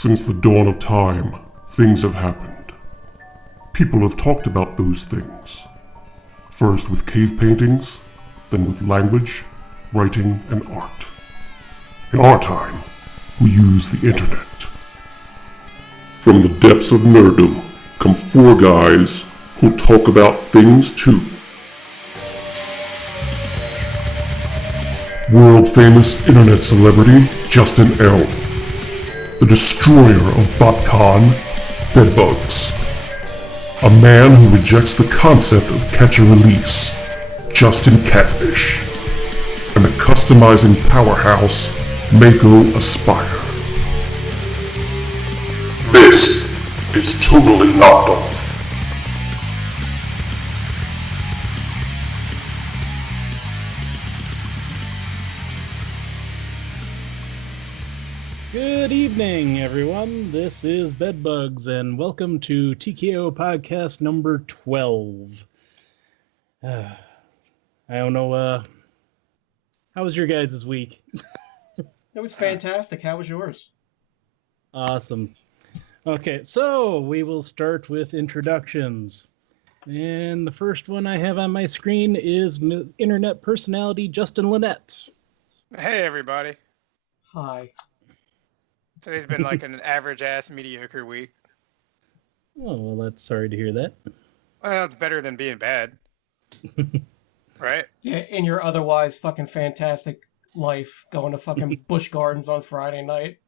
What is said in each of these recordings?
Since the dawn of time, things have happened. People have talked about those things. First with cave paintings, then with language, writing, and art. In our time, we use the internet. From the depths of nerddom come four guys who talk about things too. World-famous internet celebrity Justin L. The destroyer of BotCon, Bedbugs. A man who rejects the concept of catch and release, Justin Catfish. And the customizing powerhouse, Mako Aspire. This is Totally Knocked Off. Good evening, everyone. This is Bedbugs, and welcome to TKO Podcast number 12. I don't know, how was your guys' week? It was fantastic. How was yours? Awesome. Okay, so we will start with introductions. And the first one I have on my screen is internet personality Justin Lynette. Hey, everybody. Hi. Today's been like an average-ass, mediocre week. Oh, well, that's sorry to hear that. Well, it's better than being bad. Right? Yeah, in your otherwise fucking fantastic life, going to fucking Busch Gardens on Friday night.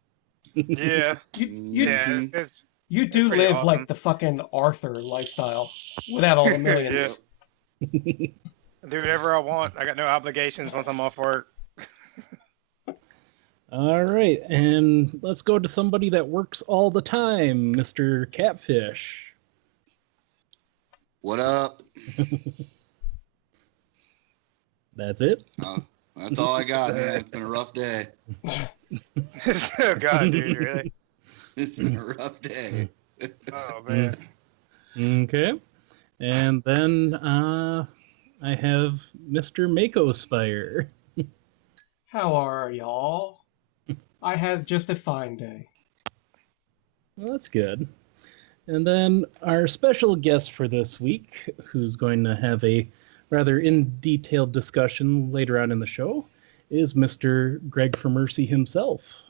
Yeah. You do pretty live awesome. like the fucking Arthur lifestyle without all the millions. Yeah. Do whatever I want. I got no obligations once I'm off work. All right, and let's go to somebody that works all the time, Mr. Catfish. What up? That's it? That's all I got, man. It's been a rough day. Oh, God, dude, really? It's been a rough day. Oh, man. Okay, and then I have Mr. Mako Spire. How are y'all? I had just a fine day. Well, that's good. And then our special guest for this week, who's going to have a rather in-detailed discussion later on in the show, is Mr. Greg for Mercy himself.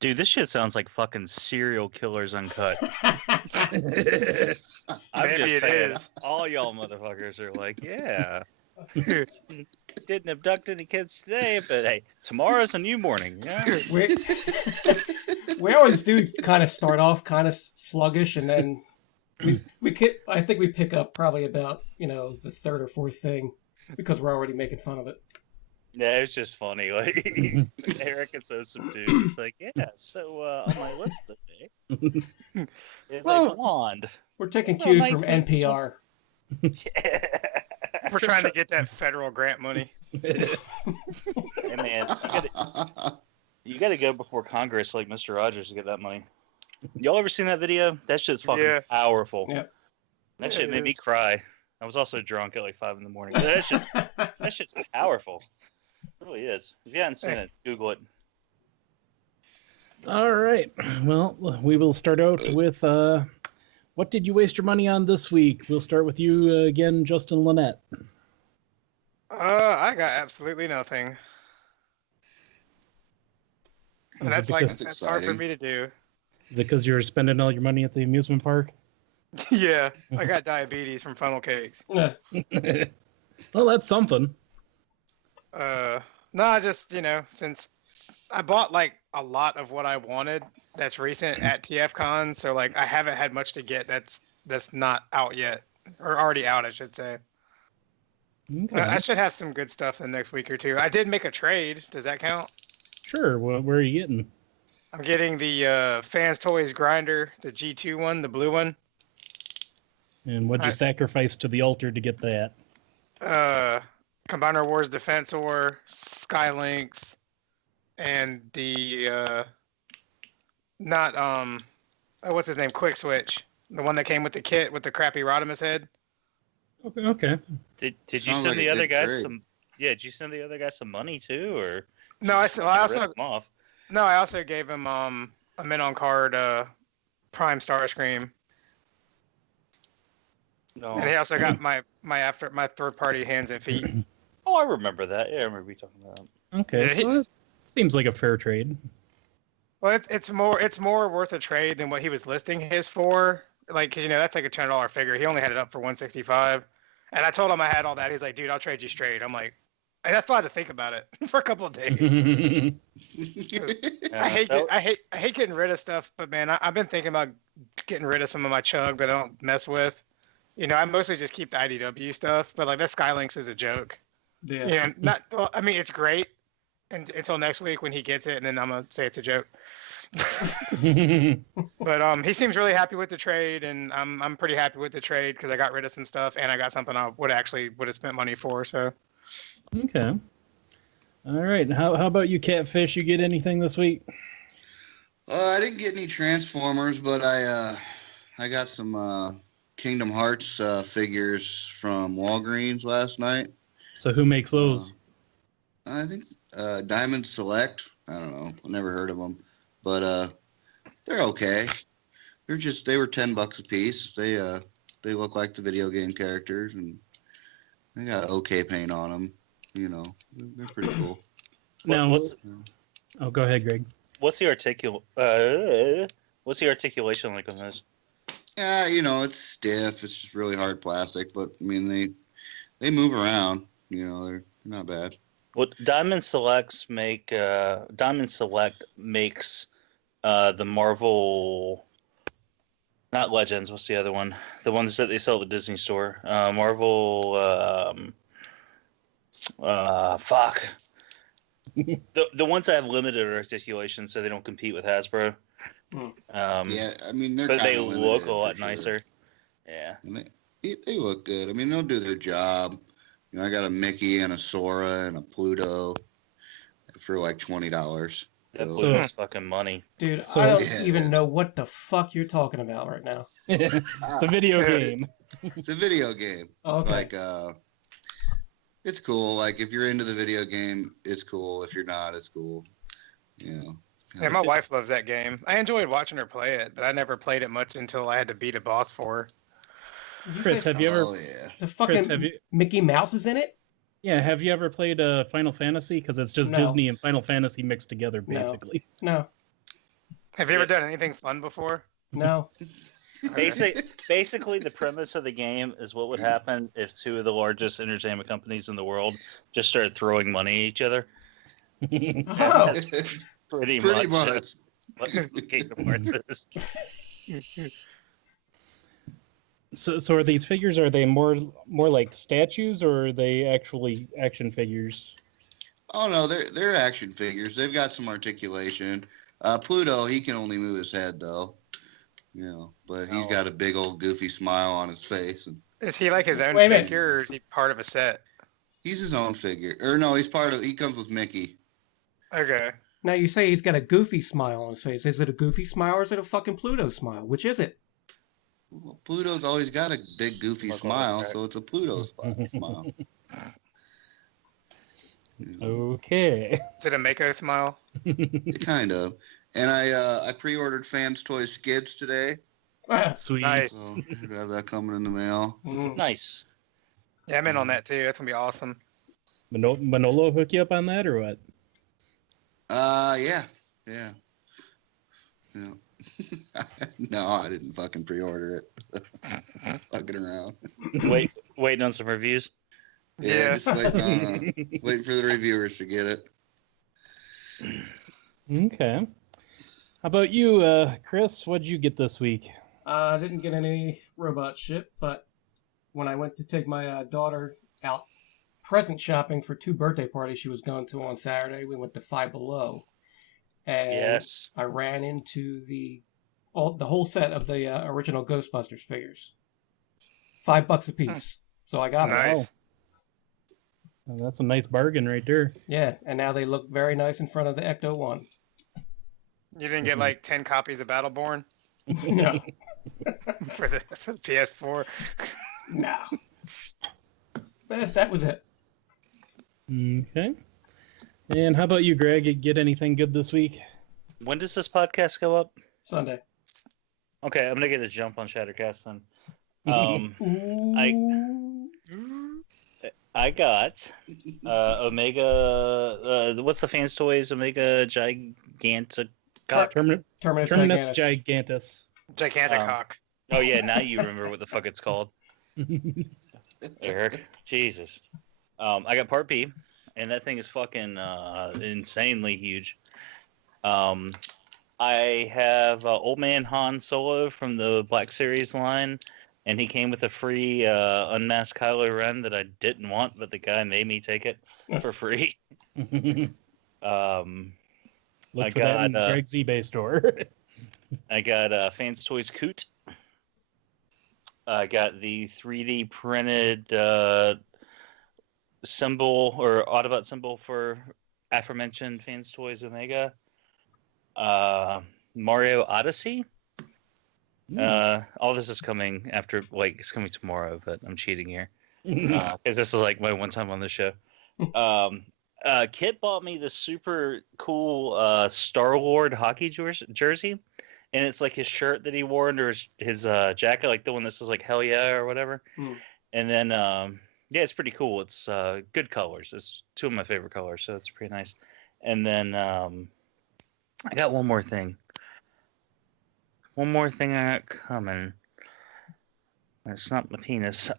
Dude, this shit sounds like fucking serial killers Uncut. I'm just saying, all y'all motherfuckers are like, yeah. Didn't abduct any kids today, but hey, tomorrow's a new morning. Yeah. We always do kind of start off kind of sluggish, and then I think we pick up probably about the third or fourth thing because we're already making fun of it. Yeah, it's just funny. Like Eric is so subdued. It's like, yeah. So on my list today is a blonde. We're taking cues from NPR. Yeah. We're trying to get that federal grant money. Hey, man, you gotta go before Congress like Mr. Rogers to get that money. Y'all ever seen that video? That shit's fucking powerful. Yeah. That shit made me cry. I was also drunk at like 5 a.m. That shit's powerful. It really is. If you haven't seen it, Google it. All right. Well, we will start out with what did you waste your money on this week? We'll start with you again, Justin Lynette. I got absolutely nothing. And that's hard for me to do. Is it because you're spending all your money at the amusement park? Yeah, I got diabetes from funnel cakes. Well, that's something. No, just, since I bought like a lot of what I wanted that's recent at TFCon, so like I haven't had much to get that's not out yet, or already out, I should say. Okay. I should have some good stuff in the next week or two. I did make a trade. Does that count? Sure. Where are you getting? I'm getting the Fans Toys grinder, the G2 one, the blue one. And what'd you sacrifice to the altar to get that? Combiner Wars Defensor, Skylinks, and the what's his name? Quick Switch, the one that came with the kit with the crappy Rodimus head. Okay. Did you send the other guys some? Yeah, did you send the other guy some money too, or? No, I also him off? No, I also gave him a mint on card Prime Starscream. No. And he also got my third party Hands and Feet. Oh, I remember that. Yeah, I remember you talking about that. Okay, Yeah, so that seems like a fair trade. Well, it's more worth a trade than what he was listing his for. Like, cause that's like a $10 figure. He only had it up for $165, and I told him I had all that. He's like, dude, I'll trade you straight. I'm like, and I still had to think about it for a couple of days. I hate getting rid of stuff, but man, I've been thinking about getting rid of some of my chug that I don't mess with. I mostly just keep the IDW stuff, but like that Skylinks is a joke. Yeah. Well, I mean, it's great until next week when he gets it, and then I'm gonna say it's a joke. But he seems really happy with the trade, and I'm pretty happy with the trade because I got rid of some stuff and I got something I would have spent money for. So. Okay. All right. How about you, Catfish? You get anything this week? I didn't get any Transformers, but I got some Kingdom Hearts figures from Walgreens last night. So who makes those? I think Diamond Select. I don't know. I never heard of them, but they're okay. They were $10 a piece. They look like the video game characters, and they got okay paint on them. They're pretty cool. Now, go ahead, Greg. What's the articulation like on those? Yeah, it's stiff. It's just really hard plastic, but I mean they move around. They're not bad. What Diamond Select makes the Marvel, not Legends. What's the other one? The ones that they sell at the Disney store. Marvel. Fuck. The ones that have limited articulation, so they don't compete with Hasbro. Yeah, I mean they're. But they look a lot sure. nicer. Yeah. And they look good. I mean they'll do their job. I got a Mickey and a Sora and a Pluto for like $20. That Pluto's fucking money. Dude, I don't even know what the fuck you're talking about right now. It's a video game. It's a video game. Okay. It's like it's cool. Like if you're into the video game, it's cool. If you're not, it's cool. Yeah, my wife loves that game. I enjoyed watching her play it, but I never played it much until I had to beat a boss for her. Chris, have you ever? Oh yeah. The fucking Mickey Mouse is in it? Yeah, have you ever played Final Fantasy? Because it's just Disney and Final Fantasy mixed together, basically. No. Have you ever done anything fun before? No. Basically, the premise of the game is what would happen if two of the largest entertainment companies in the world just started throwing money at each other. Oh. Pretty much. What Kingdom Hearts is. So are these figures? Are they more like statues, or are they actually action figures? Oh no, they're action figures. They've got some articulation. Pluto, he can only move his head though. But he's got a big old goofy smile on his face. And is he like his own figure, or is he part of a set? he's his own figure. Or no, he comes with Mickey. Okay. Now you say he's got a goofy smile on his face. Is it a goofy smile or is it a fucking Pluto smile? Which is it? Well, Pluto's always got a big goofy smile, so it's a Pluto smile. Okay. Is it a Mako smile? Kind of. And I pre-ordered Fans Toys Skids today. Sweet. Nice. So should have that coming in the mail. Nice. Yeah, I'm in on that too. That's gonna be awesome. Manolo hook you up on that or what? Yeah. No, I didn't fucking pre-order it. Fucking around. Waiting on some reviews. Yeah, just waiting for the reviewers to get it. Okay. How about you, Chris? What'd you get this week? I didn't get any robot shit, but when I went to take my daughter out present shopping for 2 birthday parties she was going to on Saturday, we went to Five Below. And Yes. I ran into the whole set of the original Ghostbusters figures. $5 a piece. So I got them. Nice. Well, that's a nice bargain right there. Yeah, and now they look very nice in front of the Ecto-1. You didn't get like 10 copies of Battleborn No. for the PS4? No. But that was it. Okay. And how about you, Greg? Get anything good this week? When does this podcast go up? Sunday. Okay, I'm gonna get a jump on Shattercast then. I got Omega. What's the fans' toys? Omega Gigantic. Terminus Gigantus. Gigantic Hawk. Oh yeah, now you remember what the fuck it's called. Eric, Jesus. I got Part B, and that thing is fucking insanely huge. I have Old Man Han Solo from the Black Series line, and he came with a free unmasked Kylo Ren that I didn't want, but the guy made me take it for free. Look I for that got in Greg's eBay store. I got Fans Toys Coot. I got the 3D printed symbol or Autobot symbol for aforementioned Fans Toys Omega. Mario Odyssey. All this is coming after, like, it's coming tomorrow, but I'm cheating here because this is like my one time on the show. Kit bought me the super cool Star-Lord hockey jersey, and it's like his shirt that he wore under his jacket, like the one that says like "Hell yeah" or whatever. And then yeah, it's pretty cool. It's good colors. It's two of my favorite colors, so it's pretty nice. And then I got one more thing. One more thing I got coming. It's not my penis.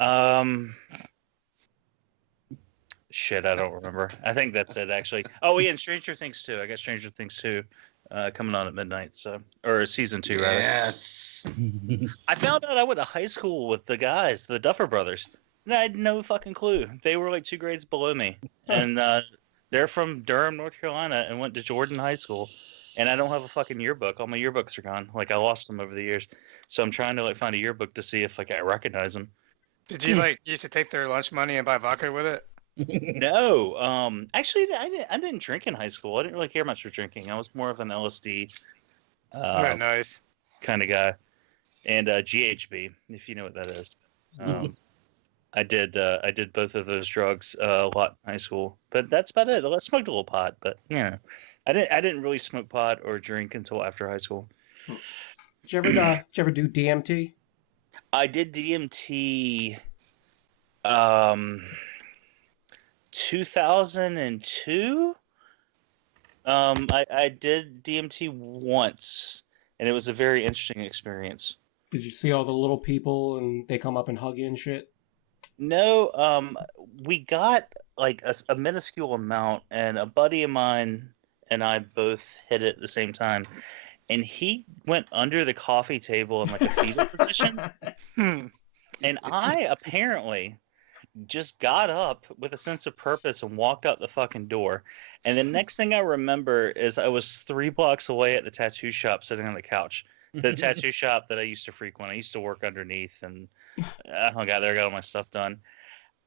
Shit, I don't remember. I think that's it, actually. Oh, yeah, and Stranger Things 2. I got Stranger Things 2 coming on at midnight, so or season 2, rather. Yes. I found out I went to high school with the guys, the Duffer Brothers, and I had no fucking clue. They were like 2 grades below me, and they're from Durham, North Carolina, and went to Jordan High School. And I don't have a fucking yearbook. All my yearbooks are gone. Like, I lost them over the years. So I'm trying to, like, find a yearbook to see if, like, I recognize them. Did you, like, used to take their lunch money and buy vodka with it? No. Actually, I didn't drink in high school. I didn't really care much for drinking. I was more of an LSD nice kind of guy. And GHB, if you know what that is. I did both of those drugs a lot in high school. But that's about it. I smoked a little pot, but, yeah. I didn't really smoke pot or drink until after high school. Did you ever do DMT? I did DMT 2002. I did DMT once, and it was a very interesting experience. Did you see all the little people and they come up and hug you and shit? No, we got like a minuscule amount, and a buddy of mine and I both hit it at the same time, and he went under the coffee table in like a fetal position, and I apparently just got up with a sense of purpose and walked out the fucking door. And the next thing I remember is I was 3 blocks away at the tattoo shop sitting on the couch. The tattoo shop that I used to frequent. I used to work underneath, and I hung out there, got all my stuff done.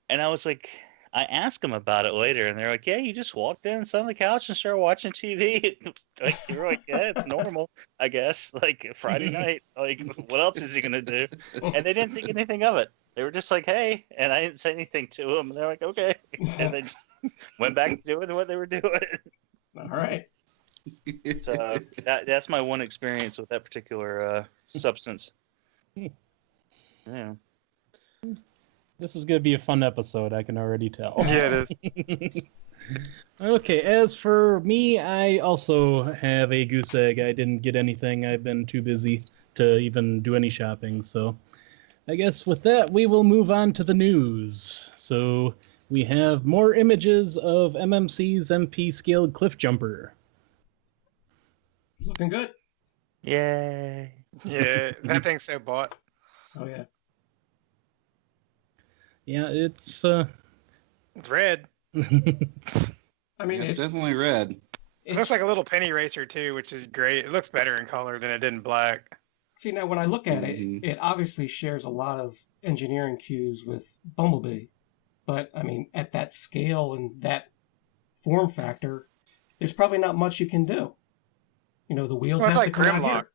And I was like, I asked them about it later, and they're like, yeah, you just walked in, sat on the couch, and started watching TV. Like, you were like, yeah, it's normal, I guess. Like, Friday night. Like, what else is he going to do? And they didn't think anything of it. They were just like, hey, and I didn't say anything to them. And they're like, okay. And they just went back to doing what they were doing. All right. So that's my one experience with that particular substance. Yeah. This is going to be a fun episode, I can already tell. Yeah, it is. Okay, as for me, I also have a goose egg. I didn't get anything. I've been too busy to even do any shopping. So I guess with that, we will move on to the news. So we have more images of MMC's MP scaled cliff jumper. Looking good. Yay. Yeah, that thing's so bought. Oh, yeah. Yeah, it's red. I mean, it's definitely red. It looks like a little penny racer too, which is great. It looks better in color than it did in black. See, now when I look at it, it obviously shares a lot of engineering cues with Bumblebee. But, I mean, at that scale and that form factor, there's probably not much you can do. You know, the wheels have to come out here.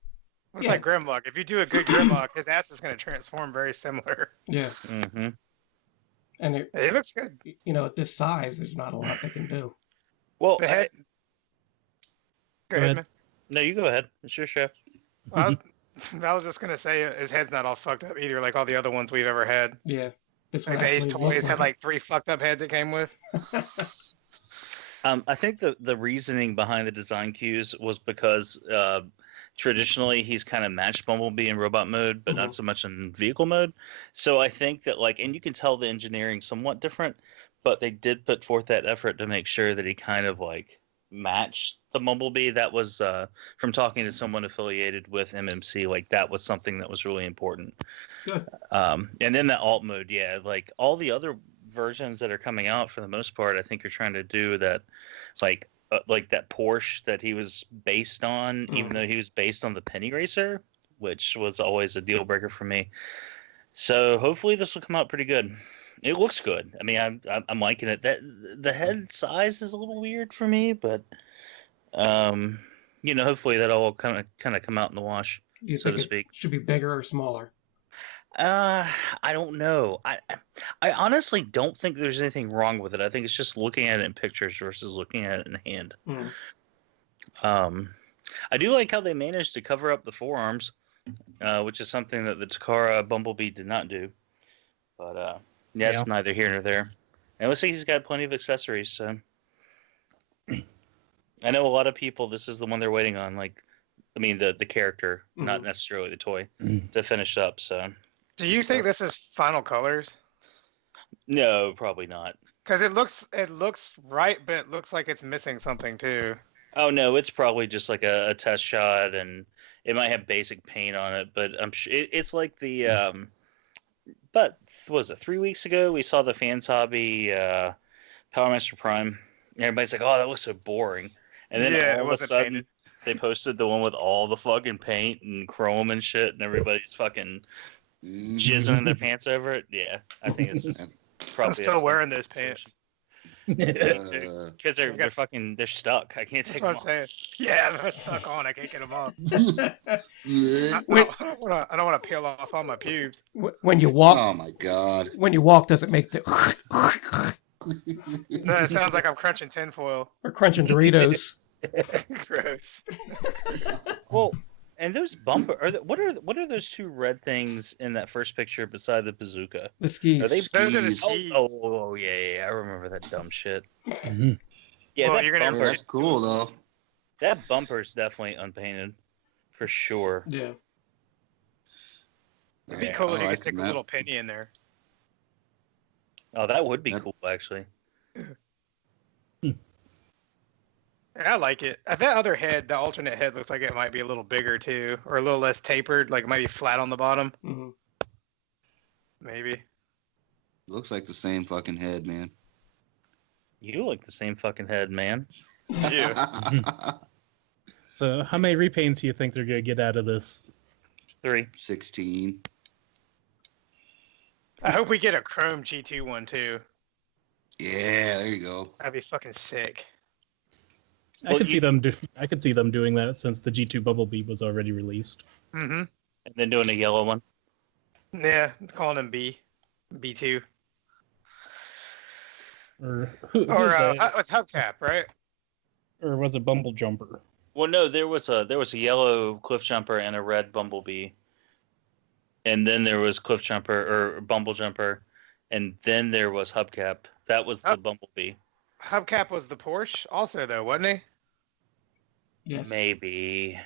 It's like Grimlock. If you do a good Grimlock, his ass is going to transform very similar. Yeah. Mm-hmm. And it looks good. You know, at this size, there's not a lot they can do. Well, Go ahead, man. No, you go ahead. It's your show. Well, I was just gonna say his head's not all fucked up either, like all the other ones we've ever had. Yeah. This Like one the Ace actually looks Toys had like 3 fucked up heads it came with. I think the reasoning behind the design cues was because traditionally he's kind of matched Bumblebee in robot mode, but not so much in vehicle mode. So I think that and you can tell the engineering somewhat different, but they did put forth that effort to make sure that he kind of matched the Bumblebee. That was from talking to someone affiliated with MMC, that was something that was really important. Good. And then the alt mode, yeah, all the other versions that are coming out for the most part, I think are trying to do that, like that Porsche that he was based on, even though he was based on the Penny Racer, which was always a deal breaker for me. So hopefully this will come out pretty good. It looks good. I mean, I'm liking it. That the head size is a little weird for me, but hopefully that'll all kind of come out in the wash, so to speak. Should be bigger or smaller? I don't know. I honestly don't think there's anything wrong with it. I think it's just looking at it in pictures versus looking at it in hand. I do like how they managed to cover up the forearms, which is something that the Takara Bumblebee did not do. But it's neither here nor there. And it looks like he's got plenty of accessories. So I know a lot of people. This is the one they're waiting on. The character, not necessarily the toy, to finish up. So. Do you think this is final colors? No, probably not. Because it looks right, but it looks like it's missing something too. Oh no, it's probably just like a test shot, and it might have basic paint on it. But I'm sure it's like the. But was it 3 weeks ago? We saw the Fans Hobby Power Master Prime. And everybody's like, "Oh, that looks so boring," and then all of a sudden painted. They posted the one with all the fucking paint and chrome and shit, and everybody's fucking jizzing in their pants over it. Yeah, I think it's just probably. I'm still wearing those pants. Because they're stuck. I can't take them off. Yeah, they're stuck on. I can't get them off. I don't want to peel off all my pubes. When you walk. Oh my god. When you walk, does it make the? No, it sounds like I'm crunching tinfoil. Or crunching Doritos. Gross. Well, and those bumper what are those two red things in that first picture beside the bazooka? The skis. Are they those are the skis? Oh yeah, I remember that dumb shit. Yeah, well, that's cool though. That bumper's definitely unpainted, for sure. Yeah. It'd be cool if you could stick a little penny in there. Oh, that would be cool, actually. I like it. That other head, the alternate head, looks like it might be a little bigger too, or a little less tapered, like it might be flat on the bottom. Maybe. Looks like the same fucking head, man. You like the same fucking head, man. Yeah. So, how many repaints do you think they're gonna get out of this? 3. 16. I hope we get a chrome G2 one too. Yeah, there you go. That'd be fucking sick. I could see them doing that since the G2 Bumblebee was already released. And then doing a yellow one. Yeah, calling him B2. Or it's Hubcap, right? Or was it Bumble Jumper? Well, no, there was a yellow Cliff Jumper and a red Bumblebee, and then there was Cliff Jumper or Bumble Jumper, and then there was Hubcap. That was the Bumblebee. Hubcap was the Porsche, also though, wasn't he? Yes. Maybe.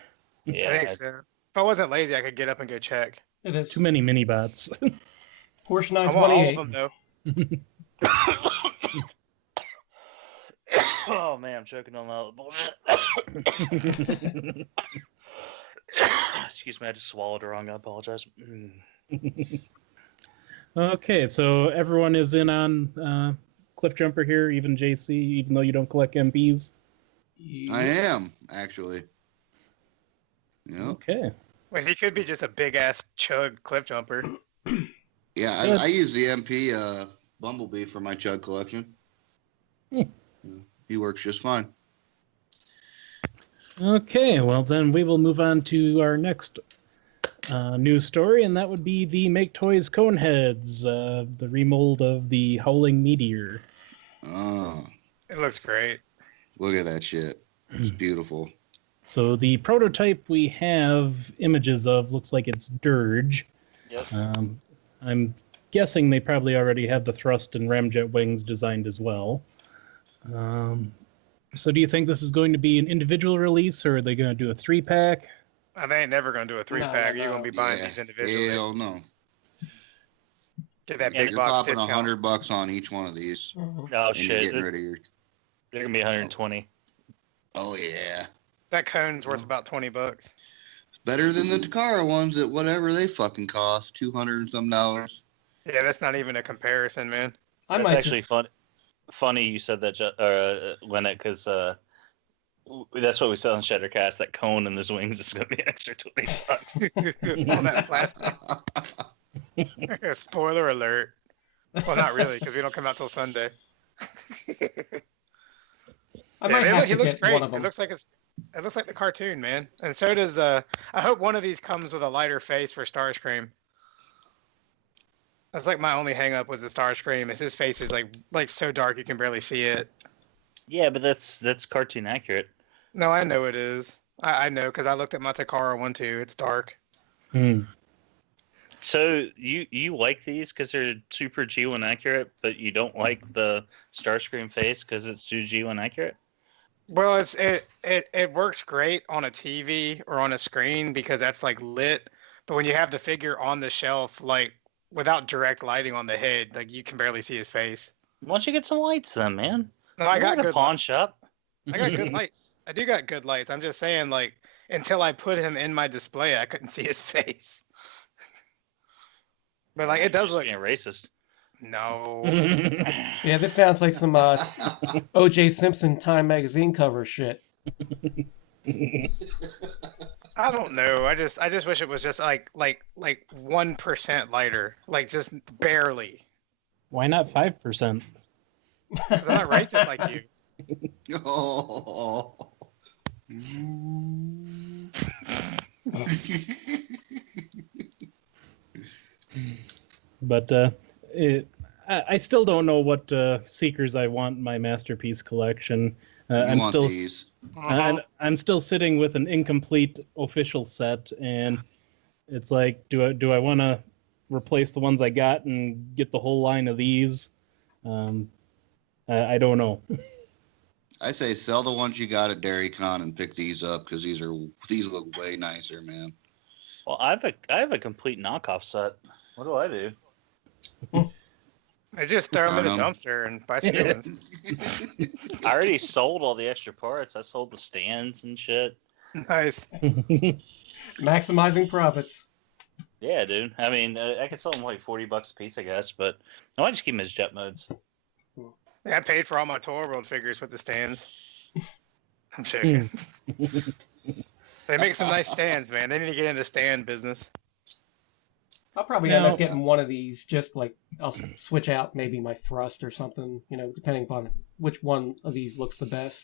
Yeah. I think so. If I wasn't lazy, I could get up and go check. It is. Too many mini bots. Porsche I want 928. all of them though. Oh man, I'm choking on all the bullshit. Excuse me, I just swallowed it wrong. I apologize. Okay, so everyone is in on Cliff Jumper here, even JC, even though you don't collect MPs. I am, actually. Yep. Okay. Well, he could be just a big ass chug Cliff Jumper. Yeah, I use the MP Bumblebee for my chug collection. He works just fine. Okay, well then we will move on to our next news story, and that would be the Make Toys Coneheads, the remold of the Howling Meteor. Oh, It looks great. look at that shit. It's beautiful. So the prototype we have images of looks like it's Dirge. Yep. I'm guessing they probably already have the thrust and ramjet wings designed as well. So do you think this is going to be an individual release, or are they going to do a 3-pack? They ain't never gonna do a 3-pack. No. You're gonna be buying these individually. Hell no. Get that Yeah, big You're box popping discount. $100 on each one of these. Oh And you're shit, getting rid of your. they're gonna be 120. Oh yeah. That cone's worth about $20. It's better than the Takara ones at whatever they fucking cost, $200 and some dollars. Yeah, that's not even a comparison, man. I That's might actually funny you said that, Lynette, because that's what we sell in Shattercast. That cone and those wings is gonna be an extra $20. All that plastic. Spoiler alert. Well, not really, because we don't come out till Sunday. I might man, have he to looks get great. one of them. It looks like the cartoon, man. And so does the. I hope one of these comes with a lighter face for Starscream. That's like my only hang up with the Starscream is his face is like so dark you can barely see it. Yeah, but that's cartoon accurate. No, I know it is. I know because I looked at my Takara one too. It's dark. So you like these because they're super G1 accurate, but you don't like the Starscream face because it's too G1 accurate? Well, it works great on a TV or on a screen because that's like lit. But when you have the figure on the shelf, like without direct lighting on the head, like you can barely see his face. Why don't you get some lights then, man? No, I got You're at a good pawn shop. I got good lights. I do got good lights. I'm just saying, like, until I put him in my display, I couldn't see his face. But like, it does You're look. just being racist. No. Yeah, this sounds like some O.J. Simpson Time magazine cover shit. I don't know. I just wish it was just like 1% lighter, like just barely. Why not 5%? Because I'm not racist like you. Oh. But I still don't know what Seekers I want in my masterpiece collection. You want these. I'm still sitting with an incomplete official set, and it's like, do I want to replace the ones I got and get the whole line of these? I don't know. I say sell the ones you got at Dairy Con and pick these up because these look way nicer, man. Well, I have a complete knockoff set. What do I do? I just throw them in the dumpster and buy some new ones. I already sold all the extra parts. I sold the stands and shit. Nice. Maximizing profits. Yeah, dude. I mean, I could sell them like $40 a piece, I guess, but I might just keep them as jet modes. Yeah, I paid for all my Tour World figures with the stands. I'm joking. They make some nice stands, man. They need to get into stand business. I'll probably end up getting one of these, just like I'll switch out maybe my thrust or something, depending upon which one of these looks the best.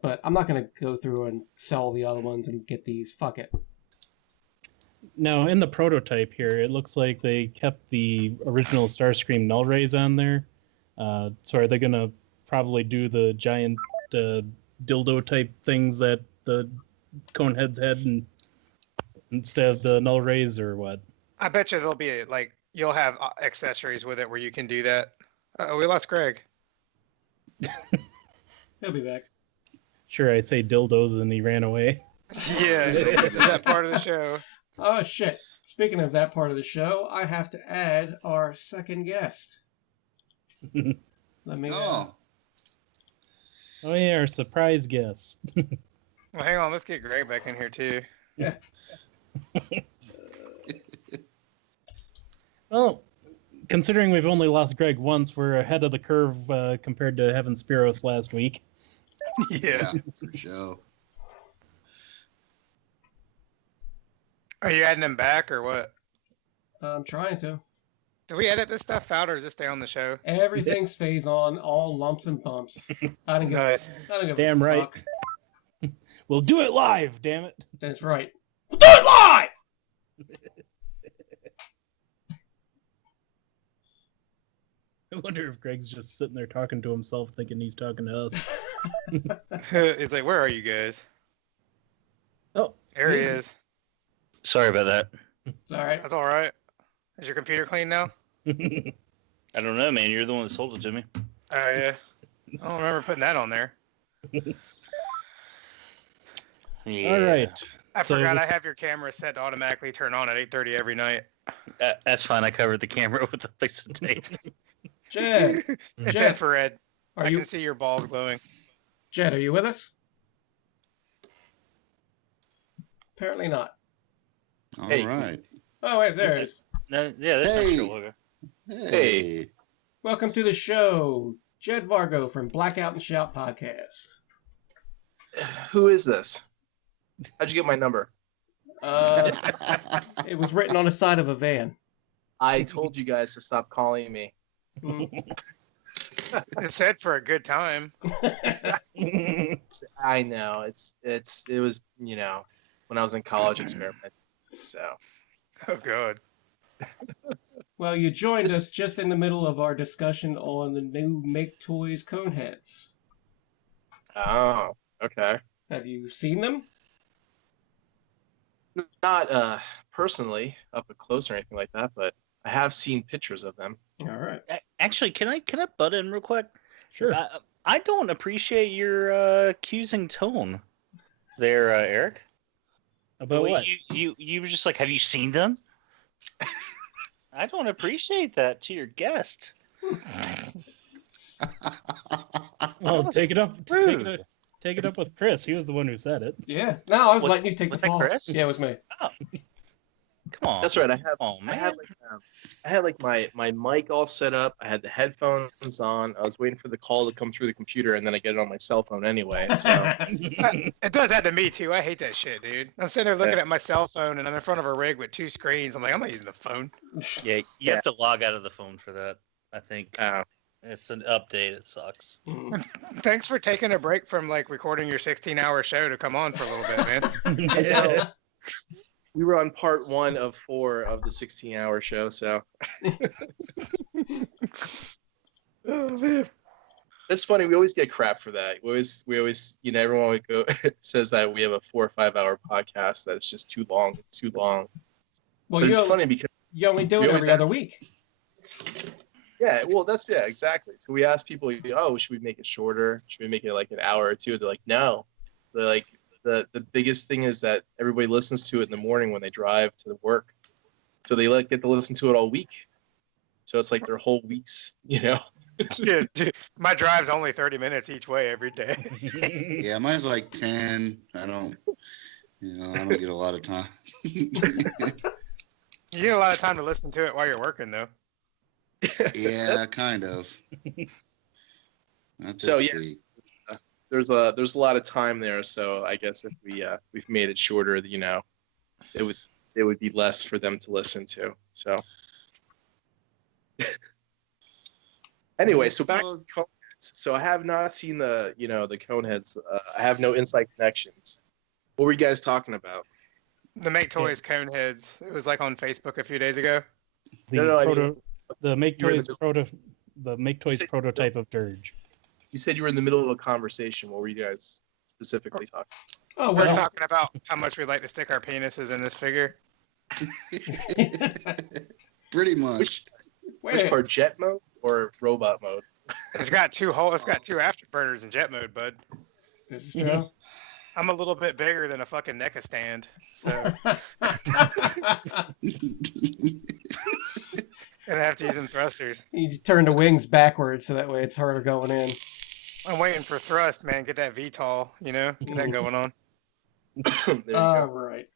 But I'm not going to go through and sell the other ones and get these. Fuck it. Now, in the prototype here, it looks like they kept the original Starscream null rays on there. So are they going to probably do the giant dildo type things that the Coneheads had instead of the null rays, or what? I bet you there'll be you'll have accessories with it where you can do that. Oh, we lost Greg. He'll be back. Sure, I say dildos and he ran away. Yeah, this is that part of the show. Oh, shit. Speaking of that part of the show, I have to add our second guest. Let me... Oh. Oh, yeah, our surprise guest. Well, hang on. Let's get Greg back in here, too. Yeah. Well, considering we've only lost Greg once, we're ahead of the curve compared to having Spiros last week. Yeah, for sure. Are you adding him back or what? I'm trying to. Do we edit this stuff out or does it stay on the show? Everything stays on, all lumps and bumps. I don't give, Nice. I don't give Damn a right. fuck. We'll do it live, damn it. That's right. We'll do it live! I wonder if Greg's just sitting there talking to himself, thinking he's talking to us. He's like, where are you guys? There he is. Sorry about that. It's all right. That's all right. Is your computer clean now? I don't know, man. You're the one that sold it to me. Oh, yeah. I don't remember putting that on there. Yeah. All right. I forgot I have your camera set to automatically turn on at 8:30 every night. That's fine. I covered the camera with a piece of tape. Jed, It's Jed, infrared. are I you can see your balls glowing. Jed? Are you with us? Apparently not. All Hey. right. Oh wait, there it is. No, yeah, that's Hey. not logo. Hey. Welcome to the show, Jed Vargo from Blackout and Shout podcast. Who is this? How'd you get my number? It was written on the side of a van. I told you guys to stop calling me. It said for a good time. I know it was when I was in college experimenting. So Oh, God. Well, you joined us just in the middle of our discussion on the new Make Toys cone heads. oh, okay. Have you seen them? Not personally up close or anything like that, but I have seen pictures of them. All right. Actually, can I butt in real quick? Sure. I don't appreciate your accusing tone there, Eric. About what? You were just like, have you seen them? I don't appreciate that to your guest. Well, take it up. rude. Take it up with Chris. He was the one who said it. Yeah. No, I was Was letting you take was the that ball. Chris? Yeah, it was me. Oh, come on. That's right. I man. had like my mic all set up. I had the headphones on. I was waiting for the call to come through the computer, and then I get it on my cell phone anyway. So It does that to me, too. I hate that shit, dude. I'm sitting there looking at my cell phone, and I'm in front of a rig with 2 screens. I'm like, I'm not using the phone. Yeah, you have to log out of the phone for that. I think Oh. it's an update. It sucks. Thanks for taking a break from, like, recording your 16-hour show to come on for a little bit, man. I know. We were on part 1 of 4 of the 16-hour show, so Oh, man. it's funny. We always get crap for that. We always, everyone would go says that we have a 4 or 5 hour podcast that it's just too long. It's too long. Well, But you, it's funny because you only do we it always every have- other week. yeah, well, exactly. So we asked people, oh, should we make it shorter? Should we make it like an hour or 2? They're like, no. They're like, the biggest thing is that everybody listens to it in the morning when they drive to work, so they get to listen to it all week. So it's like their whole weeks, Yeah, dude, my drive's only 30 minutes each way every day. Yeah, mine's like 10. I don't get a lot of time. You get a lot of time to listen to it while you're working, though. Yeah, kind of. Not this So, yeah. week. there's a lot of time there. So I guess if we've made it shorter, it would be less for them to listen to. So anyway, so back to Coneheads. So I have not seen the Coneheads. I have no inside connections. What were you guys talking about? The Make Toys Coneheads. It was like on Facebook a few days ago. The Make you were in Toys the Make Toys said- prototype of Dirge. You said you were in the middle of a conversation. What were you guys specifically talking? Oh, We're well. talking about how much we like to stick our penises in this figure. Pretty much. Which part, jet mode or robot mode? It's got 2 holes. It's got 2 afterburners in jet mode, bud. This is true. I'm a little bit bigger than a fucking NECA stand, so gonna have to use them thrusters. You turn the wings backwards so that way it's harder going in. I'm waiting for thrust, man. Get that VTOL, get that going on. There you All go. right.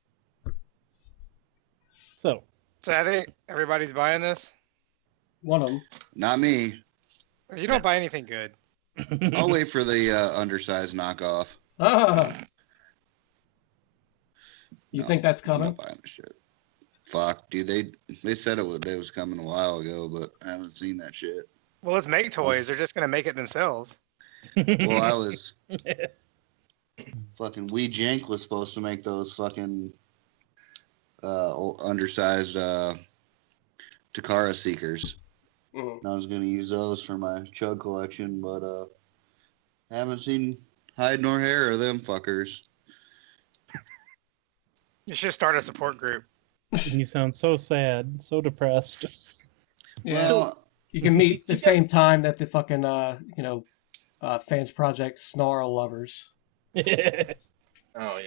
So, So I think everybody's buying this. One of them. Not me. You don't buy anything good. I'll wait for the undersized knockoff. Ah. You No, think that's I'm coming? not buying the shit. Fuck, dude. They said it was coming a while ago, but I haven't seen that shit. Well, it's Make Toys. They're just gonna make it themselves. Well, I was fucking Wee Jank was supposed to make those fucking undersized Takara Seekers. Mhm. And I was gonna use those for my Chug collection, but haven't seen hide nor hair of them fuckers. You should start a support group. You sound so sad, so depressed. Yeah. Well, You can meet the same time that the fucking fans project Snarl lovers. Oh yeah.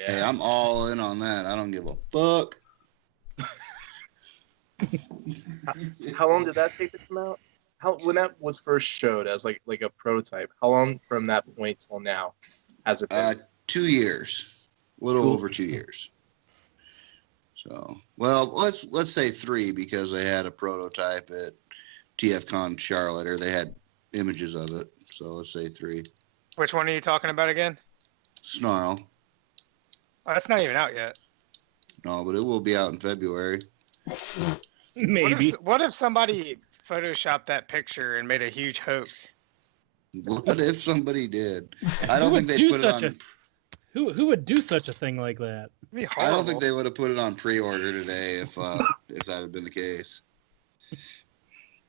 hey, I'm all in on that. I don't give a fuck. How long did that take to come out? When that was first showed as like a prototype, how long from that point till now has it been? 2 years, a little over 2 years. So, well, let's say 3 because they had a prototype at TFCon Charlotte, or they had images of it. So let's say 3. Which one are you talking about again? Snarl. Oh, that's not even out yet. No, but it will be out in February. Maybe. What if somebody photoshopped that picture and made a huge hoax? What if somebody did? I don't think they'd put it on. Who would do such a thing like that? It'd be I horrible. don't think they would have put it on pre-order today if that had been the case.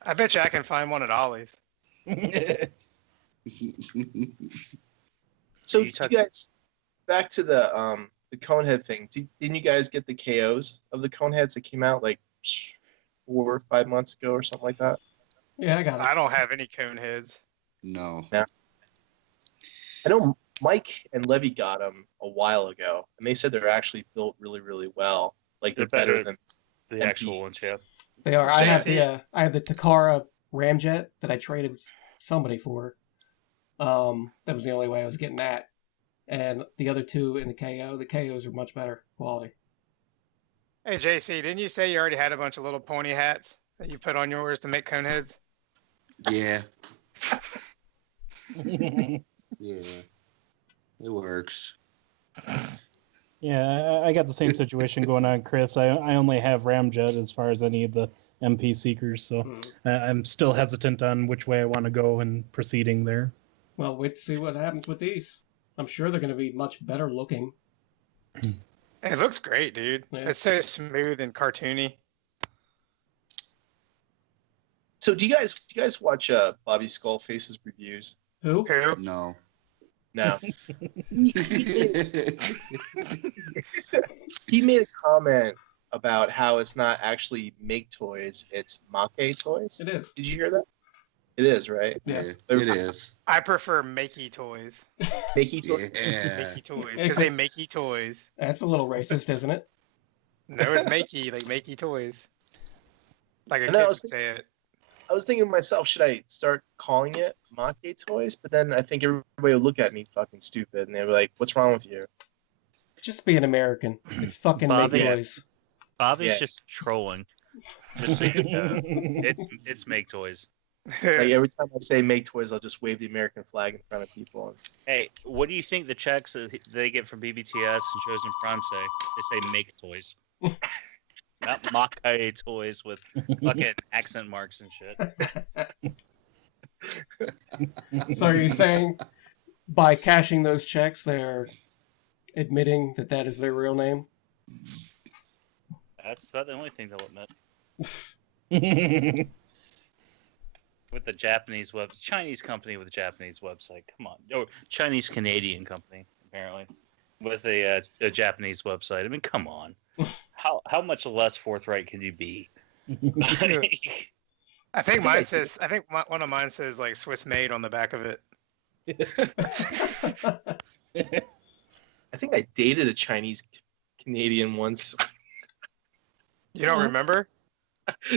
I bet you I can find one at Ollie's. So you guys, back to the Conehead thing. Didn't you guys get the KOs of the Coneheads that came out like 4 or 5 months ago or something like that? Yeah, I got it. I don't have any cone heads. No. I know Mike and Levy got them a while ago, and they said they're actually built really, really well. Like they're better than the MP. actual ones. Yeah. They are. I have JC? I have the Takara Ramjet that I traded somebody for. That was the only way I was getting that. And the other 2 in the KO, the KOs are much better quality. Hey, JC, didn't you say you already had a bunch of little pointy hats that you put on yours to make cone heads? Yeah. Yeah. It works. Yeah, I got the same situation going on, Chris. I only have Ramjet as far as any of the MP Seekers, so I'm still hesitant on which way I want to go in proceeding there. Well, wait to see what happens with these. I'm sure they're going to be much better looking. It looks great, dude. Yeah. It's so smooth and cartoony. So do you guys watch Bobby Skullface's reviews? Who? Who? No. No. He made a comment about how it's not actually make toys, it's make toys. It is. Did you hear that? It is, right? Yeah. It is. I prefer makey toys. Makey toys? Yeah. Makey toys. Because they makey toys. That's a little racist, isn't it? No, it's makey, like makey toys. Like a I kid know, I would was say it. I was thinking to myself, should I start calling it make toys? But then I think everybody will look at me fucking stupid and they'll be like, what's wrong with you? Just be an American. It's fucking Bobby. make toys. Bobby's Yeah. just trolling. Just so you know. It's make toys. Like every time I say make toys, I'll just wave the American flag in front of people. Hey, what do you think the checks that they get from BBTS and Chosen Prime say? They say make toys. Not make toys with fucking accent marks and shit. So are you saying by cashing those checks, they're admitting that that is their real name? That's about the only thing they'll admit. With the Japanese Chinese company with a Japanese website. Come on. Or Chinese Canadian company, apparently. With a Japanese website. I mean, come on. How much less forthright can you be? I think mine says. I think one of mine says like Swiss made on the back of it. I think I dated a Chinese Canadian once. You don't remember?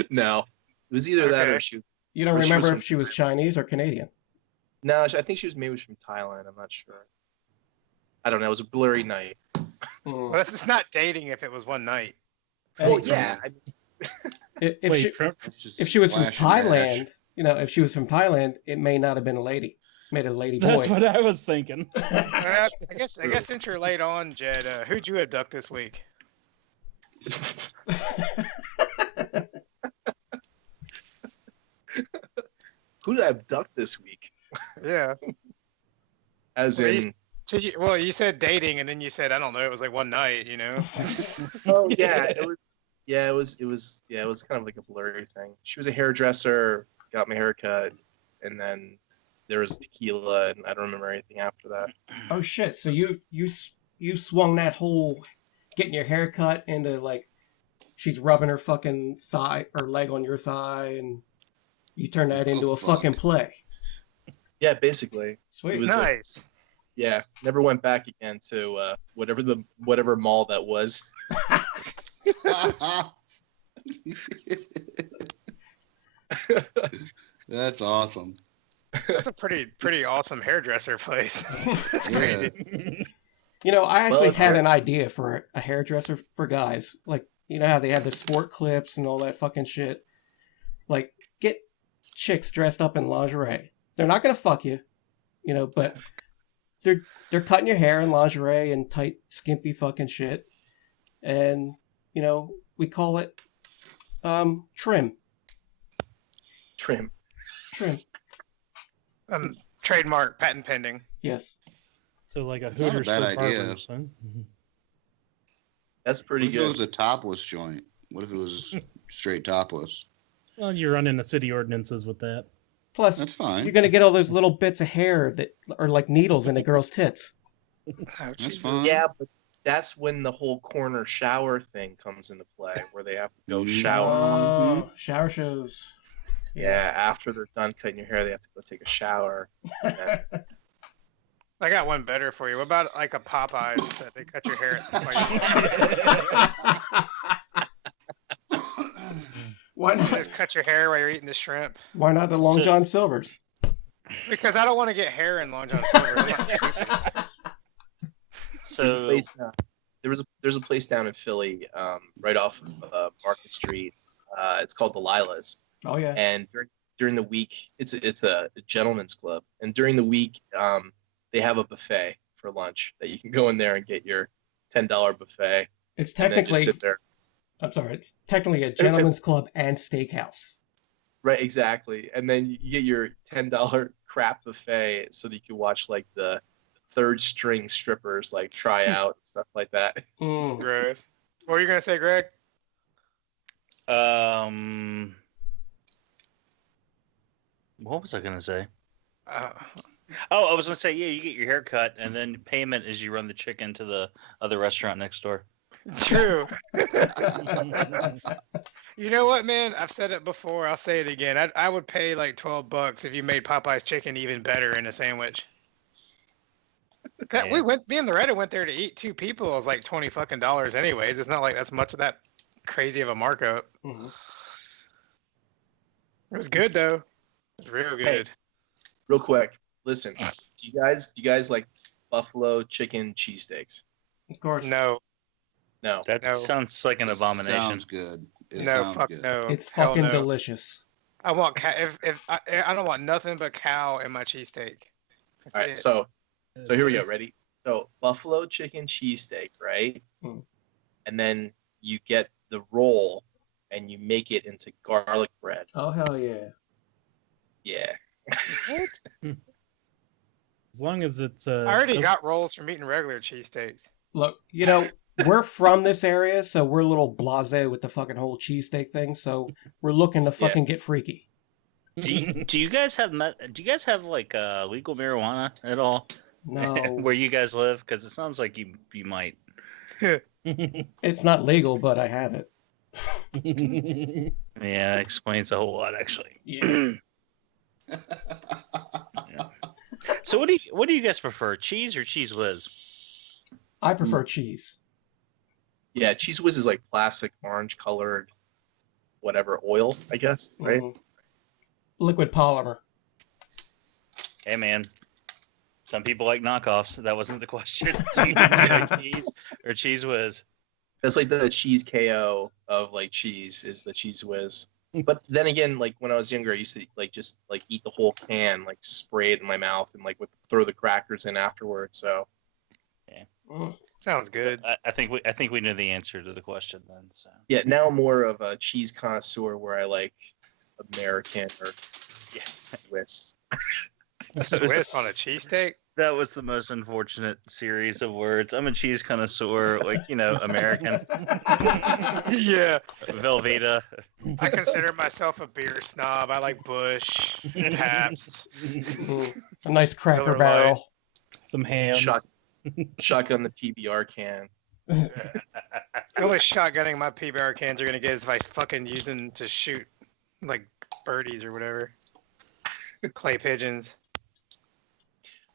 No. It was either that or Okay. she. You don't Or she was remember from if she was Chinese or Canadian? No, I think she was maybe from Thailand. I'm not sure. I don't know. It was a blurry night. Well, it's not dating if it was one night. Well, yeah. If Wait, she, That's just if she was from flash and dash. Thailand, if she was from Thailand, it may not have been a lady. Made it a lady That's boy. what I was thinking. I guess since you're late on, Jed, who'd you abduct this week? Who did I abduct this week? Yeah. As Well, in. Well, you said dating, and then you said I don't know. It was like one night, you know. Oh yeah, it was. Yeah, it was. Yeah, it was kind of like a blurry thing. She was a hairdresser, got my haircut, and then there was tequila, and I don't remember anything after that. Oh shit! So you swung that whole getting your hair cut into like she's rubbing her fucking thigh or leg on your thigh, and you turn that into a fucking play. Yeah, basically. Sweet. It was Nice. yeah, never went back again to whatever mall that was. That's awesome. That's a pretty awesome hairdresser place. That's crazy. You know, I actually had an idea for a hairdresser for guys. Like, you know how they have the sport clips and all that fucking shit? Like, get chicks dressed up in lingerie. They're not gonna fuck you, you know, but they're cutting your hair in lingerie and tight, skimpy fucking shit. And, you know, we call it trim. Trim. Trademark, patent pending. Yes. So like a It's not a Hooters bad for idea. barbers, huh? That's pretty What if it good. was a topless joint? What if it was straight topless? Well, you run into city ordinances with that. Plus, That's fine. you're gonna get all those little bits of hair that are like needles in a girl's tits. That's fine. Yeah, but that's when the whole corner shower thing comes into play, where they have to go shower. Oh, shower shows. Yeah, after they're done cutting your hair, they have to go take a shower. I got one better for you. What about like a Popeyes that they cut your hair? Why You not? just cut your hair while you're eating the shrimp. Why not the Long So- John Silvers? Because I don't want to get hair in Long John Silver. I'm not stupid. There's a So place there's a place down in Philly, right off of Market Street. It's called the Lilas, Oh yeah. and during the week, it's a gentleman's club, and during the week, they have a buffet for lunch that you can go in there and get your $10 buffet, It's and then just technically, sit there. I'm sorry, it's technically a gentleman's club and steakhouse. Right, exactly. And then you get your $10 crap buffet so that you can watch like the third string strippers like try out stuff like that. Mm. Gross. What were you gonna say, Greg? what was I gonna say? Uh, Oh, I was gonna say, yeah, you get your hair cut, and then payment is you run the chicken to the other restaurant next door. True. You know what, man? I've said it before. I'll say it again. I would pay like $12 if you made Popeye's chicken even better in a sandwich. Yeah. Me and Loretta went there to eat. 2 people. It was like $20 fucking anyways. It's not like that's much of that crazy of a markup. Mhm. It was good though. It was real good. Hey. Real quick, listen. Do you guys like buffalo chicken cheesesteaks? Of course. No, No. That No. sounds like an abomination. Sounds good. It no, sounds fuck good. no. It's Hell fucking no. delicious. I want if I don't want nothing but cow in my cheesesteak. That's All right, it. so here we go. Ready? So buffalo chicken cheesesteak, right? Mm. And then you get the roll and you make it into garlic bread. Oh hell yeah. Yeah. As long as it's I already doesn't- got rolls from eating regular cheesesteaks. Look, you know, we're from this area, so we're a little blasé with the fucking whole cheesesteak thing, so we're looking to fucking get freaky. Do you guys have like legal marijuana at all No, where you guys live? Because it sounds like you might. it's not legal, but I have it. Yeah, it explains a whole lot actually. Yeah. So what do you guys prefer, cheese or cheese whiz? I prefer cheese. Yeah, Cheese Whiz is like plastic orange colored whatever oil, I guess, right? Mhm. Liquid polymer. Hey man, some people like knockoffs. That wasn't the question. Do you like cheese or cheese whiz? That's like the cheese KO of like cheese is the Cheese Whiz. But then again, like when I was younger, I used to like just like eat the whole can, like spray it in my mouth and like throw the crackers in afterwards. So Mm. Sounds good. I think we knew the answer to the question then. So yeah, now I'm more of a cheese connoisseur where I like American or Swiss. Swiss on a cheesesteak? that was the most unfortunate series of words. I'm a cheese connoisseur, like American. Yeah. Velveeta. I consider myself a beer snob. I like Busch, Pabst. A nice Cracker Miller Barrel. Some ham. Shotgun the PBR can. The only shotgunning my PBR cans are gonna get is if I fucking use them to shoot like birdies or whatever. Clay pigeons.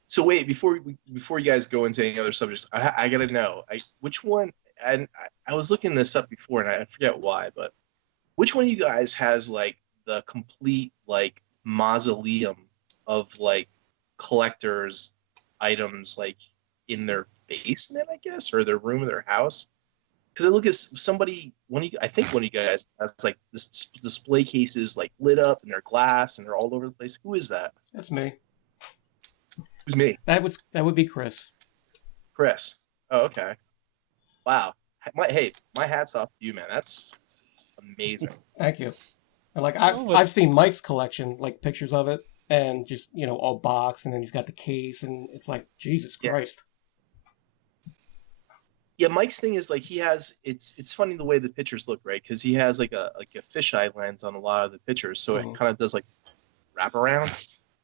So wait, before you guys go into any other subjects, I gotta know which one. And I was looking this up before, and I forget why, but which one of you guys has like the complete like mausoleum of like collectors items like in their basement, I guess, or their room of their house? Because I look at I think one of you guys has like this display cases like lit up and they're glass and they're all over the place. Who is that? That's me. Who's me? That would be Chris. Chris. Oh, okay. Wow. My hat's off to you, man. That's amazing. Thank you. And like I've seen Mike's collection, like pictures of it, and just all boxed, and then he's got the case, and it's like Jesus Christ. Yeah, Mike's thing is like he has. It's funny the way the pictures look, right? Because he has like a fisheye lens on a lot of the pictures, so it kind of does like wrap around.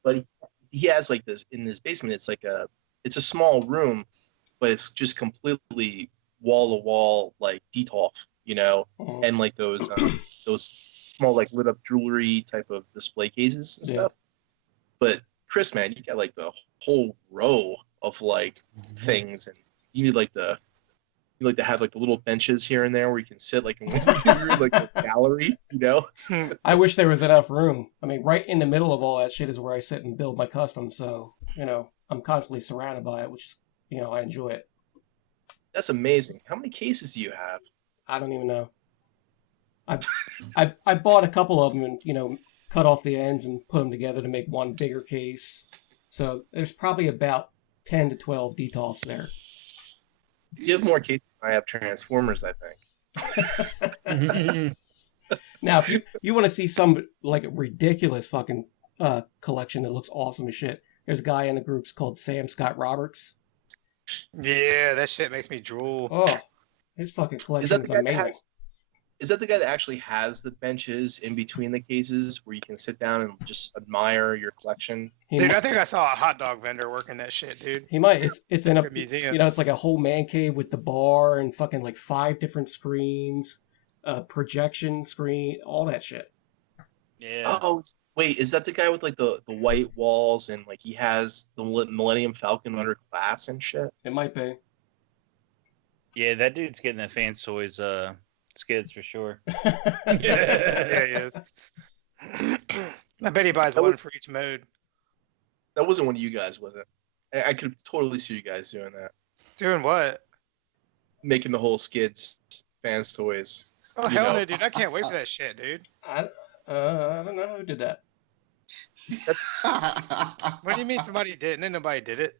But he has like this in his basement. It's a small room, but it's just completely wall to wall like detolf, and like those small like lit up jewelry type of display cases and stuff. But Chris, man, you got like the whole row of like things, and you need like to have like the little benches here and there where you can sit like in like a gallery, I wish there was enough room. I mean, right in the middle of all that shit is where I sit and build my custom. So I'm constantly surrounded by it, which I enjoy it. That's amazing. How many cases do you have? I don't even know. I bought a couple of them and cut off the ends and put them together to make one bigger case. So there's probably about 10 to 12 detolfs there. You have more cases than I have Transformers, I think. Now, if you want to see some like a ridiculous fucking collection that looks awesome as shit, there's a guy in the groups called Sam Scott Roberts. Yeah, that shit makes me drool. Oh, his fucking collection is amazing. Is that the guy that actually has the benches in between the cases where you can sit down and just admire your collection? I think I saw a hot dog vendor working that shit, dude. He might. It's in a museum. It's like a whole man cave with the bar and fucking like 5 different screens, projection screen, all that shit. Yeah. Oh, wait, is that the guy with like the white walls and like he has the Millennium Falcon under glass and shit? It might be. Yeah, that dude's getting the Fans Toys skids for sure. Yeah, he is. I bet he buys one for each mode. That wasn't one of you guys, was it? I could totally see you guys doing that. Doing what? Making the whole skids Fans Toys. Oh hell no, dude! I can't wait for that shit, dude. I don't know who did that. What do you mean somebody did? And then nobody did it.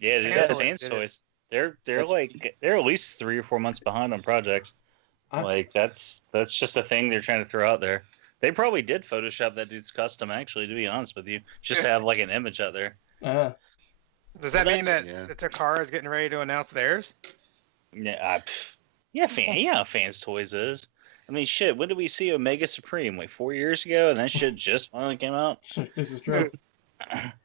Yeah, dude, that's Fans Toys. They're at least 3 or 4 months behind on projects. Like that's just a thing they're trying to throw out there. They probably did Photoshop that dude's custom, actually, to be honest with you, just to have like an image out there. Does that mean that Takara is getting ready to announce theirs? Yeah, Fans Toys is. I mean, shit. When did we see Omega Supreme? Like 4 years ago, and that shit just finally came out. This is true.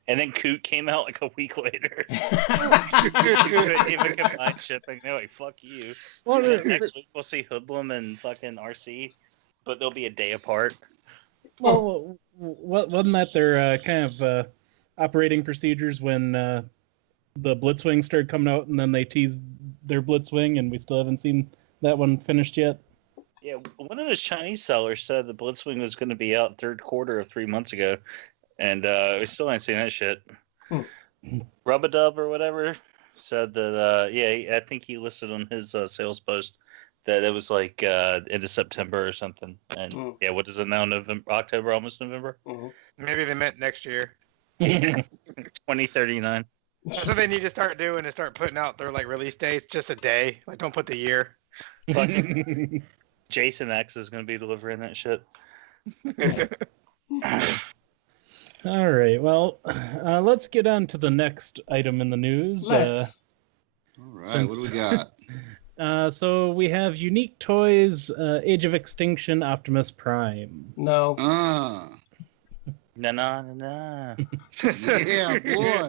And then Coot came out like a week later. Couldn't even combine shipping. They're like, fuck you. Well, next week we'll see Hoodlum and fucking RC, but they'll be a day apart. Well, wasn't that their kind of operating procedures when the Blitzwing started coming out, and then they teased their Blitzwing, and we still haven't seen that one finished yet? Yeah, one of those Chinese sellers said the Blitzwing was going to be out third quarter of 3 months ago. And we still ain't seen that shit. Rub-a-dub or whatever said that, I think he listed on his sales post that it was like into September or something. And what is it now? October, almost November? Maybe they meant next year. 2039. That's what they need to start doing is start putting out their like release dates just a day. Like, don't put the year. Fucking Jason X is going to be delivering that shit. All right, well, let's get on to the next item in the news. All right, what do we got? So we have Unique Toys, Age of Extinction, Optimus Prime. No. Nah. Yeah, boy.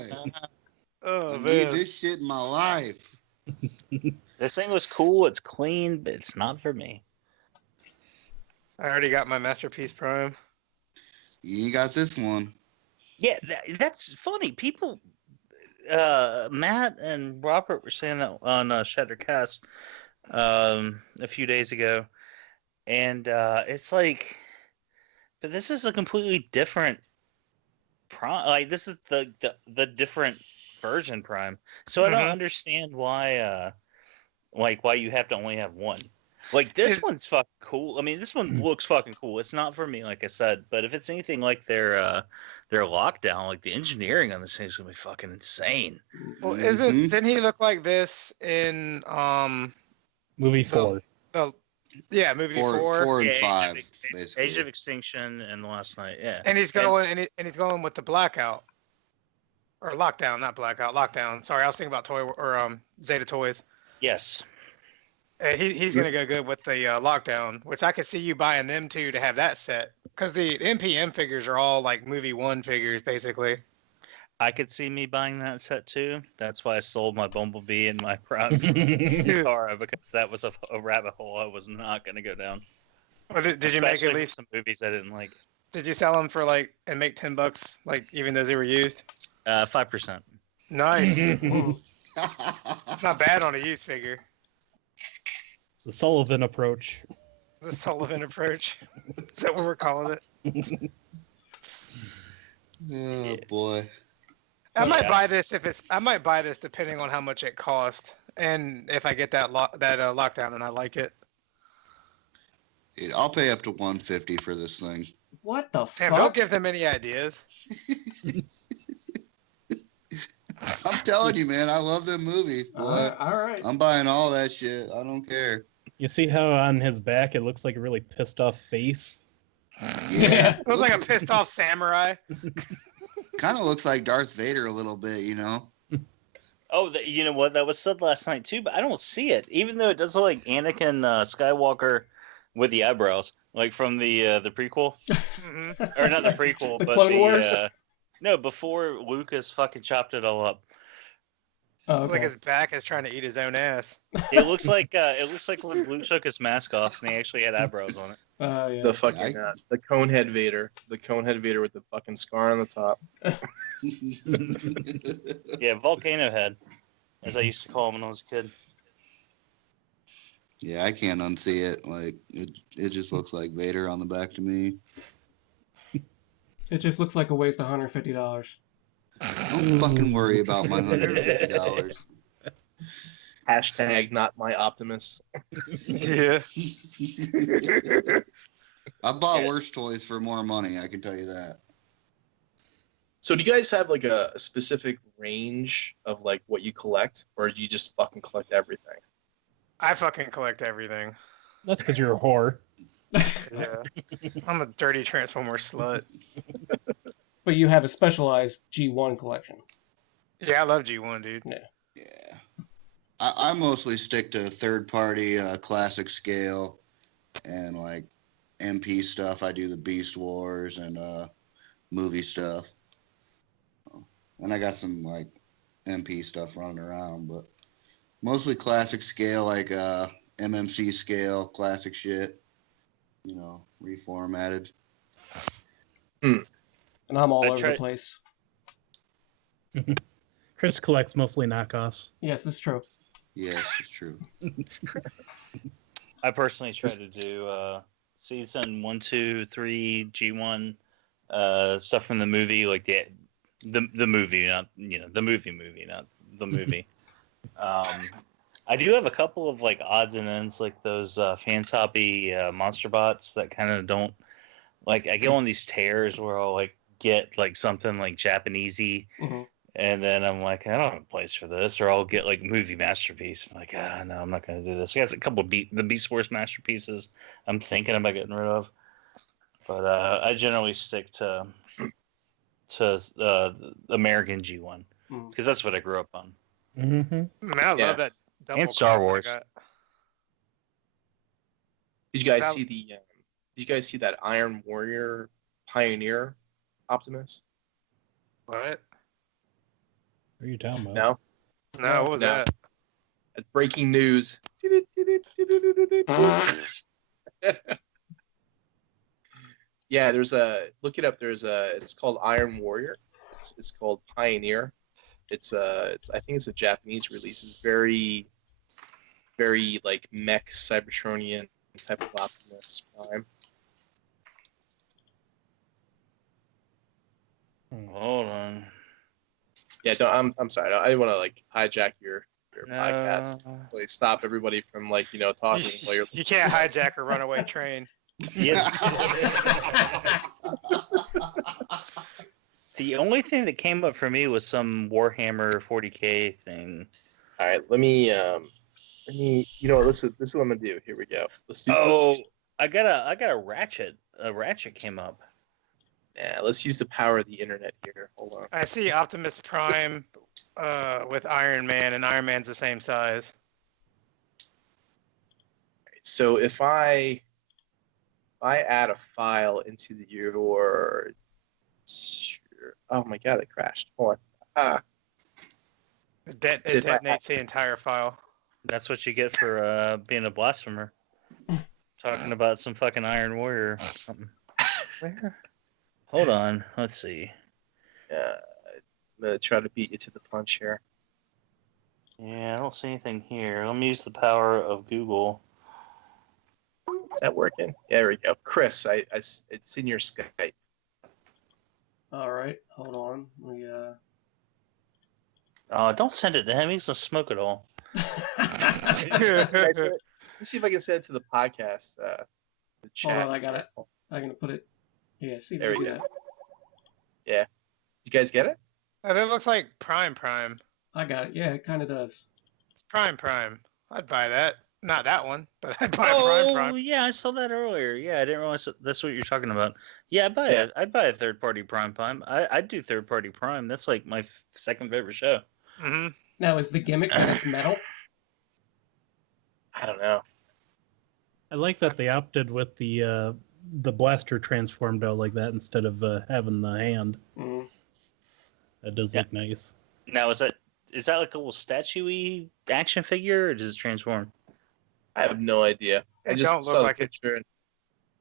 Oh, I man. need this shit in my life. This thing was cool. It's clean, but it's not for me. I already got my Masterpiece Prime. You got this one. Yeah, that's funny. People, Matt and Robert were saying that on Shattercast a few days ago, and it's like, but this is a completely different Prime. Like this is the different version Prime. So I don't understand why why you have to only have one. Like this one's fucking cool. I mean, this one looks fucking cool. It's not for me, like I said. But if it's anything like their lockdown, like the engineering on this thing is gonna be fucking insane. Well, didn't he look like this in movie 4? Movie 4. 4 and Yeah, 5, basically. Age of Extinction and Last Night. Yeah. And he's going and he's going with the Blackout or Lockdown, not Blackout, Lockdown. Sorry, I was thinking about Toy or Zeta Toys. Yes. He's gonna go good with the Lockdown, which I could see you buying them too to have that set, because the NPM figures are all like movie 1 figures basically. I could see me buying that set too. That's why I sold my Bumblebee and my Kara, because that was a rabbit hole I was not gonna go down. Well, did you make at least some movies I didn't like? Did you sell them for like and make $10, like even though they were used? 5%. Nice. It's not bad on a used figure. It's the Sullivan approach. The Sullivan approach. Is that what we're calling it? Oh boy. I might buy this I might buy this depending on how much it costs and if I get that Lockdown and I like it. Dude, I'll pay up to $150 for this thing. What the Damn, fuck? don't give them any ideas. I'm telling you, man, I love them movies, boy. All right. I'm buying all that shit. I don't care. You see how on his back it looks like a really pissed off face? Yeah. It looks like a pissed off samurai. Kind of looks like Darth Vader a little bit, you know? Oh, you know what? That was said last night too, but I don't see it. Even though it does look like Anakin Skywalker with the eyebrows, like from the prequel, or not the prequel, The but Clone Wars? No, before Lucas fucking chopped it all up. Oh, Looks like his back is trying to eat his own ass. It looks like when Luke took his mask off and he actually had eyebrows on it. Yeah. The fucking the Conehead Vader, the Conehead Vader with the fucking scar on the top. Yeah, Volcano Head, as I used to call him when I was a kid. Yeah, I can't unsee it. Like it just looks like Vader on the back to me. It just looks like a waste of $150. Don't fucking worry about my $150. Hashtag not my Optimus. Yeah. I bought worse toys for more money, I can tell you that. So do you guys have like a specific range of like what you collect, or do you just fucking collect everything? I fucking collect everything. That's because you're a whore. Yeah. I'm a dirty Transformer slut. But you have a specialized G1 collection. Yeah, I love G1, dude. Yeah. I mostly stick to third-party classic scale and like MP stuff. I do the Beast Wars and movie stuff. And I got some like MP stuff running around, but mostly classic scale, like MMC scale, classic shit. You know, reformatted. And I'm all over the place. Chris collects mostly knockoffs. Yes, it's true. Yes, it's true. I personally try to do season 1, 2, 3, G1 stuff from the movie, like the movie, not the movie, not the movie. I do have a couple of like odds and ends, like those Fans Hobby monster bots that kind of don't like. I go on these tears where I'll like get like something like Japanesey, and then I'm like, I don't have a place for this, or I'll get like movie masterpiece. I'm like, no, I'm not gonna do this. I got a couple of the Beast Wars masterpieces I'm thinking about getting rid of, but I generally stick to American G1 because that's what I grew up on. Mm-hmm. Man, I love that. Double And Star class I Wars. got. Did you guys see the? Did you guys see that Iron Warrior Pioneer Optimus? What? What are you talking about? No. No, what was No. that? breaking news. Yeah, look it up. It's called Iron Warrior. It's called Pioneer. I think it's a Japanese release. It's very, very like mech Cybertronian type of Optimus Prime. Hold on. Yeah, I'm sorry. I didn't want to like hijack your podcast. Like stop everybody from talking while you're. You can't hijack a runaway train. The only thing that came up for me was some Warhammer 40K thing. All right, let me. You know what? This is what I'm gonna do. Here we go. Let's do. I got a ratchet. A ratchet came up. Yeah, let's use the power of the internet here. Hold on. I see Optimus Prime with Iron Man, and Iron Man's the same size. So if I add a file into your oh my god, it crashed. Hold on. It detonates the entire file. That's what you get for being a blasphemer. Talking about some fucking Iron Warrior or something. Where? Hold on. Let's see. I'm gonna try to beat you to the punch here. Yeah, I don't see anything here. Let me use the power of Google. Is that working? Yeah, there we go. Chris, it's in your Skype. All right, hold on. Don't send it to him. He's gonna smoke it all. Let me see if I can send it to the podcast. The chat. Hold on, I got it. I'm gonna put it. Yeah, see if there we go. That. Yeah. You guys get it? And it looks like Prime. I got it. Yeah, it kind of does. It's Prime. I'd buy that. Not that one, but I'd buy Prime. Oh, yeah, I saw that earlier. Yeah, I didn't realize that's what you're talking about. Yeah, I'd buy a third-party Prime. I'd do third-party Prime. That's like my second favorite show. Mm-hmm. Now, is the gimmick that it's metal? I don't know. I like that they opted with the blaster transformed out like that instead of having the hand. Mm. That does look nice. Now, is that like a little statue-y action figure, or does it transform? I have no idea. I just don't saw look the like picture.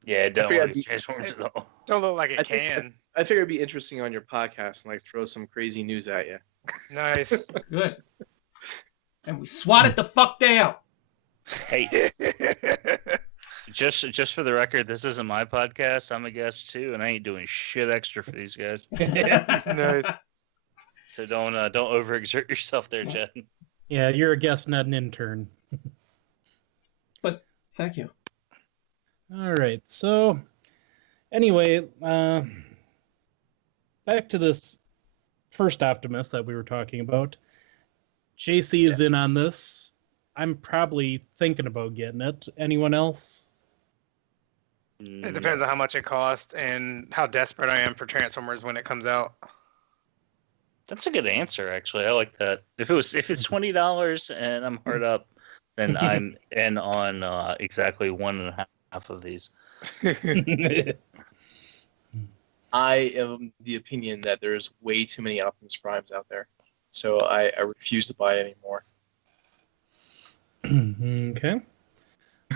Yeah, it don't look transforms at all. Don't look like it can. I think it'd be interesting on your podcast and throw some crazy news at you. Nice. Good. And we swatted the fuck down. Hey, just for the record, this isn't my podcast. I'm a guest too, and I ain't doing shit extra for these guys. Nice. So don't overexert yourself there, Jed. Yeah, you're a guest, not an intern. But thank you. All right. So, anyway, back to this first Optimus that we were talking about. JC is in on this. I'm probably thinking about getting it. Anyone else? It depends on how much it costs and how desperate I am for Transformers when it comes out. That's a good answer, actually. I like that. If it's $20 and I'm hard up, then I'm in on exactly 1.5 of these. I am the opinion that there's way too many Optimus Primes out there, so I refuse to buy it anymore. Okay.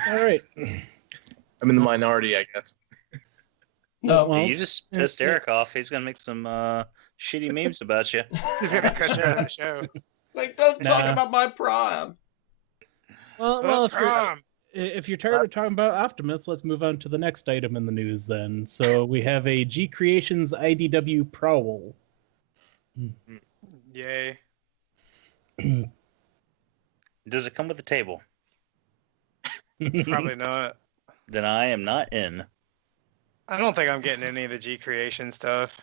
All right. I'm in the minority, I guess. No, well, You just pissed Eric off. He's gonna make some shitty memes about you. He's going to cut you out of the show. Don't talk about my Prime. Well, if you're tired of talking about Optimus, let's move on to the next item in the news then. So we have a G Creations IDW Prowl. Yay. Does it come with a table? Probably not. Then I am not in. I don't think I'm getting any of the G Creation stuff.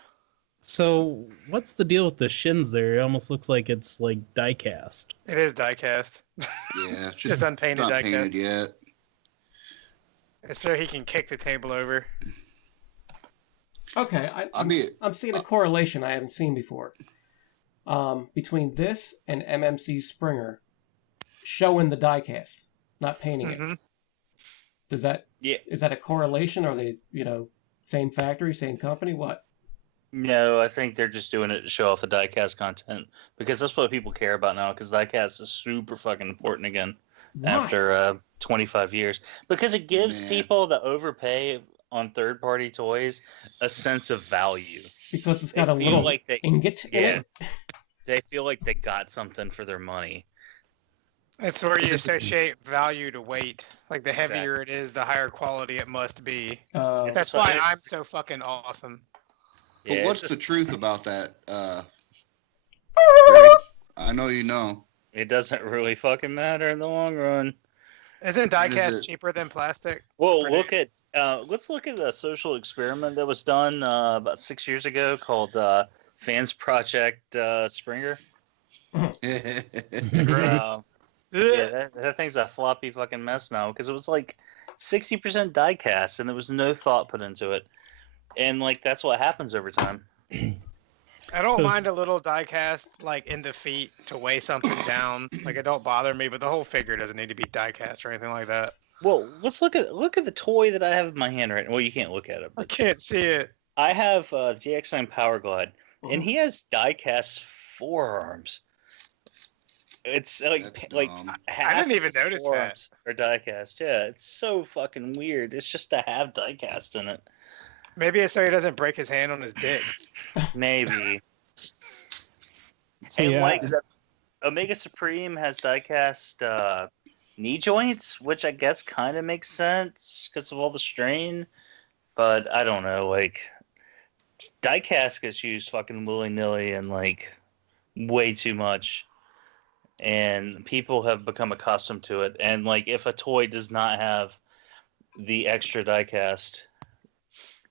So what's the deal with the shins there? It almost looks like it's like die-cast. It is die-cast. Yeah, it's Just unpainted not die-cast. painted yet. It's so he can kick the table over. Okay, I'm seeing a correlation I haven't seen before. Between this and MMC Springer showing the diecast, not painting it. Is that a correlation? Are they, same factory, same company? What? No, I think they're just doing it to show off the diecast content because that's what people care about now. Because diecast is super fucking important again after 25 years. Because it gives people that overpay on third-party toys a sense of value. Because it's got a little ingot in it. They feel like they got something for their money. It's where you associate value to weight. Like the heavier it is, the higher quality it must be. That's why I'm so fucking awesome. But what's the truth about that, Greg? I know you know. It doesn't really fucking matter in the long run. Isn't diecast cheaper than plastic? Well, let's look at a social experiment that was done about 6 years ago called Fans Project Springer. That thing's a floppy fucking mess now because it was like 60% diecast and there was no thought put into it. And like that's what happens over time. I don't mind a little diecast like in the feet to weigh something down. Like it don't bother me, but the whole figure doesn't need to be diecast or anything like that. Well, let's look at the toy that I have in my hand right now. Well, you can't look at it. I can't see it. I have GX9 Power Glide, and he has diecast forearms. It's like half I didn't even notice that. Or diecast, yeah. It's so fucking weird. It's just to have diecast in it. Maybe it's so he doesn't break his hand on his dick. Maybe. So, and yeah. like Omega Supreme has diecast knee joints, which I guess kind of makes sense because of all the strain. But I don't know, like diecast gets used fucking willy-nilly and like way too much. And people have become accustomed to it. And like if a toy does not have the extra diecast,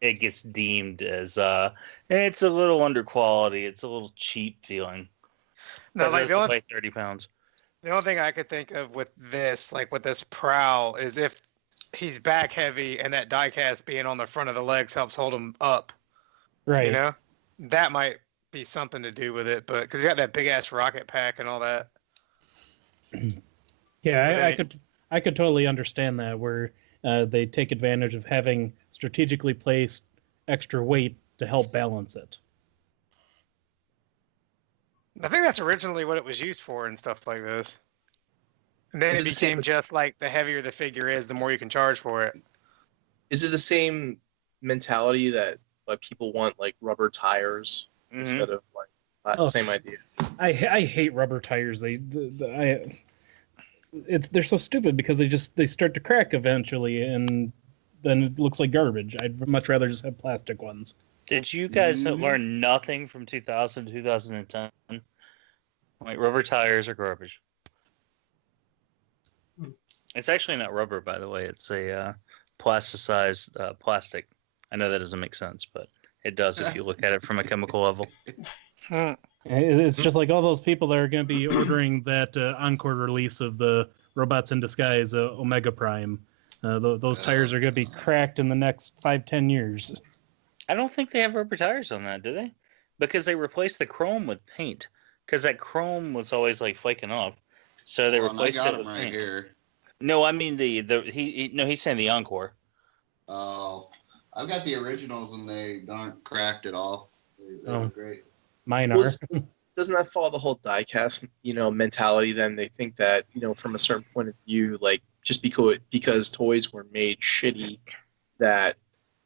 it gets deemed as it's a little under quality. It's a little cheap feeling. No, like the only, weigh 30 pounds. The only thing I could think of with this, like with this prowl, is if he's back heavy and that diecast being on the front of the legs helps hold him up. Right. You know, that might be something to do with it, but because he got that big ass rocket pack and all that. Yeah, I could totally understand that where they take advantage of having strategically placed extra weight to help balance it. I think that's originally what it was used for and stuff like this. And then it became just like the heavier the figure is, the more you can charge for it. Is it the same mentality that like people want like rubber tires instead of like same idea? I hate rubber tires. They're so stupid because they start to crack eventually, and then it looks like garbage. I'd much rather just have plastic ones. Did you guys learn nothing from 2000 to 2010? Like rubber tires are garbage. It's actually not rubber, by the way. It's a plasticized plastic. I know that doesn't make sense, but it does if you look at it from a chemical level. It's just like all those people that are going to be ordering that Encore release of the Robots in Disguise Omega Prime. Those tires are going to be cracked in the next 5-10 years. I don't think they have rubber tires on that, do they? Because they replaced the chrome with paint. Because that chrome was always like flaking off. So they replaced it with paint. Here. No, I mean he's saying the Encore. Oh, I've got the originals and they aren't cracked at all. They were great. Mine are. Doesn't that follow the whole diecast, mentality? Then they think that, from a certain point of view, like just because toys were made shitty, that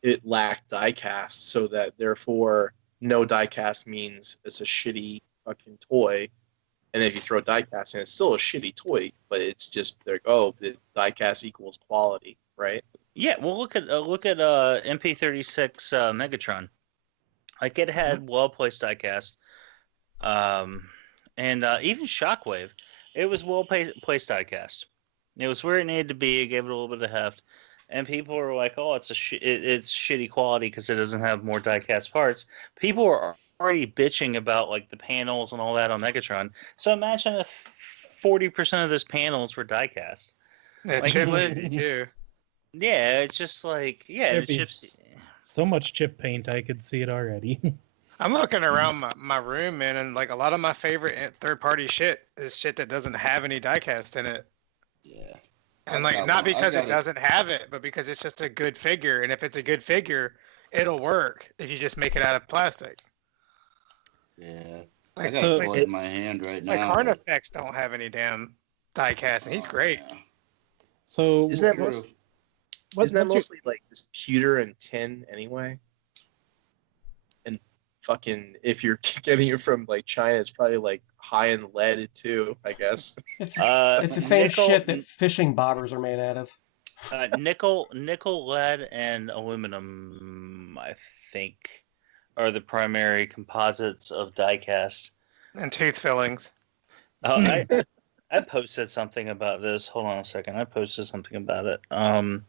it lacked diecast, so that therefore no diecast means it's a shitty fucking toy. And if you throw diecast in, it's still a shitty toy, but it's just like, oh, the diecast equals quality, right? Yeah, well, look at MP36 Megatron. Like it had well-placed diecast, and even Shockwave, it was well-placed diecast. It was where it needed to be. It gave it a little bit of heft, and people were like, "Oh, it's shitty quality because it doesn't have more diecast parts." People were already bitching about like the panels and all that on Megatron. So imagine if 40% of those panels were diecast. Yeah, like, chip too. Yeah, it's just like chips. So much chip paint, I could see it already. I'm looking around my room, man, and like a lot of my favorite third-party shit is shit that doesn't have any diecast in it. Yeah. And like not because it doesn't have it, but because it's just a good figure. And if it's a good figure, it'll work if you just make it out of plastic. Yeah. I Like, got a toy in my hand right now. Like Carnifex don't have any damn die casting. He's great. Yeah. So Isn't that, True. isn't that mostly like just pewter and tin anyway? And fucking, if you're getting it from like China, it's probably like high in lead too, I guess. It's the same nickel- shit that fishing bobbers are made out of. Nickel, lead, and aluminum, I think, are the primary composites of die-cast. And tooth fillings. Oh, I posted something about this. Hold on a second. I posted something about it. I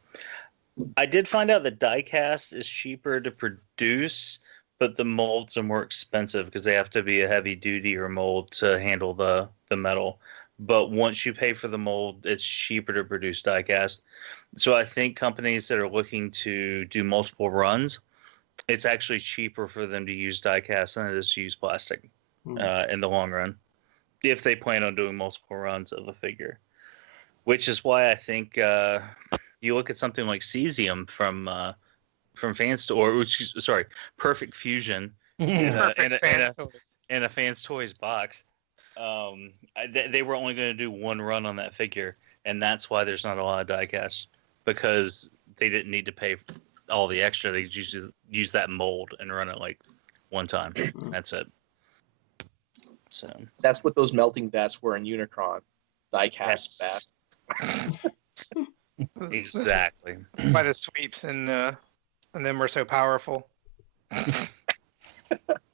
did find out that die-cast is cheaper to produce, but the molds are more expensive because they have to be a heavy-duty mold to handle the metal. But once you pay for the mold, it's cheaper to produce die-cast. So I think companies that are looking to do multiple runs, it's actually cheaper for them to use die-cast than it is to use plastic in the long run, if they plan on doing multiple runs of a figure. Which is why I think you look at something like Cesium from Perfect Fusion in a Fans Toys box. They were only going to do one run on that figure, and that's why there's not a lot of die-cast, because they didn't need to pay all the extra. They just use that mold and run it like one time. That's it. So that's what those melting vats were in Unicron. Die-cast vats. Exactly. That's why the sweeps and them were so powerful.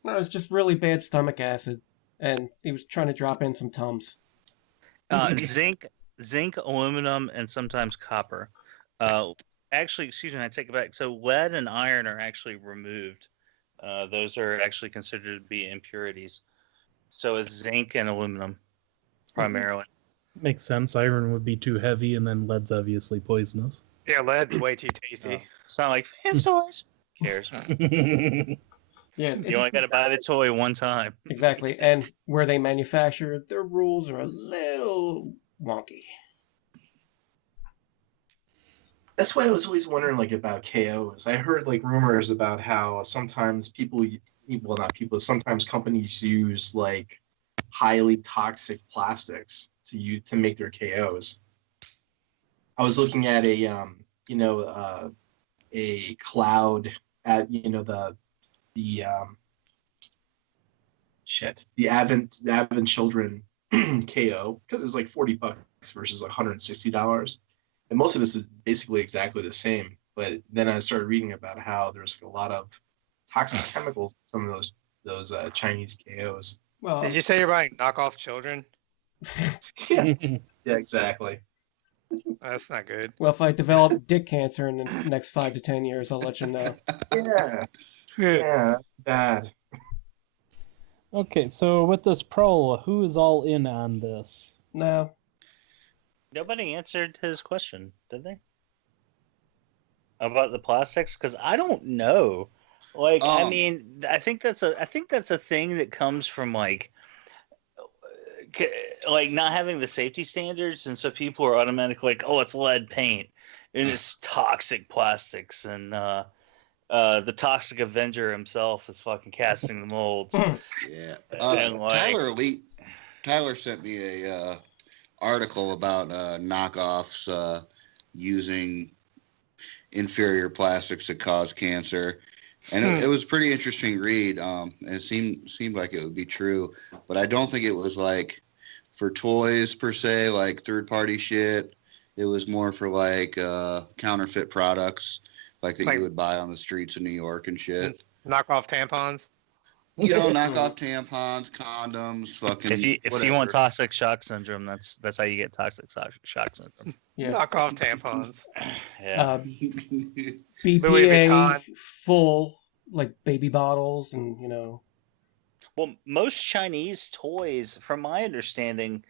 No, it's just really bad stomach acid, and he was trying to drop in some Tums. Zinc, aluminum, and sometimes copper. Actually, excuse me, I take it back. So lead and iron are actually removed. Those are actually considered to be impurities. So it's zinc and aluminum, primarily. Makes sense. Iron would be too heavy, and then lead's obviously poisonous. Yeah, lead's way too tasty. It's not like Fans Toys. Who cares? Yeah, You only got to buy the toy one time. exactly. And where they manufacture, their rules are a little wonky. That's why I was always wondering, like, about KOs. I heard like rumors about how sometimes sometimes companies use like highly toxic plastics to make their KOs. I was looking at a cloud at the Advent Children KO, because it's like $40 versus like $160. And most of this is basically exactly the same. But then I started reading about how there's a lot of toxic chemicals in some of those Chinese KOs. Well, Did you say you're buying knockoff children? Yeah, exactly. That's not good. well, if I develop dick cancer in the next 5 to 10 years, I'll let you know. Yeah, bad. Okay, so with this Pro, who is all in on this? No. Nobody answered his question, did they? About the plastics? Because I don't know. Like, I mean, I think that's a thing that comes from like not having the safety standards, and so people are automatically like, oh, it's lead paint and it's toxic plastics, and the Toxic Avenger himself is fucking casting the molds. Yeah. Tyler sent me a article about knockoffs using inferior plastics that cause cancer, and it was a pretty interesting read. And it seemed like it would be true, but I don't think it was like for toys per se, like third-party shit. It was more for like counterfeit products, like that you would buy on the streets of New York and shit. Knockoff tampons. Knockoff tampons, condoms, fucking. If you want toxic shock syndrome, that's how you get toxic shock syndrome. Yeah. Knockoff tampons. Yeah. BPA full, like baby bottles, and Well, most Chinese toys, from my understanding,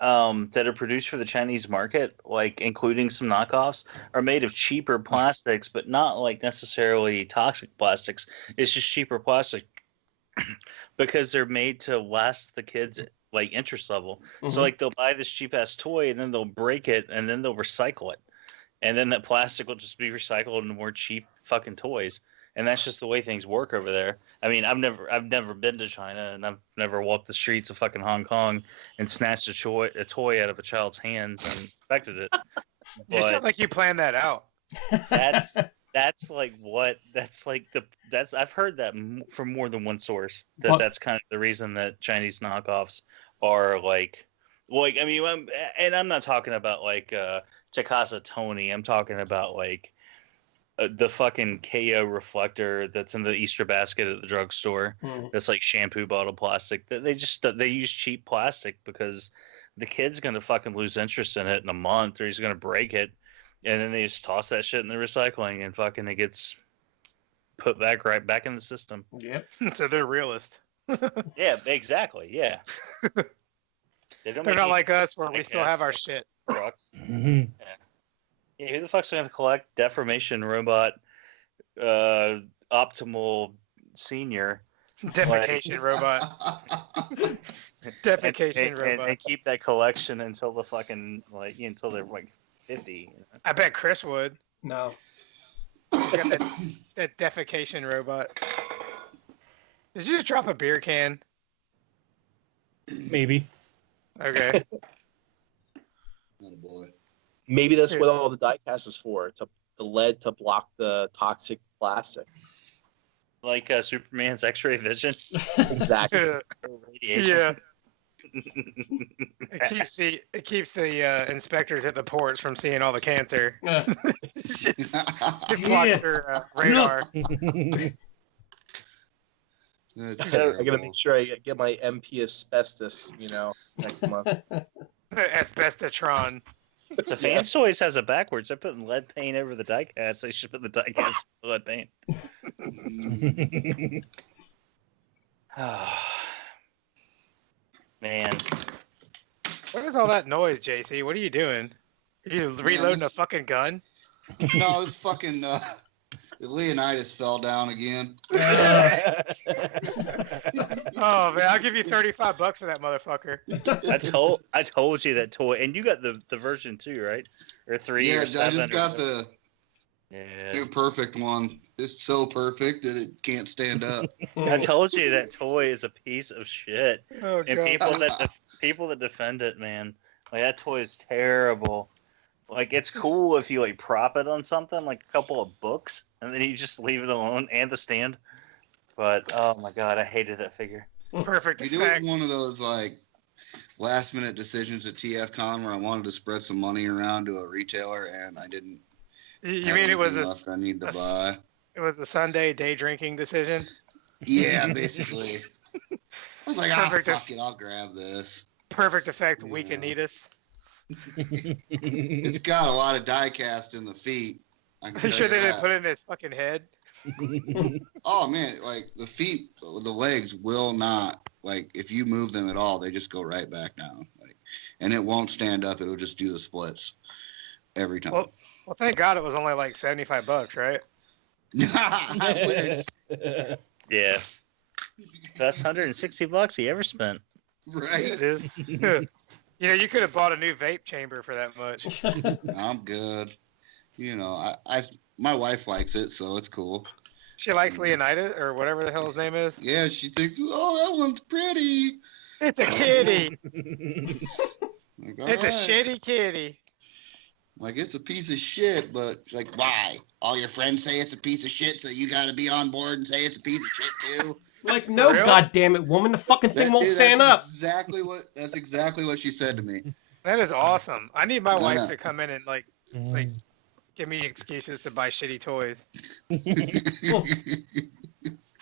that are produced for the Chinese market, like including some knockoffs, are made of cheaper plastics, but not like necessarily toxic plastics. It's just cheaper plastic because they're made to last the kids like interest level. Mm-hmm. So like they'll buy this cheap ass toy and then they'll break it and then they'll recycle it, and then that plastic will just be recycled into more cheap fucking toys. and that's just the way things work over there. I mean, I've never been to China, and I've never walked the streets of fucking Hong Kong and snatched a toy out of a child's hands and inspected it. You sound like you planned that out. That's I've heard that from more than one source. That's kind of the reason that Chinese knockoffs are like I mean, and I'm not talking about like Chikasa Tony. I'm talking about like the fucking KO reflector that's in the Easter basket at the drugstore. That's like shampoo bottle plastic. They use cheap plastic because the kid's gonna fucking lose interest in it in a month, or he's gonna break it, and then they just toss that shit in the recycling, and fucking it gets put right back in the system. Yep. So they're realist. Yeah, exactly. Yeah. They're not like us where we still have our shit. Yeah. Yeah, who the fuck's gonna collect Deformation Robot, Optimal Senior, Defecation Robot, Defecation Robot, and keep that collection until the fucking until they're like 50. You know? I bet Chris would. No. That Defecation Robot. Did you just drop a beer can? Maybe. Okay. Oh boy. Maybe that's what all the die-cast is for, the lead to block the toxic plastic. Like Superman's X-ray vision. Exactly. Yeah. It keeps the inspectors at the ports from seeing all the cancer. It blocks their radar. I gotta make sure I get my MP asbestos, next month. Asbestatron. So Fans Toys has it backwards. They're putting lead paint over the die-cast. They should put the die-cast with lead paint. Man. What is all that noise, JC? What are you doing? Are you reloading a fucking gun? No, it's fucking Leonidas fell down again. Oh man, I'll give you $35 for that motherfucker. I told you that toy, and you got the version 2, right? Or 3? Yeah, or 7 I just got the new perfect one. It's so perfect that it can't stand up. I told you that toy is a piece of shit. Oh, and people that defend it, man, like that toy is terrible. Like, it's cool if you like prop it on something, like a couple of books, and then you just leave it alone, and the stand. But oh my god, I hated that figure. Perfect. You do it one of those like last minute decisions at TFCon where I wanted to spread some money around to a retailer, and I didn't. You mean it was I need to buy. It was the Sunday day drinking decision? Yeah, basically. I was like, fuck it, I'll grab this. Perfect effect, weak Anitas. It's got a lot of die cast in the feet. You sure they didn't put it in his fucking head? Oh man, like the feet, the legs will not, like if you move them at all, they just go right back down. Like, and it won't stand up, it'll just do the splits every time. Well, thank God it was only like $75, right? I wish. Yeah. Best $160 he ever spent. Right. It is. You could have bought a new vape chamber for that much. I'm good. My wife likes it, so it's cool. She likes Leonidas or whatever the hell his name is. Yeah, she thinks, oh, that one's pretty. It's a kitty. Like, it's a shitty kitty. Like, it's a piece of shit, but it's like, why? All your friends say it's a piece of shit, so you gotta be on board and say it's a piece of shit too? Like, no, goddammit, woman, the fucking thing won't stand up. That's exactly what she said to me. That is awesome. I need my wife to come in and like give me excuses to buy shitty toys.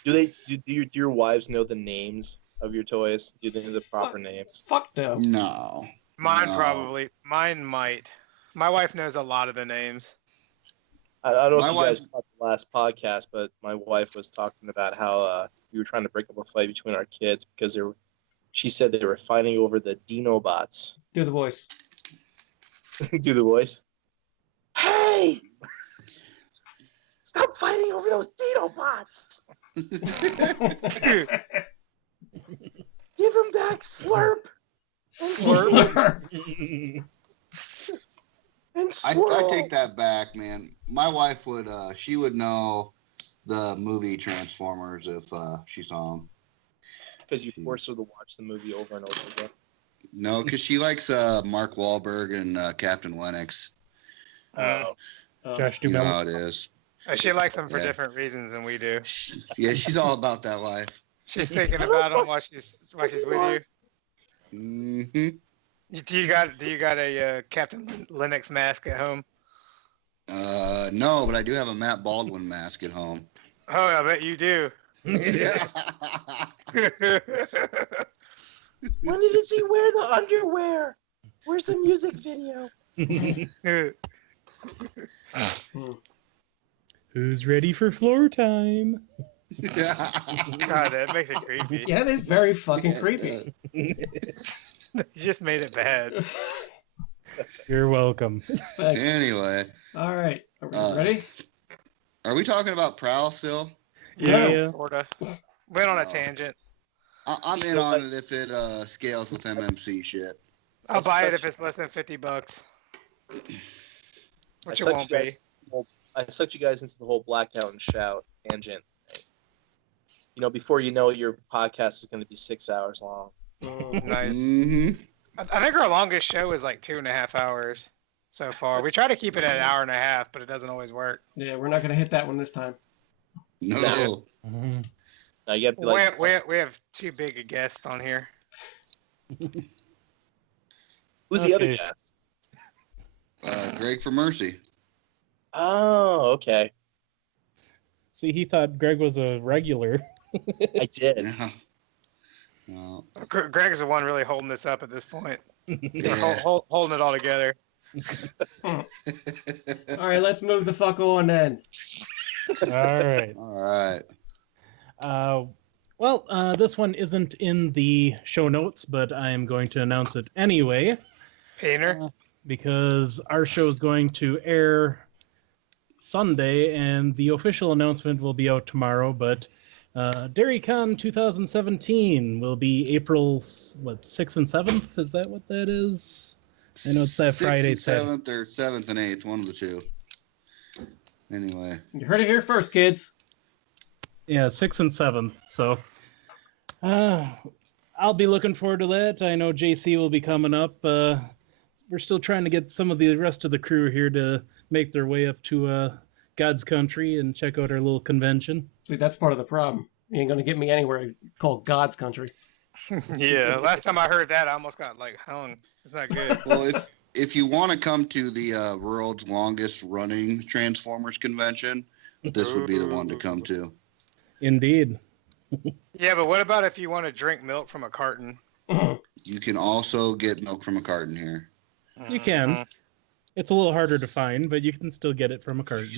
Do your wives know the names of your toys? Do they know the proper names? Fuck no. No. Mine probably. Mine might. My wife knows a lot of the names. I don't know if you guys caught the last podcast, but my wife was talking about how we were trying to break up a fight between our kids because she said they were fighting over the Dinobots. Do the voice. Do the voice. Hey! Stop fighting over those Dinobots! Give him back Slurp! Slurp? I take that back, man. My wife would, she would know the movie Transformers if she saw them. Because you forced her to watch the movie over and over again. No, because she likes Mark Wahlberg and Captain Lennox. Josh You know Duhamel. how it is. She likes them for different reasons than we do. Yeah, she's all about that life. She's thinking about them while she's with you. Mm-hmm. Do you got a Captain Lennox mask at home? No, but I do have a Matt Baldwin mask at home. Oh, I bet you do. When does he wear the underwear? Where's the music video? Who's ready for floor time? God, that makes it creepy. Yeah, it is very fucking creepy. You just made it bad. You're welcome. Thanks. Anyway. All right. Are we ready? Are we talking about Prowl still? Yeah. Sorta. Went on a tangent. I'm in on it if it scales with MMC shit. I'll buy it if it's less than $50. Which it won't be. I sucked you guys into the whole Blackout and Shout tangent. You know, before you know it, your podcast is going to be 6 hours long. Nice. Mm-hmm. I think our longest show is like 2.5 hours so far. We try to keep it at an hour and a half, but it doesn't always work. Yeah, we're not going to hit that one this time. No. Mm-hmm. Now you have to be like, we have too big a guests on here. who's the other Okay. guest? Greg for Mercy. Oh, okay. See, he thought Greg was a regular. I did. Yeah. No. Greg's the one really holding this up at this point. Yeah. Holding it all together. All right, let's move the fuck on then. All right. All right. This one isn't in the show notes, but I am going to announce it anyway. Painter. Because our show is going to air Sunday, and the official announcement will be out tomorrow. But DairyCon 2017 will be April 6th and 7th. Is that what that is? I know it's that 6th Friday. and 7th or 7th and 8th, one of the two. Anyway. You heard it here first, kids. Yeah, 6th and 7th. So I'll be looking forward to that. I know JC will be coming up. We're still trying to get some of the rest of the crew here to make their way up to God's country and check out our little convention. See, that's part of the problem. You ain't going to get me anywhere called God's country. Yeah, last time I heard that, I almost got like hung. It's not good. Well, if you want to come to the world's longest running Transformers convention, this would be the one to come to. Indeed. Yeah, but what about if you want to drink milk from a carton? You can also get milk from a carton here. You can. It's a little harder to find, but you can still get it from a carton.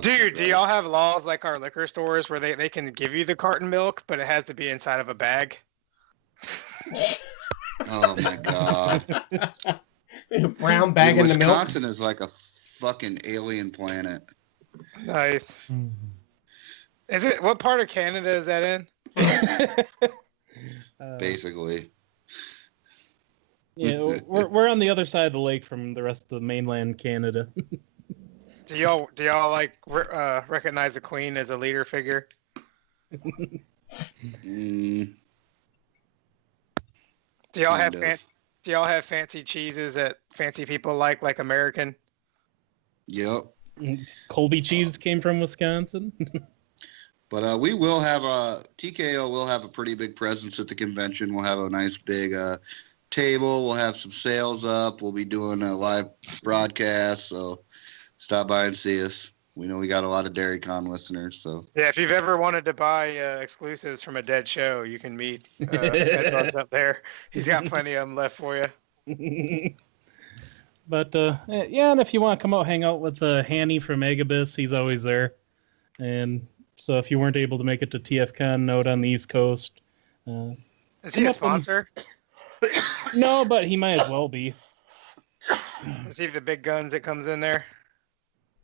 Dude, do y'all have laws like our liquor stores where they can give you the carton milk, but it has to be inside of a bag? Oh my god. Brown bag in the milk. Wisconsin is like a fucking alien planet. Nice. Is it? What part of Canada is that in? Basically. Yeah, we're on the other side of the lake from the rest of the mainland Canada. Do y'all like recognize the Queen as a leader figure? Do y'all have fancy cheeses that fancy people like American? Yep. Colby cheese came from Wisconsin. But we will have TKO will have a pretty big presence at the convention. We'll have a nice big table. We'll have some sales up. We'll be doing a live broadcast. So stop by and see us. We know we got a lot of DairyCon listeners. So yeah, if you've ever wanted to buy exclusives from a dead show, you can meet Edbugs up there. He's got plenty of them left for you. But yeah, and if you want to come out, hang out with Hanny from Agabus, he's always there. And so if you weren't able to make it to TFCon out on the East Coast, is he a sponsor? No, but he might as well be. Is he the big guns that comes in there?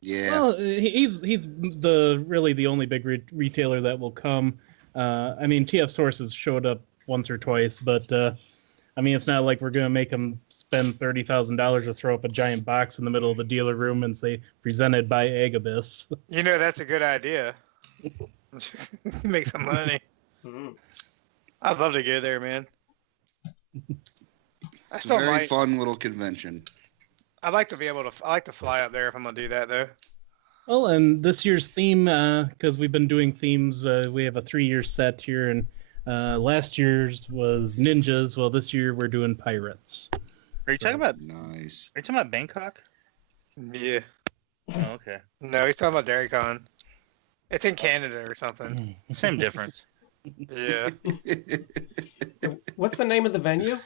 yeah. Well, he's really the only big retailer that will come. I mean, TF Sources showed up once or twice, but I mean, it's not like we're gonna make them spend $30,000 to throw up a giant box in the middle of the dealer room and say presented by Agabus. You know, that's a good idea. Make some money. Mm. I'd love to go there, man. I It's a still very might. fun little convention. I'd like to be able to. I like to fly up there if I'm gonna do that, though. Well, and this year's theme, because we've been doing themes, we have a 3-year set here, and last year's was ninjas. Well, this year we're doing pirates. Are you talking about? Nice. Are you talking about Bangkok? Yeah. Oh, okay. No, he's talking about DairyCon. It's in Canada or something. Same difference. Yeah. What's the name of the venue?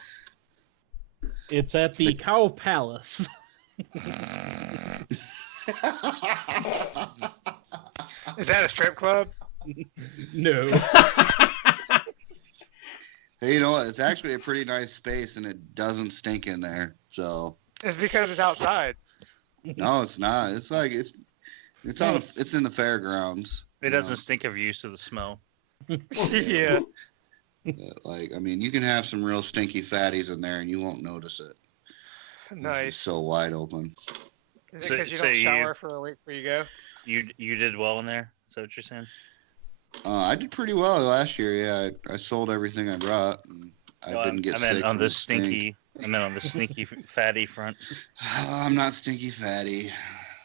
It's at the Cow Palace. Is that a strip club? No. Hey, you know what? It's actually a pretty nice space, and it doesn't stink in there. So It's because it's outside. no, it's not. It's like it's in the fairgrounds. It doesn't stink if you're used to the smell. Yeah. Like, I mean, you can have some real stinky fatties in there, and you won't notice it. It's Nice. so wide open. Is it because you don't shower for a week before you go? You did well in there. Is that what you're saying? I did pretty well last year. Yeah, I sold everything I brought, and I didn't get sick. On from the stink. stinky. I meant on the sneaky fatty front. I'm not stinky fatty.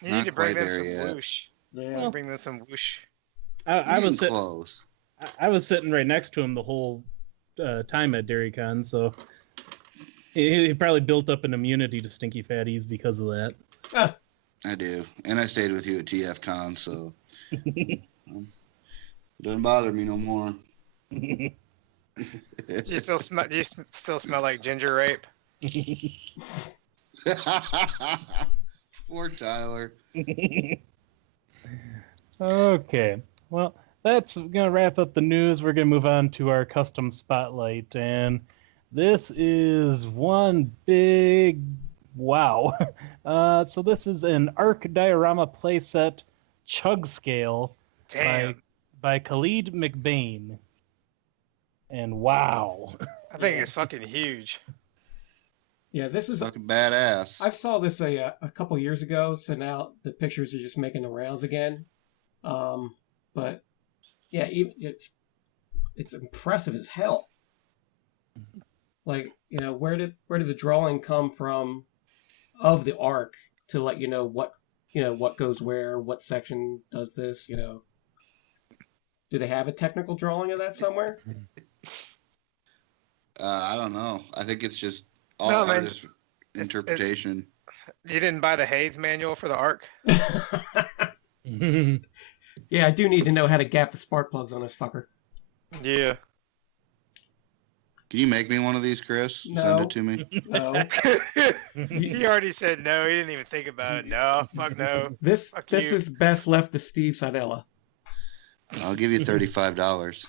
You Not need to bring quite them there some yet. whoosh. Yeah. You bring them some whoosh. I was close. I was sitting right next to him the whole time at DairyCon, so he probably built up an immunity to stinky fatties because of that. I do, and I stayed with you at TFCon, so it doesn't bother me no more. Do you still smell? Do you still smell like ginger rape? Poor Tyler. Okay, well, that's gonna wrap up the news. We're gonna move on to our custom spotlight, and this is one big wow. So this is an Arc diorama playset chug scale Damn. by Khalid McBain. And wow. I think it's fucking huge. Yeah, this is. Fucking badass. I saw this a couple years ago, so now the pictures are just making the rounds again. But yeah, it's impressive as hell. Like, you know, where did the drawing come from of the arc to let you know what goes where, what section does this, you know? Do they have a technical drawing of that somewhere? I don't know. I think it's just all No, man. artist interpretation. You didn't buy the Hayes manual for the arc? Yeah, I do need to know how to gap the spark plugs on this fucker. Yeah. Can you make me one of these, Chris? No. Send it to me. No. He already said no. He didn't even think about it. No, fuck no. This Fuck this you. is best left to Steve Sidella. I'll give you $35.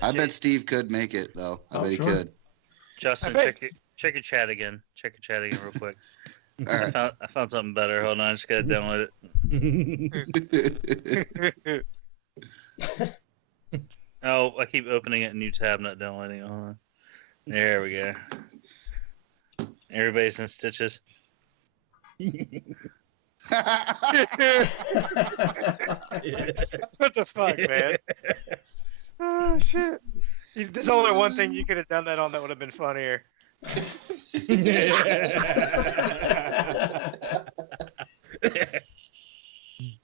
I bet Steve could make it, though. I Oh, bet he sure. could. Justin, I bet- check your chat again. Check your chat again real quick. All right. I found something better. Hold on, I just gotta download it. Oh, I keep opening it in a new tab, not downloading it. Hold on. There we go. Everybody's in stitches. What the fuck, man? Oh shit! There's only one thing you could have done that on that would have been funnier.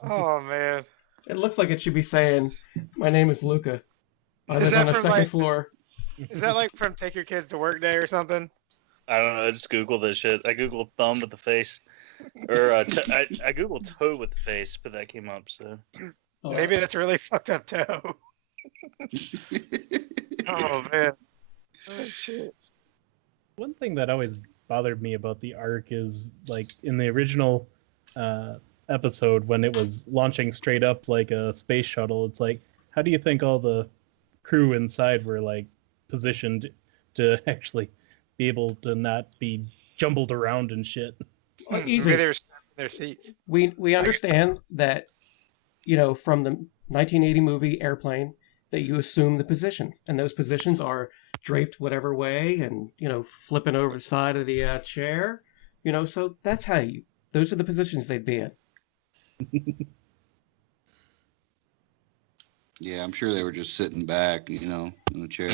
Oh man! It looks like it should be saying, "My name is Luca. I Is live that on the from, second like- floor." Is that like from Take Your Kids to Work Day or something? I don't know. I just Googled this shit. I Googled thumb with the face. Or I Googled toe with the face, but that came up, so. Oh, Maybe that's a really fucked up toe. Oh man! Oh shit! One thing that always bothered me about the arc is, like, in the original episode when it was launching straight up like a space shuttle, it's like, how do you think all the crew inside were, like, positioned to actually be able to not be jumbled around and shit? Well, Maybe easy. they were stuck in their seats. We understand that, you know, from the 1980 movie Airplane, that you assume the positions, and those positions are draped whatever way, and, you know, flipping over the side of the chair, you know. So that's how those are the positions they'd be in. Yeah, I'm sure they were just sitting back, in the chair.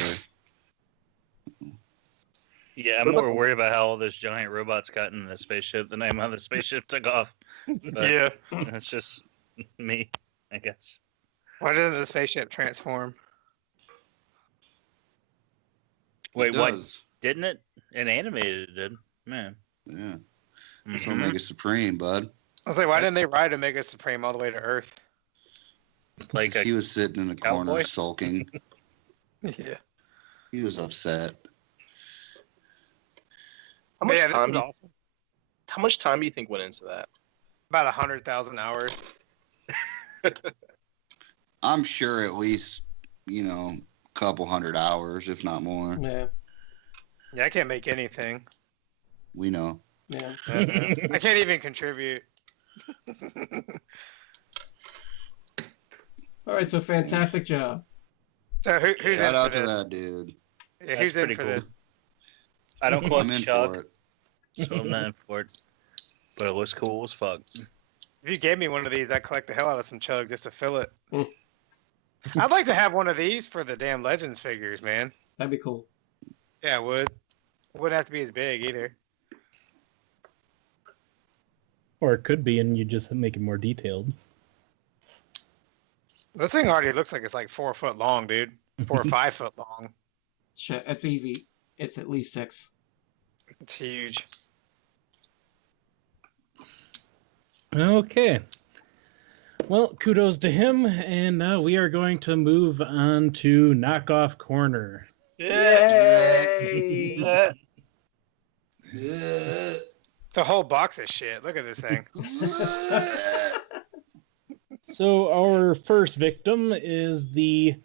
Yeah, I'm more worried about how all those giant robots got in the spaceship than I am how the spaceship took off. But Yeah. that's just me, I guess. Why didn't the spaceship transform? Wait, It what? does. Didn't it? It animated, it did. Man. Yeah. That's what Mhm. Omega Supreme, bud. I was like, why didn't they ride Omega Supreme all the way to Earth? Like He was sitting in a corner cowboy? sulking. Yeah. He was upset. How much Yeah, this time? is awesome. How much time do you think went into that? About 100,000 hours. I'm sure at least, a couple hundred hours, if not more. Yeah. Yeah, I can't make anything. We know. Yeah. I can't even contribute. All right, so fantastic job. So who's Shout in out for to this? that dude. Yeah, who's That's in pretty for cool. this? I don't I'm quote in Chuck, for it. so I'm not in for it. But it looks cool as fuck. If you gave me one of these, I'd collect the hell out of some chug just to fill it. Mm. I'd like to have one of these for the damn Legends figures, man. That'd be cool. Yeah, it would. It wouldn't have to be as big either. Or it could be, and you just make it more detailed. This thing already looks like it's like 4 foot long, dude. 4 or 5 foot long. Shit, it's easy. It's at least 6. It's huge. Okay. Well, kudos to him, and now we are going to move on to Knockoff Corner. Yay! It's a whole box of shit. Look at this thing. So our first victim is the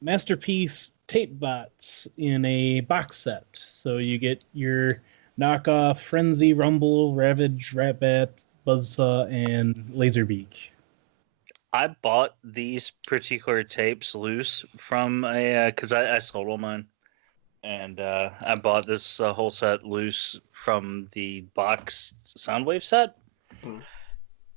Masterpiece tape bots in a box set. So you get your knockoff Frenzy, Rumble, Ravage, Ratbat, Buzzsaw, and Laserbeak. I bought these particular tapes loose from because I sold all mine, and I bought this whole set loose from the box Soundwave set,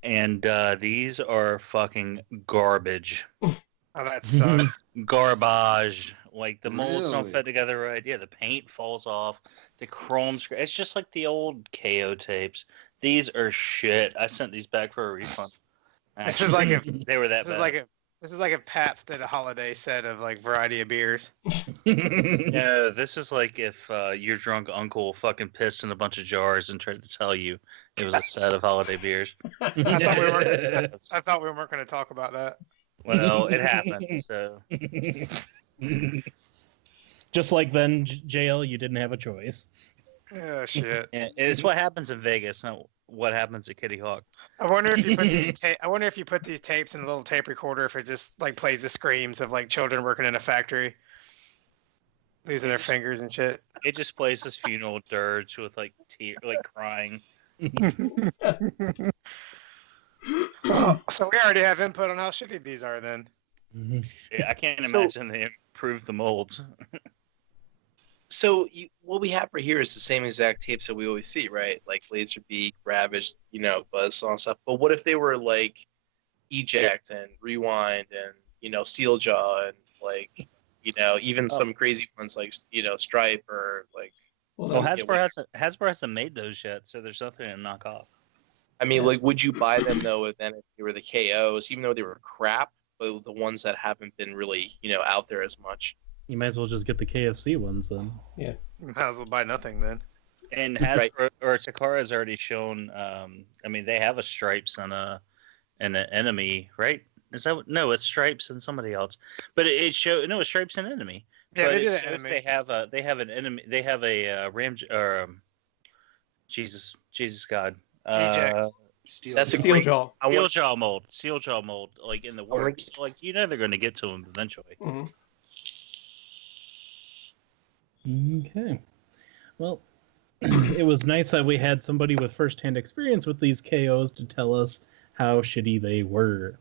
and these are fucking garbage. Oh, that sucks. Garbage. Like the molds don't Really? fit together right. Yeah, the paint falls off. The chrome. It's just like the old KO tapes. These are shit. I sent these back for a refund. This is like if they were that this bad. is like if Pabst did a holiday set of like variety of beers. Yeah, this is like if your drunk uncle fucking pissed in a bunch of jars and tried to tell you it was a set of holiday beers. I thought we weren't going to talk about that. Well, it happened. So Just like then, JL, you didn't have a choice. Oh shit! yeah, it's what happens in Vegas, not what happens at Kitty Hawk. I wonder if you put these I wonder if you put these tapes in a little tape recorder, if it just like plays the screams of like children working in a factory, losing their fingers and shit. It just plays this funeral dirge with like crying. So we already have input on how shitty these are then. Yeah, I can't imagine they improved the molds. So what we have right here is the same exact tapes that we always see, right? Like Laserbeak, Ravage, Buzzsaw and stuff. But what if they were like Eject and Rewind and Steeljaw and like even some crazy ones like Stripe or like. Well, Hasbro hasn't made those yet, so there's nothing to knock off. I mean, like, would you buy them though if they were the KOs, even though they were crap, but the ones that haven't been really out there as much? You might as well just get the KFC ones then. Yeah. Might as well buy nothing then. And Hasbro or Takara has already shown. I mean, they have a Stripes and an enemy, right? Is that no? It's Stripes and somebody else, but it showed it's Stripes and enemy. Yeah, but they it did an shows enemy. they have an enemy. They have a Ram or Jesus God. Eject. That's a great. Steeljaw. Steeljaw mold, like in the works. So, like they're going to get to them eventually. Mm-hmm. Okay. Well, it was nice that we had somebody with first-hand experience with these KOs to tell us how shitty they were.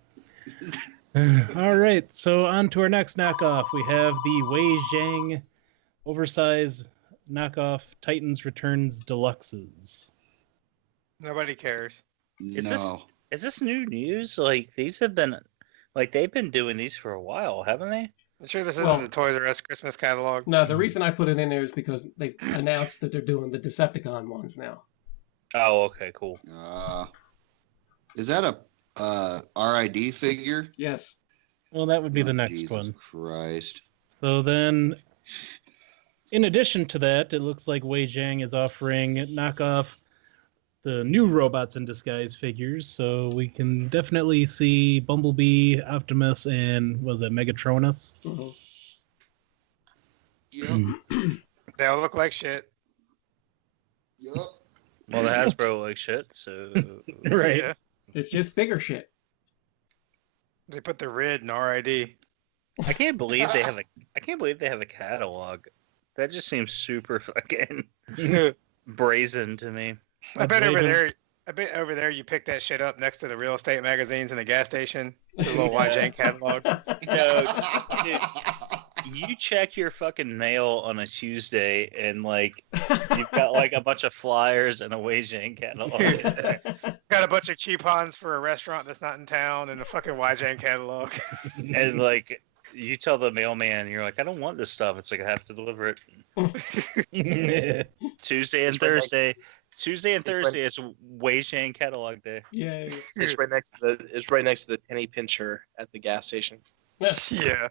All right, so on to our next knockoff. We have the Wei Zhang oversized knockoff Titans Returns Deluxes. Nobody cares. Is Is this new news? Like these have been, like they've been doing these for a while, haven't they? I'm sure this Well- isn't the Toys R Us Christmas catalog. No, the reason I put it in there is because they announced that they're doing the Decepticon ones now. Oh, okay, cool. Is that a RID figure? Yes. Well, that would be Oh, the next Jesus one. Christ. So then, in addition to that, it looks like Wei Jiang is offering Knockoff the new Robots in Disguise figures, so we can definitely see Bumblebee, Optimus, and was it Megatronus? Mhm. Yep. They all look like shit. Yep. Well, the Hasbro like shit, so Right. Yeah. It's just bigger shit. They put the red in RID. I can't believe they have a catalog. That just seems super fucking brazen to me. I bet over Raven. there. I bet over there you pick that shit up next to the real estate magazines in the gas station. The little YJ catalog. No, dude. You check your fucking mail on a Tuesday and like you've got like a bunch of flyers and a Wei-Jing catalog. Got a bunch of coupons for a restaurant that's not in town and a fucking YJ catalog. And like you tell the mailman, you're like, I don't want this stuff. It's like I have to deliver it. Tuesday and Thursday. Tuesday and Thursday is Wei-Jing catalog day. Yay. It's right next to the penny pincher at the gas station. Yeah.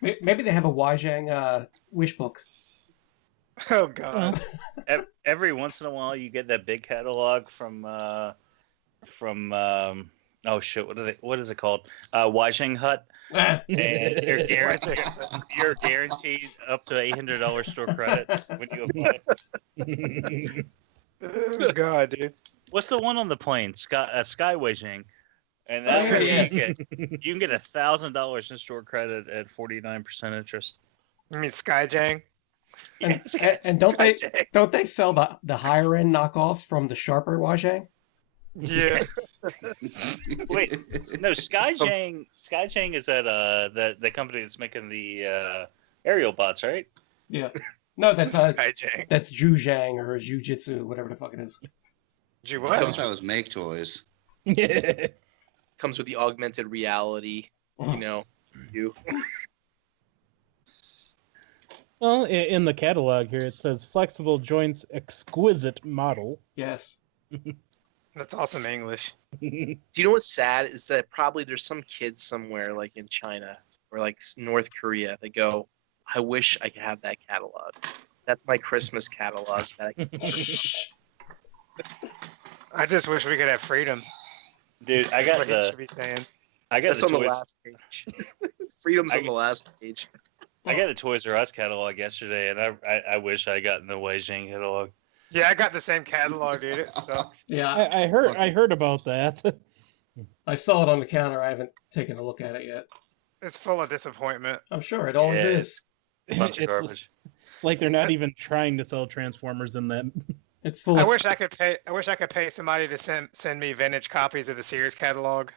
Maybe they have a Wajang wish book. Oh god. Every once in a while, you get that big catalog from oh shit, what is it called? Wajing Hut, and you're guaranteed up to $800 store credit when you apply. Oh god, dude. What's the one on the plane? Sky Wajing, and that's where yeah. you can get $1,000 in store credit at 49% interest. I mean Skyjang. And don't they sell the higher end knockoffs from the sharper Wajang? Yeah. Wait, no, Skyjang is that the company that's making the aerial bots, right? Yeah. No, that's Skyjang. that's Jujang or Jujitsu, whatever the fuck it is. Did you I what? thought that was Make Toys. Comes with the augmented reality, you know. Well, in the catalog here, it says flexible joints, exquisite model. Yes. That's awesome English. Do you know what's sad is that probably there's some kids somewhere like in China or like North Korea that go, I wish I could have that catalog. That's my Christmas catalog. That I can... I just wish we could have freedom. Dude, I got That's what he the should be saying. That's on the Toys. last page. Freedom's on the last page. I got the Toys R Us catalog yesterday, and I wish I got in the Wei-Jing catalog. Yeah, I got the same catalog, dude. It sucks. Yeah. I heard about that. I saw it on the counter. I haven't taken a look at it yet. It's full of disappointment. I'm sure it always Yeah. is. Bunch of garbage. It's like they're not even trying to sell Transformers in that. It's full I of wish I could pay somebody to send me vintage copies of the Sears catalog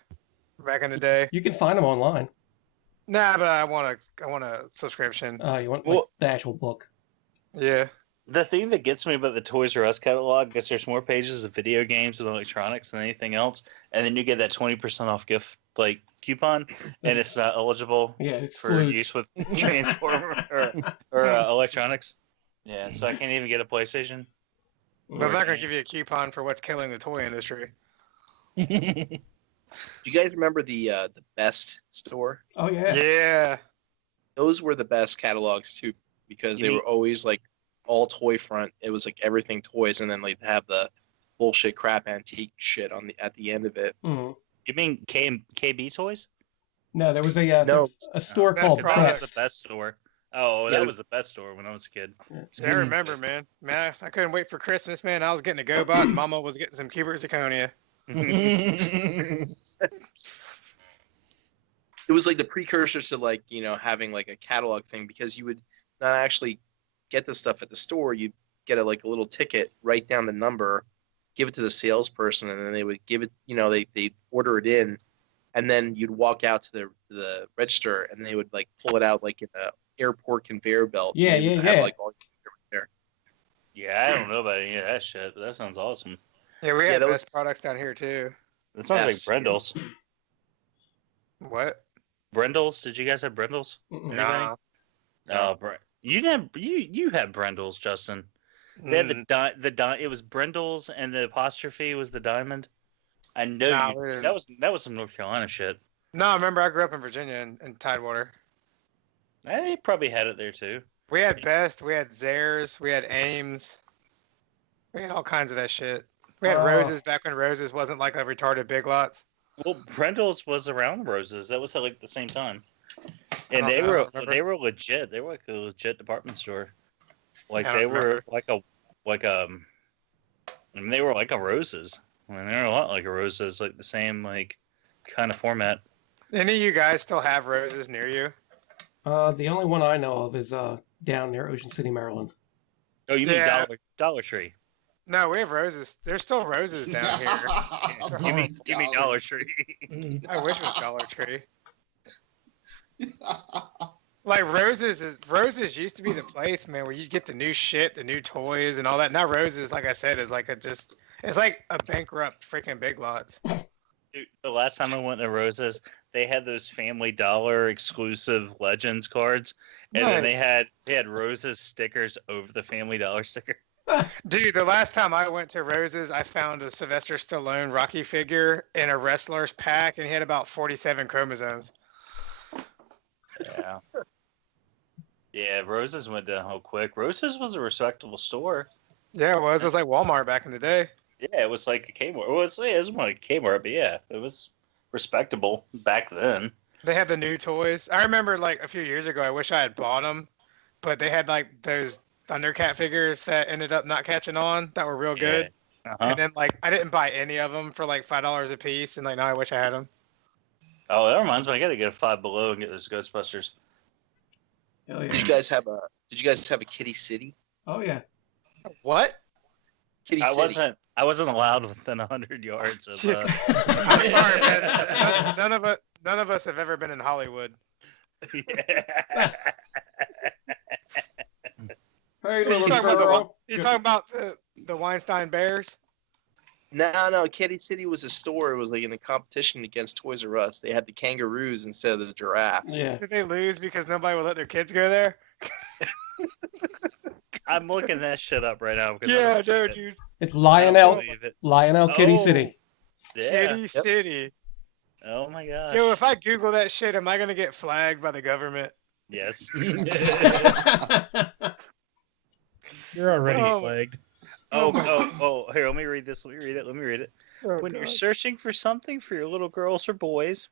back in the day. You can find them online. Nah, but I want a subscription. You want Well- the actual book. Yeah. The thing that gets me about the Toys R Us catalog is there's more pages of video games and electronics than anything else, and then you get that 20% off gift coupon, and it's not eligible Yeah, it's for use with Transformer or electronics. Yeah, so I can't even get a PlayStation. But I'm not gonna give you a coupon for what's killing the toy industry. Do you guys remember the Best store? Oh yeah. Yeah. Those were the best catalogs too, because they were always like all toy front. It was like everything toys, and then like have the bullshit crap antique shit at the end of it. Mhm. You mean KB Toys? No, there was a a store That's called probably That's Best. the best store. Oh, Yeah. that was the best store when I was a kid. I remember, man. Man, I couldn't wait for Christmas, man. I was getting a GoBot, and Mama was getting some Cubert Zirconia. It was like the precursors to like, you know, having like a catalog thing, because you would not actually get the stuff at the store. You'd get a little ticket, write down the number, give it to the salesperson, and then they would give it, you know, they'd order it in, and then you'd walk out to the register, and they would like pull it out like in a airport conveyor belt. Yeah, and they yeah, would have, yeah. like, all there. Yeah, I don't know about any of that shit, but that sounds awesome. Yeah, we had that best products down here too. It sounds Yes. like Brendels. What? Brendels? Did you guys have Brendels? Mm-mm. Nah. Oh, you didn't. You had Brendels, Justin. They had it was Brendels, and the apostrophe was the diamond. I know Nah, you. we didn't. That was some North Carolina shit. No, remember I grew up in Virginia in Tidewater. They probably had it there too. We had Best, we had Zares, we had Ames. We had all kinds of that shit. We had Roses back when Roses wasn't like a retarded Big Lots. Well, Brendels was around Roses. That was at like the same time, and I they don't were remember. they were legit. They were like a legit department store. Like I they don't were remember. I mean, they were like a Roses. I mean, they were a lot like a Roses, like the same like kind of format. Any of you guys still have Roses near you? The only one I know of is down near Ocean City, Maryland. Oh, you mean Yeah. Dollar Tree? No, we have Roses. There's still Roses down here. You mean Dollar Tree? I wish it was Dollar Tree. Like Roses used to be the place, man, where you get the new shit, the new toys and all that. Now Roses, like I said, is like it's like a bankrupt freaking Big Lots. Dude, the last time I went to Roses, they had those Family Dollar exclusive Legends cards, and then they had Roses stickers over the Family Dollar sticker. Dude, the last time I went to Roses, I found a Sylvester Stallone Rocky figure in a wrestler's pack, and he had about 47 chromosomes. Yeah. Yeah, Roses went downhill quick. Roses was a respectable store. Yeah, it was. It was like Walmart back in the day. Yeah, it was like a Kmart. Well, it was more like a Kmart, but yeah, it was respectable back then. They had the new toys. I remember like a few years ago, I wish I had bought them, but they had like those Thundercat figures that ended up not catching on that were real good. Yeah. And then like I didn't buy any of them for like $5 a piece, and like now I wish I had them. Oh, that reminds me, I gotta get a Five Below and get those Ghostbusters. Hell yeah. Did you guys have a Kiddie City? Oh yeah. What? Kiddie City. I wasn't allowed within 100 yards of. I'm sorry, man. None of us have ever been in Hollywood. Yeah. Hey, You little talking girl. about the Weinstein Bears? No, Kiddie City was a store. It was like in a competition against Toys R Us. They had the kangaroos instead of the giraffes. Yeah. Did they lose because nobody would let their kids go there? I'm looking that shit up right now. Because Yeah, dude. It's I Lionel believe it. Kiddie Oh. City. Yeah. Kitty City. Oh my gosh. Yo, if I Google that shit, am I gonna get flagged by the government? Yes. You're already Oh. flagged. Oh, here, let me read this. Let me read it. Oh, When you're God. searching for something for your little girls or boys,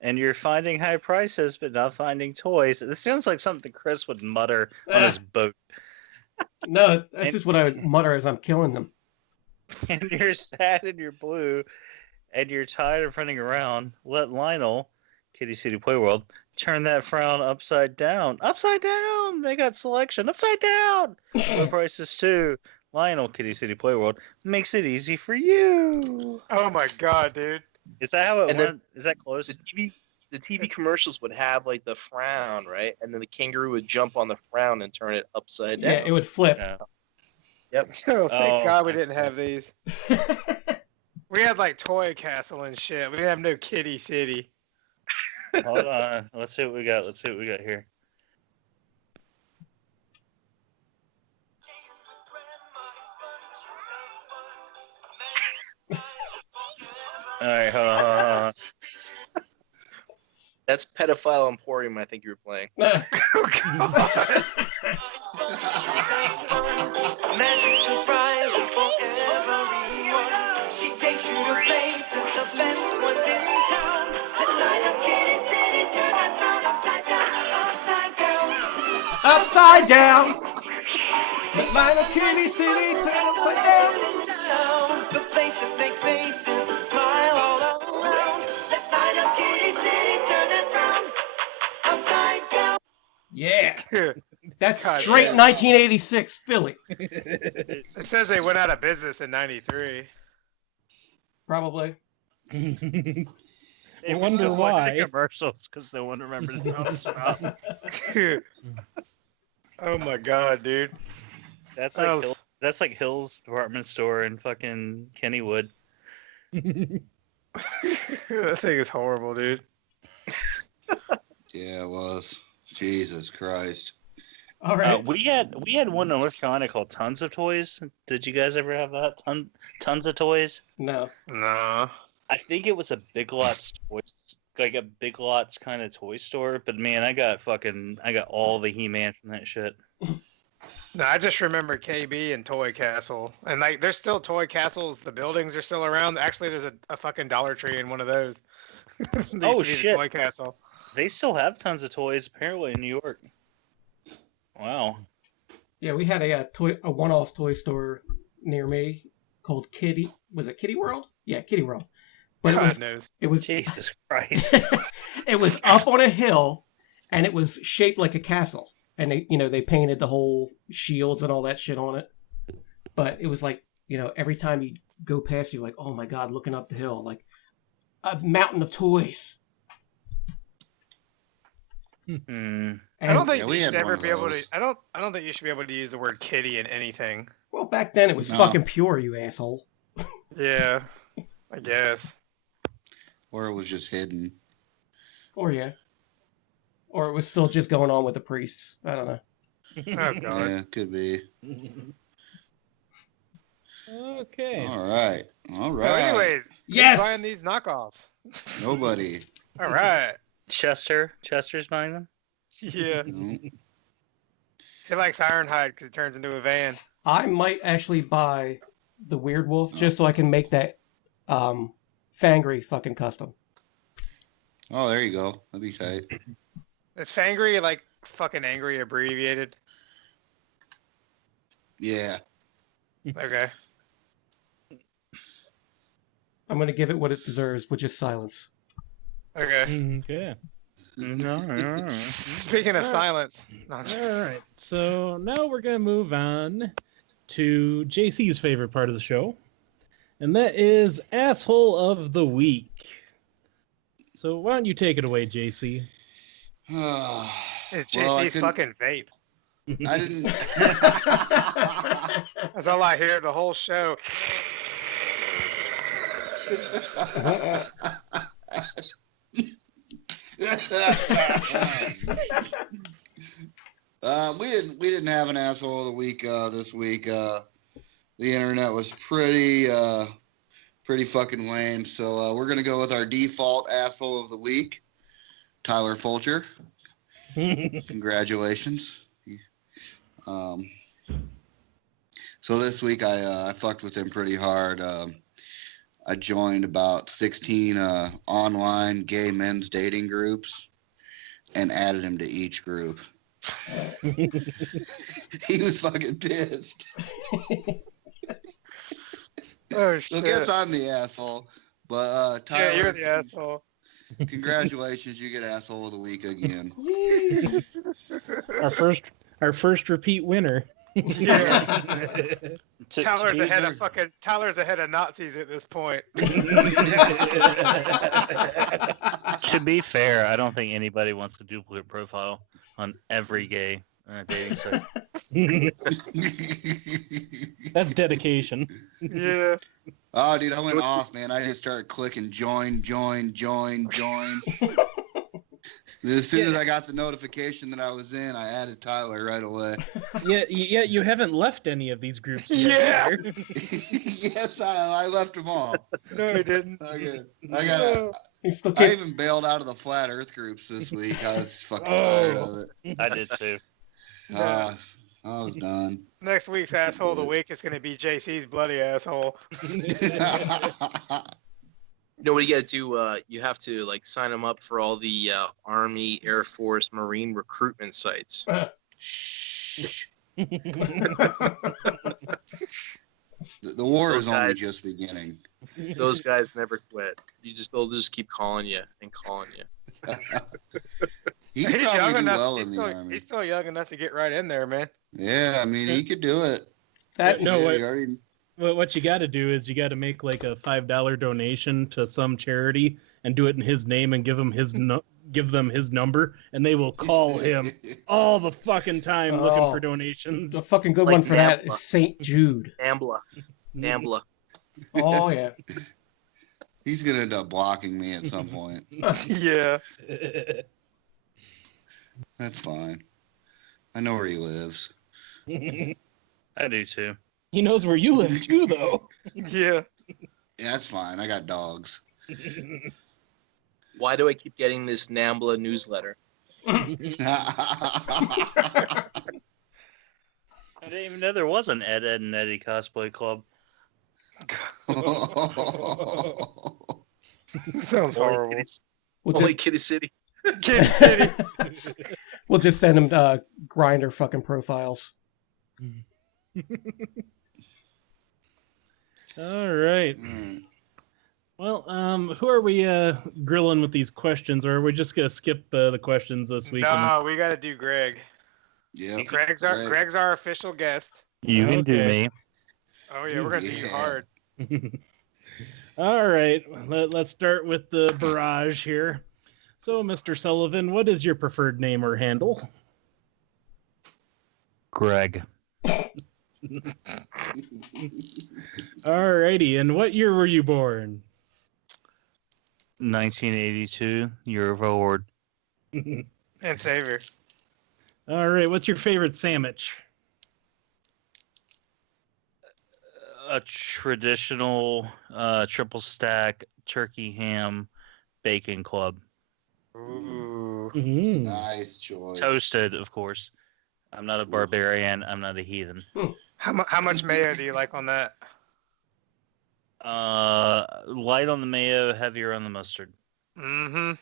and you're finding high prices but not finding toys, this sounds like something Chris would mutter on his boat. No, that's just what I would mutter as I'm killing them. And you're sad and you're blue, and you're tired of running around, let Lionel, Kiddie City Playworld, turn that frown upside down. Upside down! They got selection. Upside down! Low prices too. Lionel, Kiddie City Playworld, makes it easy for you. Oh my God, dude. Is that how it And went? Is that close? The TV commercials would have like the frown, right? And then the kangaroo would jump on the frown and turn it upside down. Yeah, it would flip. Yeah. Yep. Oh, thank Oh, God we okay. didn't have these. We had like Toy Castle and shit. We didn't have no Kitty City. Hold on. Let's see what we got. Here. All right, hold on. That's Pedophile Emporium, I think you were playing. Oh God. Magic surprises for everyone. She takes you to places the best ones in town. The light of Kiddie City, turn that frown upside down. Upside down. The line of Kiddie City turn upside down. The place that makes faces smile all around. The light of Kiddie City, turn that frown upside down. Yeah. That's God, straight yeah. 1986 Philly. It says they went out of business in '93. Probably. They wonder just avoided why. the commercials because no one remembers its own stuff. Oh my God, dude. That's like Oh. That's like Hill's department store in fucking Kennywood. That thing is horrible, dude. Yeah, it was. Jesus Christ. All right. We had one in North Carolina called Tons of Toys. Did you guys ever have that? Tons of Toys? No. No. I think it was a Big Lots toys, like a Big Lots kind of toy store. But man, I got all the He-Man from that shit. No, I just remember KB and Toy Castle, and like there's still Toy Castles. The buildings are still around. Actually, there's a fucking Dollar Tree in one of those. Oh, The shit. Toy Castle. They still have Tons of Toys apparently in New York. Wow. Yeah, we had a one-off toy store near me called Kiddie. Was it Kiddie World? Yeah, Kiddie World. But God knows. it was Jesus Christ. it was up on a hill, and it was shaped like a castle. And they painted the whole shields and all that shit on it. But it was like, every time you go past, you're like, oh my God, looking up the hill, like a mountain of toys. Hmm. I don't think Yeah, you we should had ever one of be able to. those. I don't think you should be able to use the word kitty in anything. Well, back then it was No. fucking pure, you asshole. Yeah, I guess. Or it was just hidden. Or or it was still just going on with the priests. I don't know. Oh God. Yeah, could be. Okay. All right. All So right. anyways, Yes! who's buying these knockoffs? Nobody. All right. Chester's buying them? Yeah. No. He likes Ironhide because it turns into a van. I might actually buy the Weird Wolf just so I can make that Fangry fucking custom. Oh, there you go. That'd be tight. Is Fangry like fucking angry abbreviated? Yeah. Okay. I'm going to give it what it deserves, which is silence. Okay. Okay. No. Speaking of silence. No, I'm just- All right. So now we're going to move on to JC's favorite part of the show, and that is Asshole of the Week. So why don't you take it away, JC? It's Well, I JC's couldn't- fucking vape. I didn't. That's all I hear the whole show. We didn't have an asshole of the week this week. The internet was pretty fucking lame. So we're gonna go with our default asshole of the week, Tyler Fulcher. Congratulations. So this week I fucked with him pretty hard. I joined about 16 online gay men's dating groups and added him to each group. He was fucking pissed. Oh So I shit. guess I'm the asshole. But Tyler, Yeah, you're the asshole. congratulations, you get asshole of the week again. Our first repeat winner. Yeah. To Tyler's be ahead fair- of Tyler's ahead of Nazis at this point. To be fair, I don't think anybody wants to duplicate profile on every gay dating site. That's dedication. Yeah. Oh, dude, I went off, man. I just started clicking join. As soon as I got the notification that I was in, I added Tyler right away. Yeah, you haven't left any of these groups yet. Yeah. either. Yes, I left them all. No, he didn't. I even bailed out of the flat Earth groups this week. I was fucking tired of it. I did too. I was done. Next week's asshole of the week is going to be JC's bloody asshole. You know what you gotta do? You have to sign them up for all the Army, Air Force, Marine recruitment sites. Shh. The war is only just beginning. Those guys never quit. They'll just keep calling you and calling you. He could He's young probably do enough. well in the army. He's still young enough to get right in there, man. Yeah, I mean, he could do it. No, He what, already- what you got to do is you got to make like a $5 donation to some charity and do it in his name and give him his give them his number, and they will call him all the fucking time looking for The donations. fucking good Like one for that Nambla. is St. Jude. Nambla. Oh, yeah. He's gonna end up blocking me at some point. Yeah. That's fine. I know where he lives. I do too. He knows where you live too, though. Yeah. Yeah, that's fine. I got dogs. Why do I keep getting this Nambla newsletter? I didn't even know there was an Ed, and Eddie cosplay club. Sounds horrible. We'll Only just, Kiddie City. Kid City. we'll just send him grinder fucking profiles. All right. Mm. Well, who are we grilling with these questions, or are we just gonna skip the questions this week? No, we got to do Greg. Yeah. Greg's our official guest. You can do Okay. me. Oh yeah, we're gonna do you Yeah. hard. All right, let's start with the barrage here. So, Mr. Sullivan, what is your preferred name or handle? Greg. All righty, and what year were you born? 1982, year of our Lord. And Savior. All right, what's your favorite sandwich? A traditional triple stack turkey ham bacon club. Ooh. Mhm. Nice choice. Toasted, of course. I'm not a barbarian. I'm not a heathen. How much mayo do you like on that? Light on the mayo, heavier on the mustard. Mm-hmm.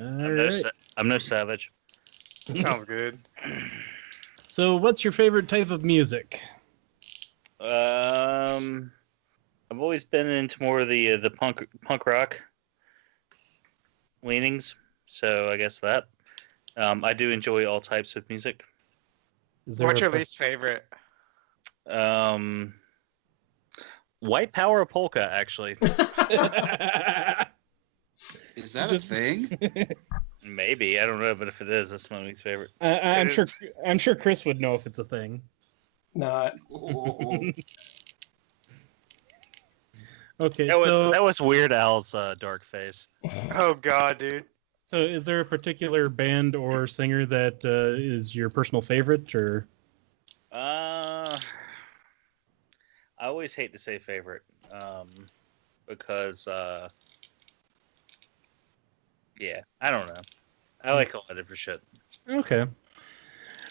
All I'm no, right. I'm no savage. Sounds good. So, what's your favorite type of music? I've always been into more of the punk rock leanings, so I guess that. I do enjoy all types of music. Is there What's a your pre- least favorite? White power polka, actually. Is that Just- a thing? Maybe, I don't know, but if it is, that's my least favorite. I'm It sure. is. I'm sure Chris would know if it's a thing. Not. Okay, That was Weird Al's dark face. Oh god, dude. so is there a particular band or singer that is your personal favorite, or? I always hate to say favorite, because yeah, I don't know. I like a lot of different shit. Okay.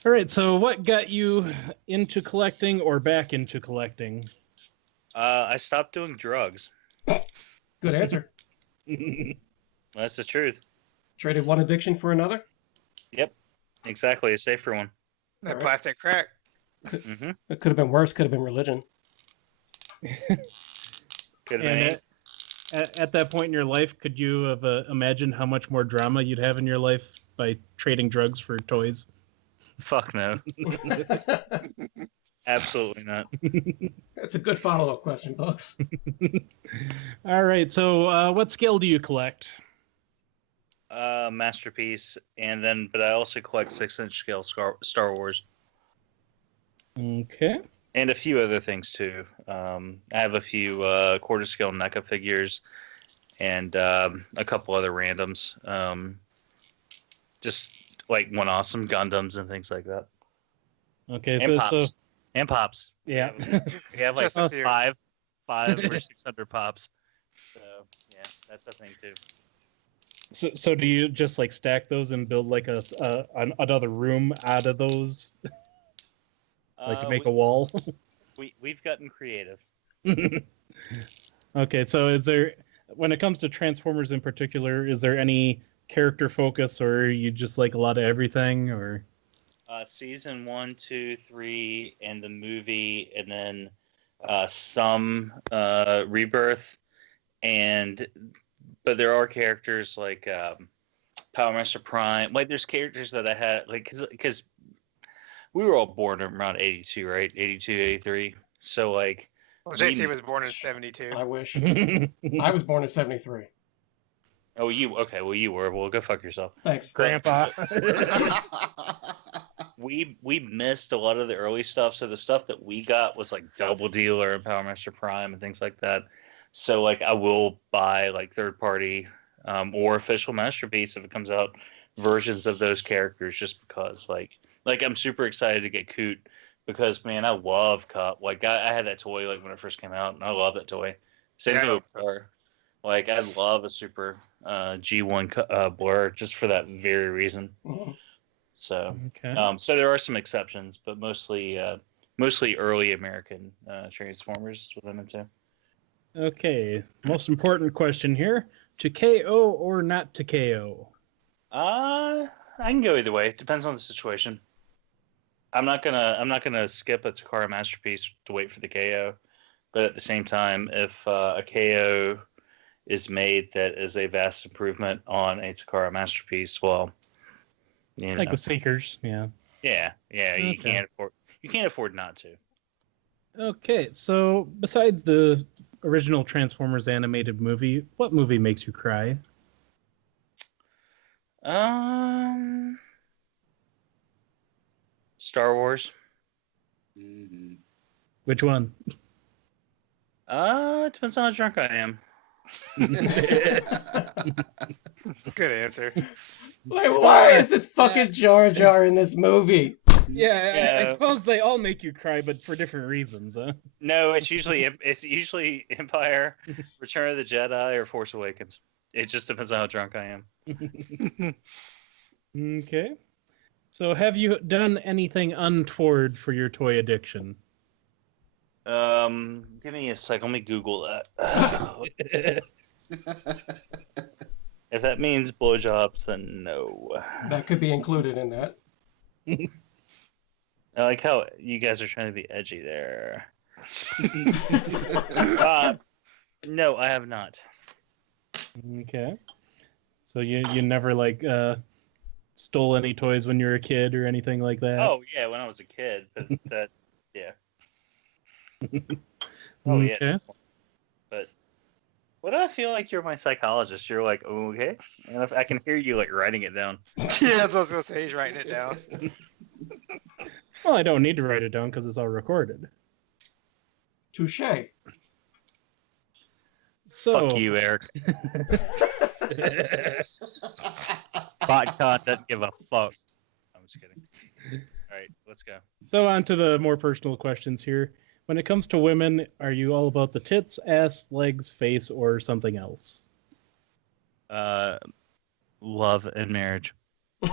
All right. So, what got you into collecting or back into collecting? I stopped doing drugs. Good answer. That's the truth. Traded one addiction for another? Yep, exactly. A safer one. That Alright. plastic crack. Mm-hmm. It could have been worse. Could have been religion. Could have And been. at that point in your life, could you have imagined how much more drama you'd have in your life by trading drugs for toys? Fuck no. Absolutely not. That's a good follow-up question, Bucks. All right. So, what scale do you collect? Masterpiece, but I also collect 6-inch scale Star Wars Okay. and a few other things too. I have a few quarter scale NECA figures and a couple other randoms. Just like one-offs, some Gundams and things like that. Okay. And pops. So And pops. yeah. We have like Just a few. five or 600 pops. So yeah, that's a thing too. So do you just like stack those and build like another room out of those, like to make a wall? We've gotten creative. Okay, so when it comes to Transformers in particular, is there any character focus, or you just like a lot of everything, or? Season 1, 2, 3, and the movie, and then some Rebirth, but there are characters like Power Master Prime. Like there's characters that I had like because we were all born around 82, right? 82, 83. So like. Well, JC was born in 72. I wish. I was born in 73. Oh, you okay? Well, you were. Well, go fuck yourself. Thanks. Grandpa. We missed a lot of the early stuff, so the stuff that we got was like Double Dealer and Power Master Prime and things like that. So like I will buy like third party or official Masterpiece if it comes out versions of those characters, just because like I'm super excited to get Coot because man, I love Cup. Like I had that toy like when it first came out, and I love that toy. Same thing with Blur. Like I love a super G1 Blur just for that very reason. So, Okay. so there are some exceptions, but mostly early American Transformers is what I'm into. Okay. Most important question here: to KO or not to KO? I can go either way. It depends on the situation. I'm not gonna skip a Takara Masterpiece to wait for the KO, but at the same time, if a KO is made that is a vast improvement on a Takara Masterpiece, well, you know. Like the Seekers, yeah. Yeah. You Okay. can't afford not to. Okay, so besides the original Transformers animated movie, what movie makes you cry? Star Wars. Mhm. Which one? It depends on how drunk I am. Good answer. Like, why is this fucking Jar Jar in this movie? Yeah, I Yeah. suppose they all make you cry, but for different reasons, huh? No, it's usually Empire, Return of the Jedi, or Force Awakens. It just depends on how drunk I am. Okay. So have you done anything untoward for your toy addiction? Give me a sec. Let me Google that. If that means blowjobs, then no. That could be included in that. I like how you guys are trying to be edgy there. No, I have not. Okay. So you never like stole any toys when you were a kid or anything like that? Oh yeah, when I was a kid, but that yeah. Oh yeah. Okay. But what do I feel like you're my psychologist? You're like, oh, okay, and if I can hear you like writing it down. Yeah, that's what I was gonna say. He's writing it down. Well, I don't need to write it down because it's all recorded. Touche. So Fuck you, Eric. BotCon doesn't give a fuck. I'm just kidding. All right, let's go. So on to the more personal questions here. When it comes to women, are you all about the tits, ass, legs, face, or something else? Love and marriage.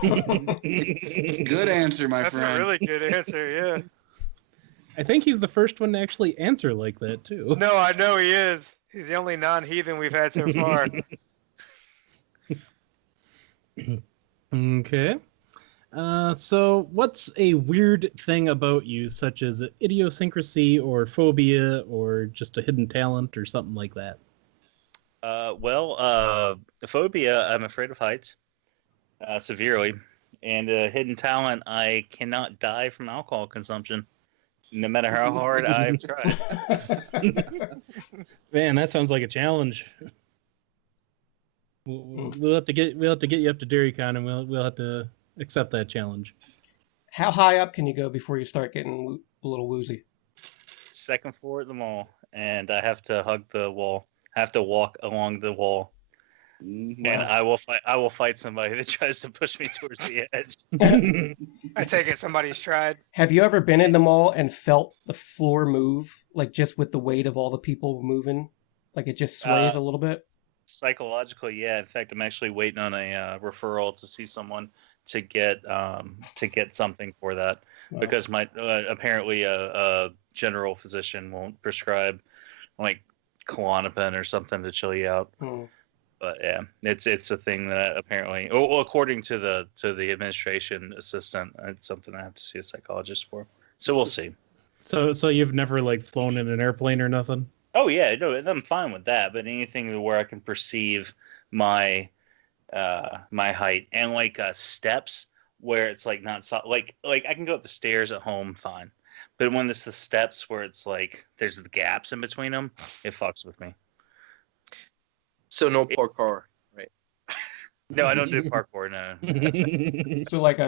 Good answer, my That's friend. a really good answer. Yeah. I think he's the first one to actually answer like that too. No, I know he is. He's the only non-heathen we've had so far. Okay. So what's a weird thing about you, such as idiosyncrasy or phobia or just a hidden talent or something like that? Phobia, I'm afraid of heights, severely. And hidden talent, I cannot die from alcohol consumption, no matter how hard I've tried. Man, that sounds like a challenge. We'll have to get you up to DairyCon, and we'll have to accept that challenge. How high up can you go before you start getting a little woozy? Second floor at the mall, and I have to hug the wall. I have to walk along the wall, Mhm. and I will fight somebody that tries to push me towards the edge. I take it somebody's tried. Have you ever been in the mall and felt the floor move, like just with the weight of all the people moving? Like it just sways a little bit? Psychologically, yeah. In fact, I'm actually waiting on a referral to see someone to get something for that. Wow. Because my apparently a general physician won't prescribe like Klonopin or something to chill you out. Hmm. But yeah, it's a thing that apparently, well, according to the administration assistant, it's something I have to see a psychologist for. So we'll see. So you've never like flown in an airplane or nothing? Oh yeah, no, I'm fine with that. But anything where I can perceive my my height and like steps where it's like not like I can go up the stairs at home fine, but when it's the steps where it's like there's the gaps in between them, it fucks with me. So no parkour, right? No, I don't do parkour. No. So like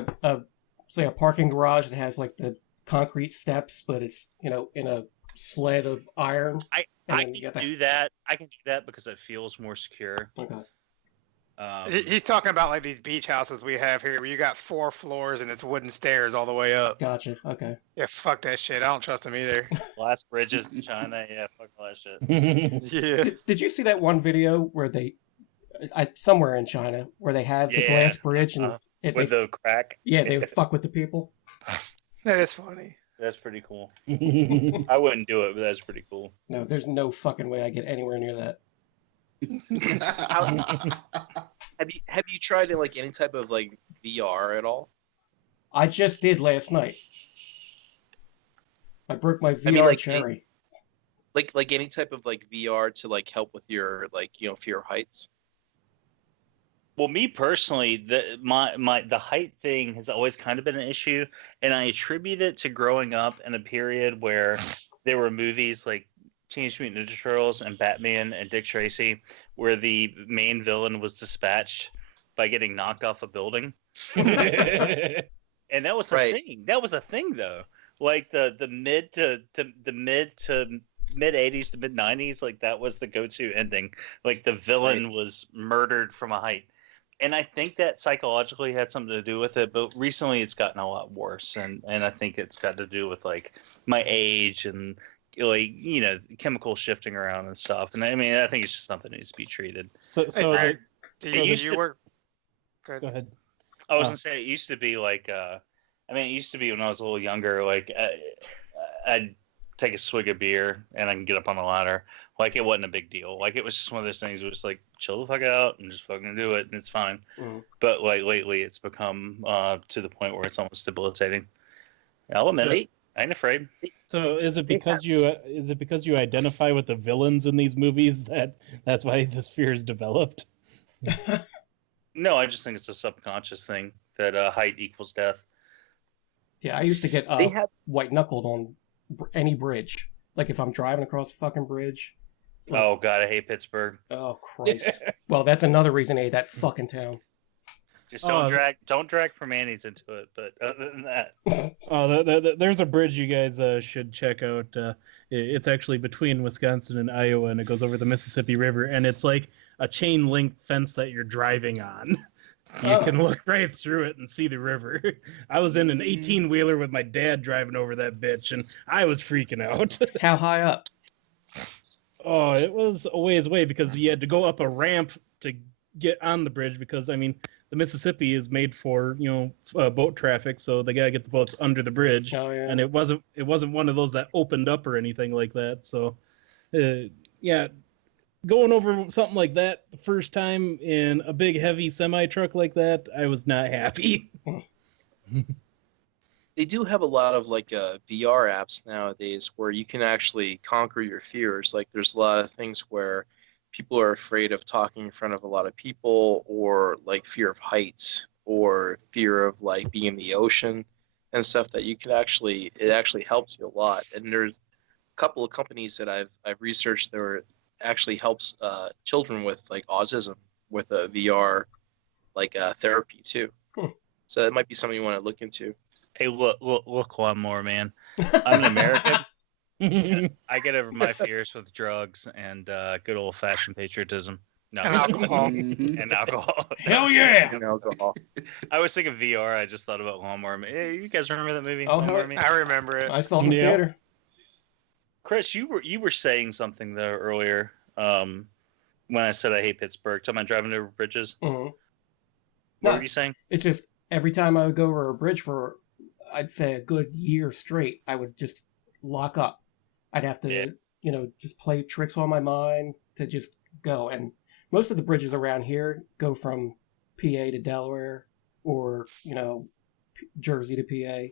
say a parking garage that has like the concrete steps, but it's in a sled of iron. I then can do that. I can do that because it feels more secure. Okay. He's talking about like these beach houses we have here, where you got 4 floors and it's wooden stairs all the way up. Gotcha. Okay. Yeah, fuck that shit. I don't trust him either. Glass bridges in China. Yeah, fuck all that shit. Yeah. Did you see that one video where somewhere in China where they have the glass bridge and with the crack? Yeah, they would fuck with the people. That is funny. That's pretty cool. I wouldn't do it, but that's pretty cool. No, there's no fucking way I get anywhere near that. Have you tried like any type of like VR at all? I just did last night. I broke my VR cherry. Like any type of like VR to like help with your fear of heights. Well, me personally, the height thing has always kind of been an issue, and I attribute it to growing up in a period where there were movies like Teenage Mutant Ninja Turtles and Batman and Dick Tracy, where the main villain was dispatched by getting knocked off a building. And that was a thing. That was a thing, though. Like the mid 80s to mid 90s, like that was the go-to ending. Like the villain was murdered from a height. And I think that psychologically had something to do with it, but recently it's gotten a lot worse, and I think it's got to do with like my age and like chemical shifting around and stuff. And I mean, I think it's just something that needs to be treated. So Go ahead. Go ahead. I was gonna say it used to be like it used to be when I was a little younger, like I'd take a swig of beer and I can get up on the ladder. Like it wasn't a big deal. Like it was just one of those things where it's like chill the fuck out and just fucking do it and it's fine. But like lately it's become to the point where it's almost debilitating. I'll admit it. I ain't afraid. So is it because you identify with the villains in these movies that's why this fear is developed? No, I just think it's a subconscious thing that height equals death. Yeah, I used to get white knuckled on any bridge. Like if I'm driving across a fucking bridge. Like, oh god, I hate Pittsburgh. Oh Christ. Well, that's another reason I hate that fucking town. Just don't drag Permanis into it. But other than that, there's a bridge you guys should check out. It's actually between Wisconsin and Iowa, and it goes over the Mississippi River, and it's like a chain link fence that you're driving on. You can look right through it and see the river. I was in an 18-wheeler with my dad driving over that bitch, and I was freaking out. How high up? Oh, it was a ways away because you had to go up a ramp to get on the bridge because, I mean, the Mississippi is made for, boat traffic, so they got to get the boats under the bridge. Oh, yeah. And it wasn't one of those that opened up or anything like that. So, yeah, going over something like that the first time in a big, heavy semi-truck like that, I was not happy. They do have a lot of like VR apps nowadays where you can actually conquer your fears. Like there's a lot of things where people are afraid of talking in front of a lot of people, or like fear of heights, or fear of like being in the ocean and stuff that it actually helps you a lot. And there's a couple of companies that I've researched that actually helps children with like autism with a VR like therapy too. So it might be something you want to look into. Hey, look one more, man. I'm an American. I get over my fears with drugs and good old-fashioned patriotism. No. And alcohol. And alcohol. Hell yeah! And alcohol. I was thinking VR. I just thought about Lawnmower Man. Hey, you guys remember that movie? Oh, Lawnmower Man? I remember it. I saw it in the theater. Chris, you were saying something though earlier when I said I hate Pittsburgh. Talking about driving over bridges. Mm-hmm. What were you saying? It's just every time I would go over a bridge for, I'd say, a good year straight, I would just lock up. I'd have to, just play tricks on my mind to just go. And most of the bridges around here go from PA to Delaware or, Jersey to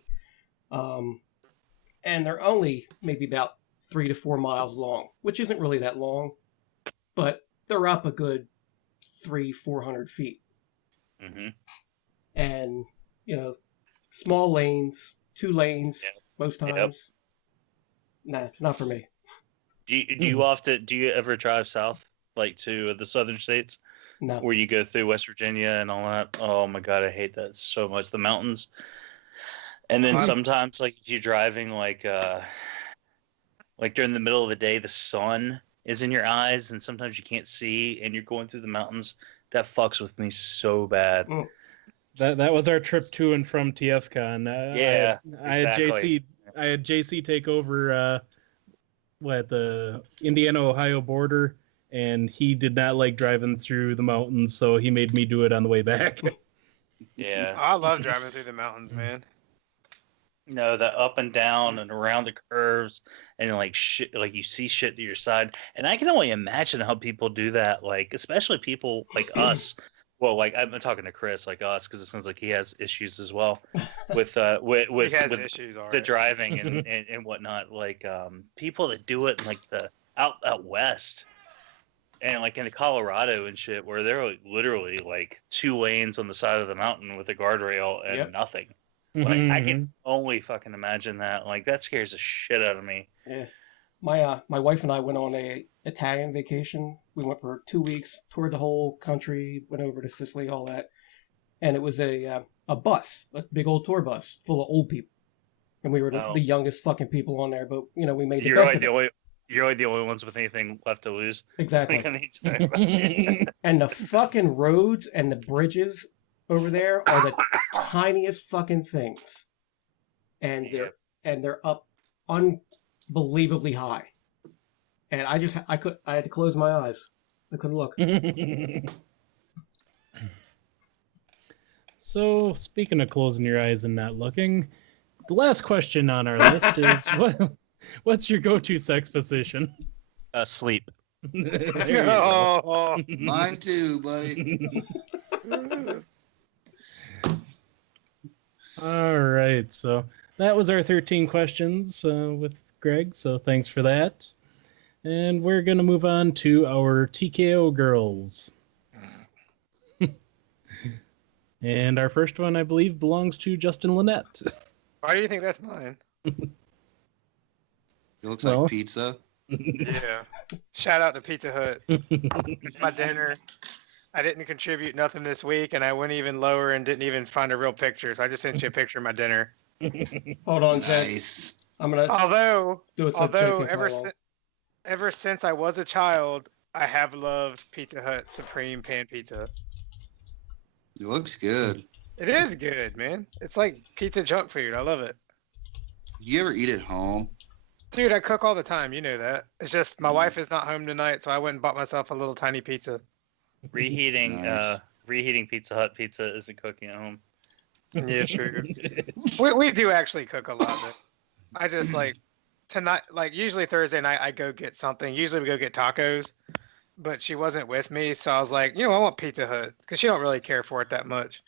PA. And they're only maybe about 3 to 4 miles long, which isn't really that long, but they're up a good 300-400 feet. Mm-hmm. And, small lanes, 2 lanes most times. Yep. Nah, it's not for me. Do you ever drive south, like to the southern states? No. where you go through West Virginia and all that. Oh my god, I hate that so much. The mountains. And then sometimes, like if you're driving, like during the middle of the day, the sun is in your eyes, and sometimes you can't see, and you're going through the mountains. That fucks with me so bad. That was our trip to and from TFCon. Yeah, I had JC take over the Indiana-Ohio border, and he did not like driving through the mountains, so he made me do it on the way back. Yeah. I love driving through the mountains, man. No, the up and down and around the curves, and like shit, like you see shit to your side, and I can only imagine how people do that. Like, especially people like us. Well, like I'm talking to Chris, like us, because it sounds like he has issues as well with issues, the driving and whatnot. Like people that do it in like the out west, and like in Colorado and shit, where they're like literally like 2 lanes on the side of the mountain with a guardrail and nothing. Like I can only fucking imagine that. Like that scares the shit out of me. Yeah, my wife and I went on a Italian vacation. We went for 2 weeks, toured the whole country, went over to Sicily, all that, and it was a bus, a big old tour bus full of old people, and we were the youngest fucking people on there. But you know, we made the best of it. You're the only ones with anything left to lose. Exactly. And the fucking roads and the bridges over there are the tiniest fucking things, and they're up unbelievably high. And I had to close my eyes. I couldn't look. So, speaking of closing your eyes and not looking, the last question on our list is what's your go-to sex position? Sleep. Mine too, buddy. All right, so that was our 13 questions with Greg, so thanks for that. And we're going to move on to our TKO girls. And our first one, I believe, belongs to Justin Lynette. Why do you think that's mine? It looks like pizza. Yeah. Shout out to Pizza Hut. It's my dinner. I didn't contribute nothing this week, and I went even lower and didn't even find a real picture, so I just sent you a picture of my dinner. Hold on, Jed. Nice. I'm gonna Although ever ever since I was a child, I have loved Pizza Hut Supreme Pan Pizza. It looks good. It is good, man. It's like pizza junk food. I love it. You ever eat at home? Dude, I cook all the time. You know that. It's just my wife is not home tonight, so I went and bought myself a little tiny pizza. Reheating Pizza Hut pizza isn't cooking at home. Yeah, true. we do actually cook a lot, but I just like tonight, like usually Thursday night, I go get something. Usually we go get tacos, but she wasn't with me, so I was like, I want Pizza Hut because she don't really care for it that much.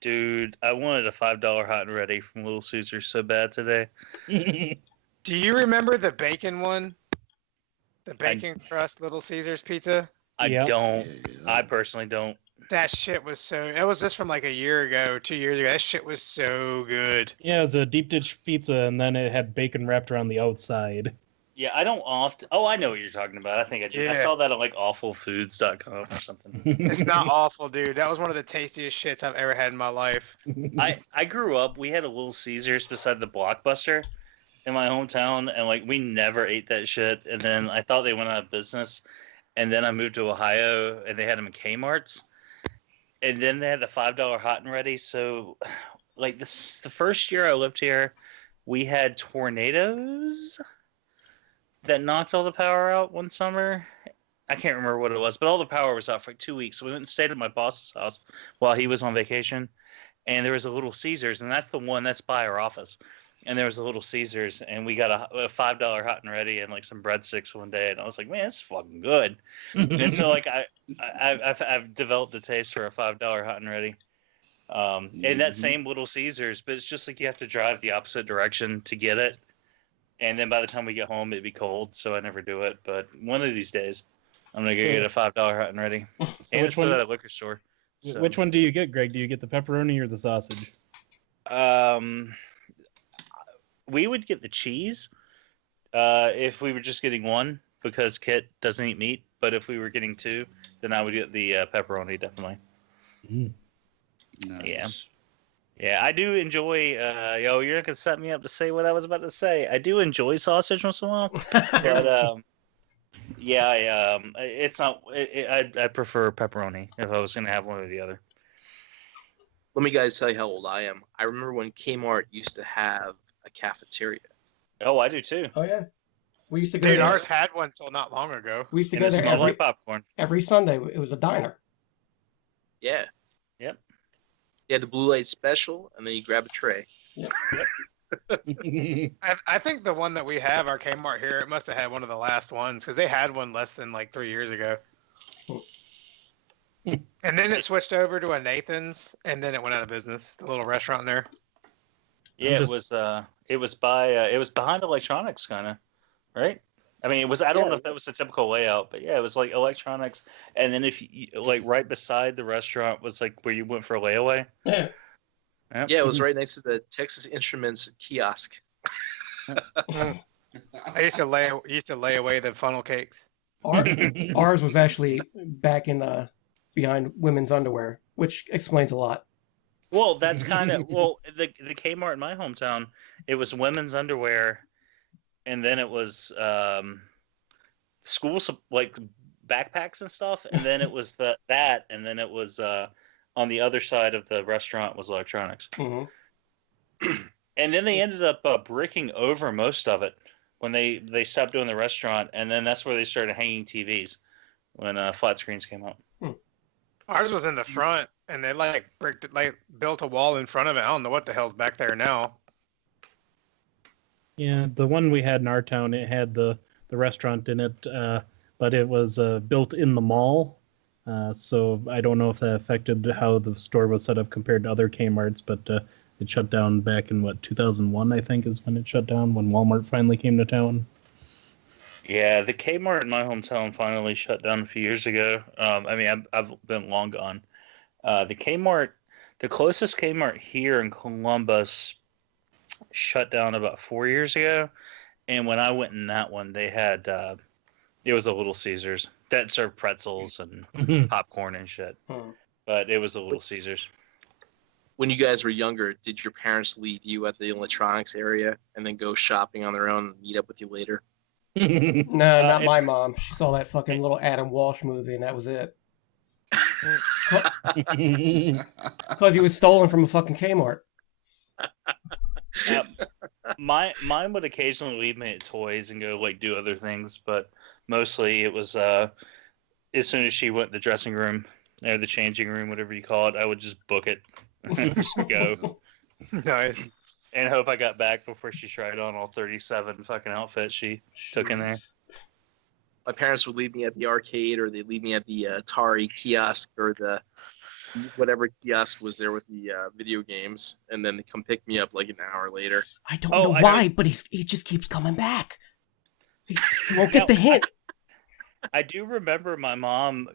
Dude, I wanted a $5 hot and ready from Little Caesars so bad today. Do you remember the bacon one? The bacon crust Little Caesars pizza? I don't. I personally don't. That shit was it was just from like a year ago, 2 years ago. That shit was so good. Yeah, it was a deep dish pizza, and then it had bacon wrapped around the outside. Yeah, I don't often. Oh, I know what you're talking about. I think I did. Yeah. I saw that on like awfulfoods.com or something. It's not awful, dude. That was one of the tastiest shits I've ever had in my life. I grew up. We had a Little Caesars beside the Blockbuster in my hometown, and like we never ate that shit. And then I thought they went out of business, and then I moved to Ohio, and they had them in Kmart's, and then they had the $5 hot and ready. So, like the first year I lived here, we had tornadoes that knocked all the power out one summer. I can't remember what it was, but all the power was out for like 2 weeks. So we went and stayed at my boss's house while he was on vacation. And there was a Little Caesars, and that's the one that's by our office. And there was a Little Caesars, and we got a $5 hot and ready and like some breadsticks one day. And I was like, man, it's fucking good. And so like I've developed a taste for a $5 hot and ready. And that same Little Caesars, but it's just like you have to drive the opposite direction to get it. And then by the time we get home, it'd be cold, so I never do it. But one of these days, I'm going to go get a $5 hot and ready. So and it's at a liquor store. So. Which one do you get, Greg? Do you get the pepperoni or the sausage? We would get the cheese if we were just getting one, because Kit doesn't eat meat. but if we were getting 2, then I would get the pepperoni definitely. Nice. Yeah, I do enjoy. You're not gonna set me up to say what I was about to say. I do enjoy sausage once in a while, but it's not. I prefer pepperoni if I was gonna have one or the other. Let me guys tell you how old I am. I remember when Kmart used to have a cafeteria. Oh, I do too. Oh yeah, we used to go. Dude, there. ours had one till not long ago. We used to And go it there smelled every like popcorn. every Sunday. It was a diner. Yeah. Yep. You had the blue light special, and then you grab a tray. I think the one that we have, our Kmart here, it must have had one of the last ones because they had one less than like 3 years ago. And then it switched over to a Nathan's, and then it went out of business. The little restaurant there. Yeah, it was it was behind electronics, kind of, right? I mean, it was. I don't know if that was the typical layout, but yeah, it was like electronics, and then if you, like right beside the restaurant was like where you went for a layaway. Yeah. Yep. Yeah, it was right next to the Texas Instruments kiosk. I used to lay away the funnel cakes. Ours was actually back in behind women's underwear, which explains a lot. Well, that's kind of the Kmart in my hometown. It was women's underwear, and then it was school like backpacks and stuff, and then it was that, and then it was on the other side of the restaurant was electronics. Mm-hmm. And then they ended up bricking over most of it when they stopped doing the restaurant, and then that's where they started hanging TVs when flat screens came out. Ours was in the front, and they built a wall in front of it. I don't know what the hell's back there now. Yeah, the one we had in our town, it had the restaurant in it, but it was built in the mall. So I don't know if that affected how the store was set up compared to other Kmart's, but it shut down back in 2001, I think, is when it shut down, when Walmart finally came to town. Yeah, the Kmart in my hometown finally shut down a few years ago. I mean, I've been long gone. The closest Kmart here in Columbus shut down about 4 years ago. And when I went in that one, they had, it was a Little Caesars that served pretzels and popcorn and shit. But it was a Little Caesars. When you guys were younger, did your parents leave you at the electronics area and then go shopping on their own and meet up with you later? No, not my mom. She saw that fucking little Adam Walsh movie, and that was it. Because he was stolen from a fucking Kmart. Mine would occasionally leave me at toys and go like do other things, but mostly it was as soon as she went to the dressing room or the changing room, whatever you call it, I would just book it, just go. Nice. And hope I got back before she tried on all 37 fucking outfits she took in there. My parents would leave me at the arcade, or they'd leave me at the Atari kiosk, or the whatever kiosk was there with the video games, and then they come pick me up like an hour later. I don't know why, but he just keeps coming back. He won't get the hint. I do remember my mom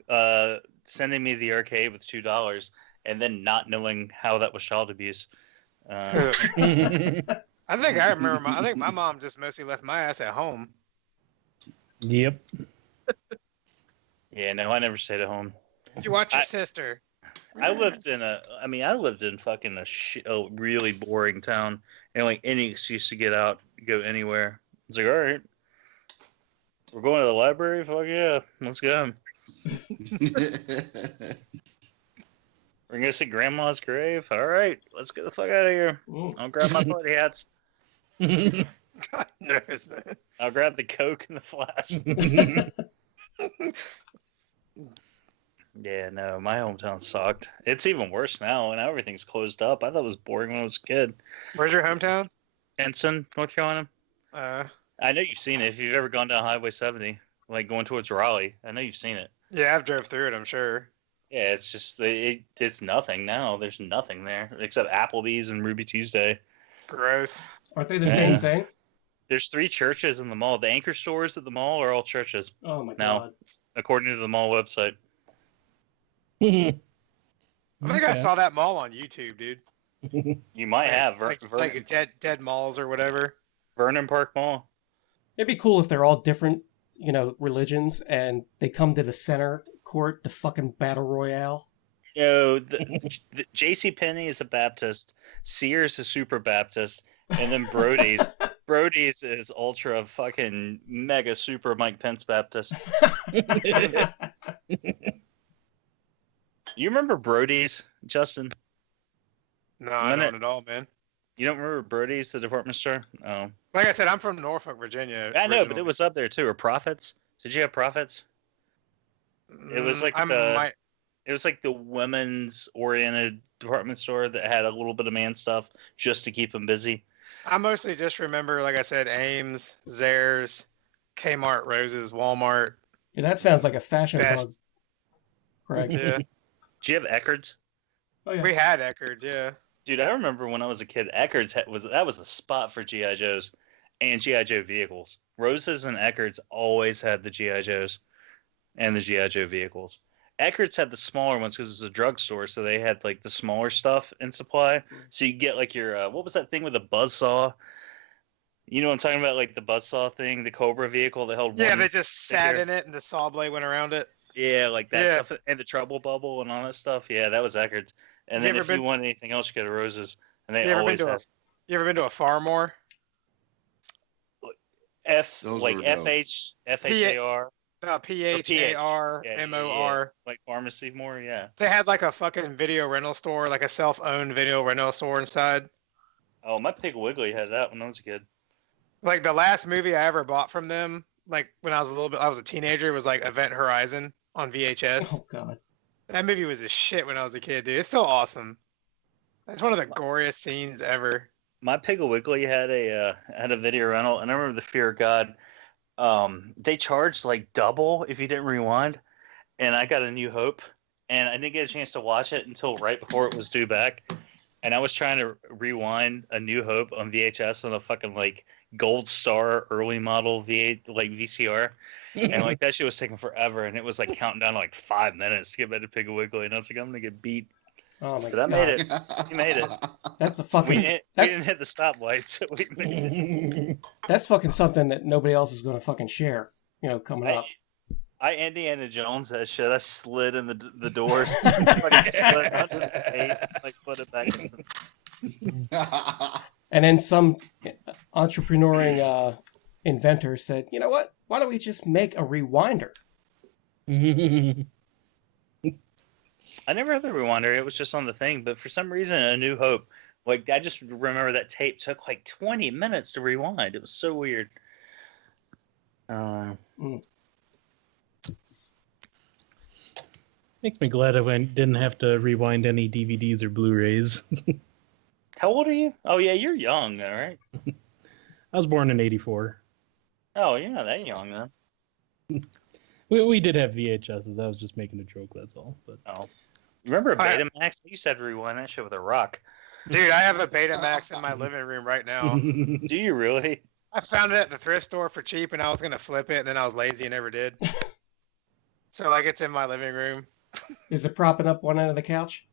sending me to the arcade with $2 and then not knowing how that was child abuse. I think I remember. I think my mom just mostly left my ass at home. Yep. Yeah, no, I never stayed at home. You watch your sister. I lived in fucking a really boring town, and like any excuse to get out, go anywhere. It's like, all right, we're going to the library. Fuck yeah, let's go. We're gonna see Grandma's grave. All right, let's get the fuck out of here. I'll grab my party hats. God knows, man. I'll grab the Coke and the flask. Yeah, no, my hometown sucked. It's even worse now, and everything's closed up. I thought it was boring when I was a kid. Where's your hometown? Ensign, North Carolina. I know you've seen it. If you've ever gone down Highway 70, like going towards Raleigh, I know you've seen it. Yeah, I've drove through it, I'm sure. Yeah, it's just it's nothing now. There's nothing there except Applebee's and Ruby Tuesday. Gross. Aren't they the same thing? There's 3 churches in the mall. The anchor stores at the mall are all churches. Oh my now, god. According to the mall website. I think I saw that mall on YouTube, dude. You might have. Like a dead malls or whatever. Vernon Park Mall. It'd be cool if they're all different religions, and they come to the center court, the fucking battle royale. The J.C. Penney is a Baptist, Sears is super Baptist, and then Brody's is ultra fucking mega super Mike Pence Baptist. You remember Brody's, Justin? No, I don't at all, man. You don't remember Brody's, the department store? Oh. Like I said, I'm from Norfolk, Virginia. I know, but it was up there too. Or Profits? Did you have Profits? It was like it was like the women's oriented department store that had a little bit of man stuff just to keep them busy. I mostly just remember, like I said, Ames, Zayres, Kmart, Roses, Walmart. Yeah, that sounds like a fashion hub. Correct. Yeah. Do you have Eckerd's? Oh, yeah. We had Eckerd's, yeah. Dude, I remember when I was a kid, Eckerd's was the spot for G.I. Joes and G.I. Joe vehicles. Roses and Eckerd's always had the G.I. Joes and the G.I. Joe vehicles. Eckerd's had the smaller ones because it was a drugstore, so they had like the smaller stuff in supply. So you get like your what was that thing with the buzzsaw? You know what I'm talking about, like the buzzsaw thing, the Cobra vehicle that held. Yeah, they just sat in it and the saw blade went around it. Yeah, like that stuff, and the trouble bubble and all that stuff. Yeah, that was Eckerd's. And then if you want anything else, you go to Roses, and they always have. You ever been to a Farmore? FHAR. PHARMOR. Like pharmacy more, yeah. They had like a fucking video rental store, like a self-owned video rental store inside. Oh, my Pig Wiggly had that when I was a kid. Like the last movie I ever bought from them, like when I was a teenager, was like Event Horizon on VHS. Oh god. That movie was a shit when I was a kid, dude. It's still awesome. That's one of the goriest scenes ever. My Piggly Wiggly had a video rental, and I remember the Fear of God. They charged like double if you didn't rewind, and I got A New Hope, and I didn't get a chance to watch it until right before it was due back, and I was trying to rewind A New Hope on VHS on a fucking like Gold Star early model VCR, and like that shit was taking forever, and it was like counting down to like 5 minutes to get back to Piggly Wiggly, and I was like, I'm gonna get beat. Oh my god! I made it. We made it. That's a fucking. We didn't hit the stoplights. So we made it. That's fucking something that nobody else is going to fucking share. Coming up. I Indiana Jones that shit. I slid in the doors. Fucking slid under the tape, like put it back in. And then some entrepreneuring inventor said, "You know what? Why don't we just make a rewinder?" I never had the rewinder. It was just on the thing. But for some reason, A New Hope, like I just remember that tape took like 20 minutes to rewind. It was so weird. Makes me glad I didn't have to rewind any DVDs or Blu-rays. How old are you? Oh yeah, you're young, all right. I was born in '84. Oh, you're not that young then. We did have VHSs. I was just making a joke. That's all. But remember Betamax? You said rewind that shit with a rock. Dude, I have a Betamax in my living room right now. Do you really? I found it at the thrift store for cheap, and I was gonna flip it, and then I was lazy and never did. So like, it's in my living room. Is it propping up one end of the couch?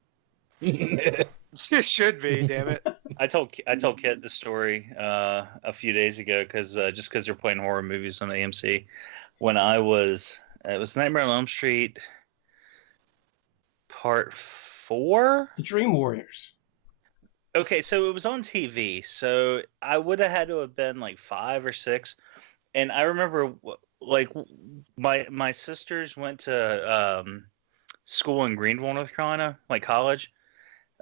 It should be, damn it. I told Kit the story a few days ago because they're playing horror movies on AMC. When it was Nightmare on Elm Street Part 4? The Dream Warriors. Okay, so it was on TV, so I would have had to have been like 5 or 6, and I remember like my sisters went to school in Greenville, North Carolina, like college,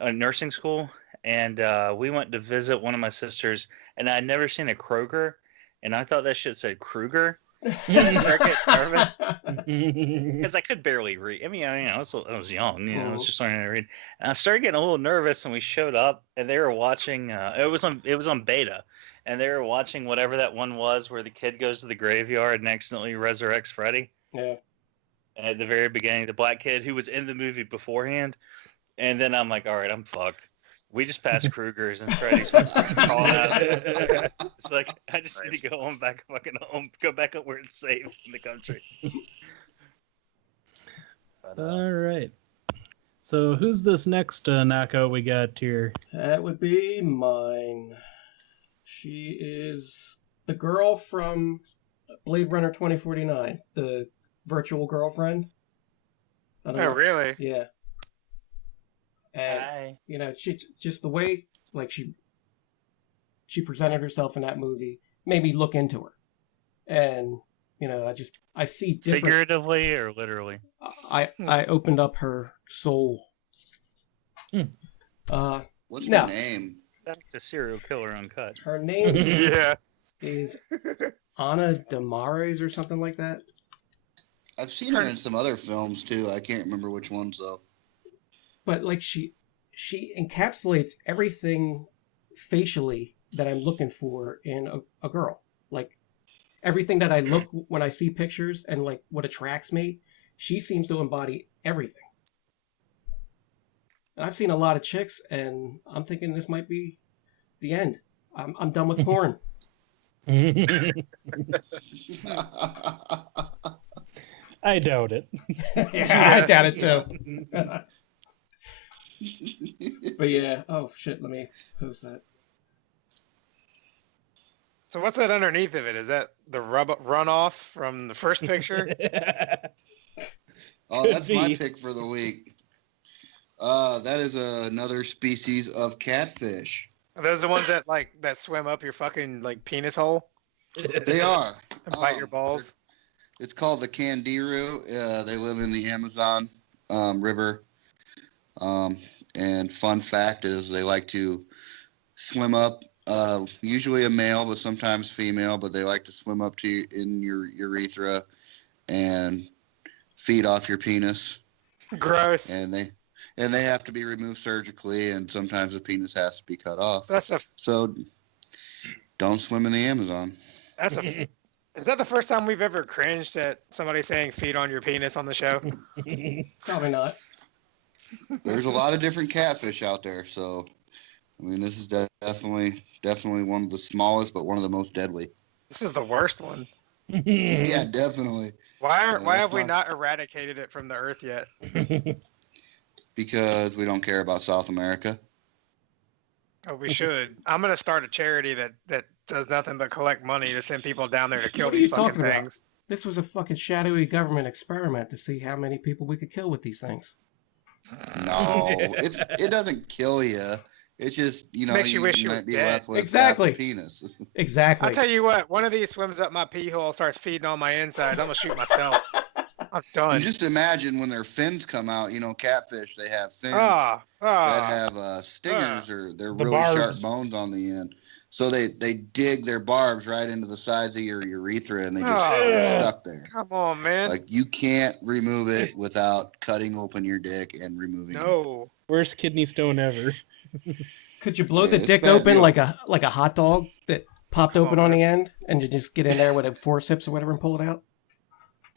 nursing school, and we went to visit one of my sisters, and I'd never seen a Kroger, and I thought that shit said Kruger. I started getting nervous because I could barely read. I mean, I was young, I was just learning to read, and I started getting a little nervous. And we showed up, and they were watching. It was on beta, and they were watching whatever that one was where the kid goes to the graveyard and accidentally resurrects Freddy. Yeah. At the very beginning, the black kid who was in the movie beforehand, and then I'm like, all right, I'm fucked. We just passed Kruger's and Freddy's crawling out. It's like I just need to go back home, go back up where it's safe in the country. All right. So who's this next knockout we got here? That would be mine. She is the girl from Blade Runner 2049, the virtual girlfriend. I don't know. really? Yeah. And Hi. you know, she just the way like she presented herself in that movie made me look into her. And you know, I see different. Figuratively or literally? I opened up her soul. What's No. her name? Back to serial killer Uncut. Her name Yeah. is Ana de Mares or something like that. I've seen her in some other films too. I can't remember which ones though. But like she encapsulates everything facially that I'm looking for in a girl. Like everything that I look when I see pictures and like what attracts me, she seems to embody everything. And I've seen a lot of chicks, and I'm thinking this might be the end. I'm done with porn. I doubt it. Yeah, I doubt it too. But yeah, oh shit, let me post that. So what's that underneath of it? Is that the runoff from the first picture? Oh, that's my pick for the week. That is another species of catfish. Are those the ones that that swim up your fucking penis hole? They are. And bite your balls? It's called the candiru. They live in the Amazon River. And fun fact is they like to swim up, usually a male, but sometimes female, but they like to swim up to in your urethra and feed off your penis. Gross. And they have to be removed surgically, and sometimes the penis has to be cut off. So don't swim in the Amazon. Is that the first time we've ever cringed at somebody saying "feed on your penis" on the show? Probably not. There's a lot of different catfish out there, so I mean, this is definitely one of the smallest, but one of the most deadly. This is the worst one. Yeah, definitely. Why have we not eradicated it from the earth yet? Because we don't care about South America. Oh, we should. I'm gonna start a charity that does nothing but collect money to send people down there to kill What are these you fucking talking about? things. This was a fucking shadowy government experiment to see how many people we could kill with these things. No, it doesn't kill you. It's just, Makes you wish you might were be dead. left with Exactly. half a penis. Exactly. I'll tell you what, one of these swims up my pee hole, starts feeding on my insides. I'm gonna shoot myself. I'm done. And just imagine when their fins come out. Catfish, they have fins Ah, that have stingers or they're The really sharp barbs. bones on the end. So they dig their barbs right into the sides of your urethra, and they just Oh. are stuck there. come on, man. Like you can't remove it without cutting open your dick and removing it. No. Worst kidney stone ever. Could you blow Yeah, the it's dick bad open deal. like a hot dog that popped Come open on, on the end, and you just get in there with a forceps or whatever and pull it out?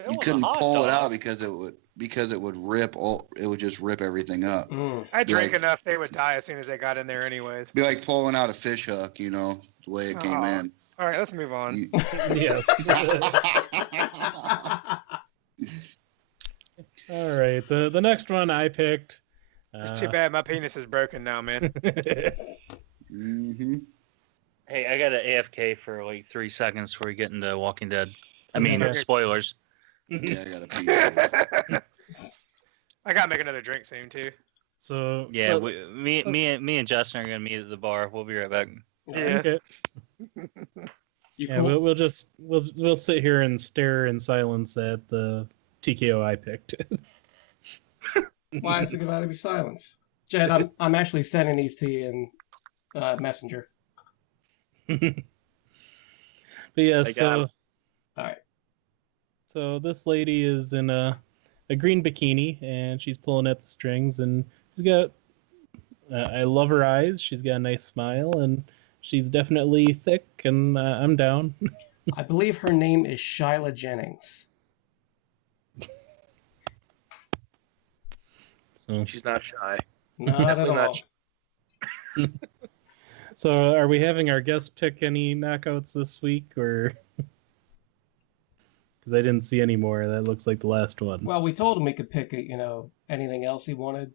You couldn't pull it out because it would rip. It would just rip everything up. I Be drank like- enough, they would die as soon as they got in there anyways. Be like pulling out a fish hook, the way it came Aw. in. All right, let's move on. You- Yes. All right. The next one I picked. It's too bad my penis is broken now, man. Mhm. Hey, I got an AFK for 3 seconds before we get into Walking Dead. I mean, Okay. spoilers. Yeah, I gotta pee. I gotta make another drink soon too. So Yeah, me and Justin are gonna meet at the bar. We'll be right back. Yeah. Okay. You Yeah, cool? we'll sit here and stare in silence at the TKO I picked. Why is it going to be silence? Jed, I'm actually sending these to you in Messenger. But yeah, I got 'em. All right. So this lady is in a green bikini, and she's pulling at the strings, and she's got. I love her eyes. She's got a nice smile, and she's definitely thick, and I'm down. I believe her name is Shyla Jennings. So, She's not shy. Not at Definitely not all. shy. so are we having our guest pick any knockouts this week, or? Because I didn't see any more. That looks like the last one. Well, we told him we could pick anything else he wanted,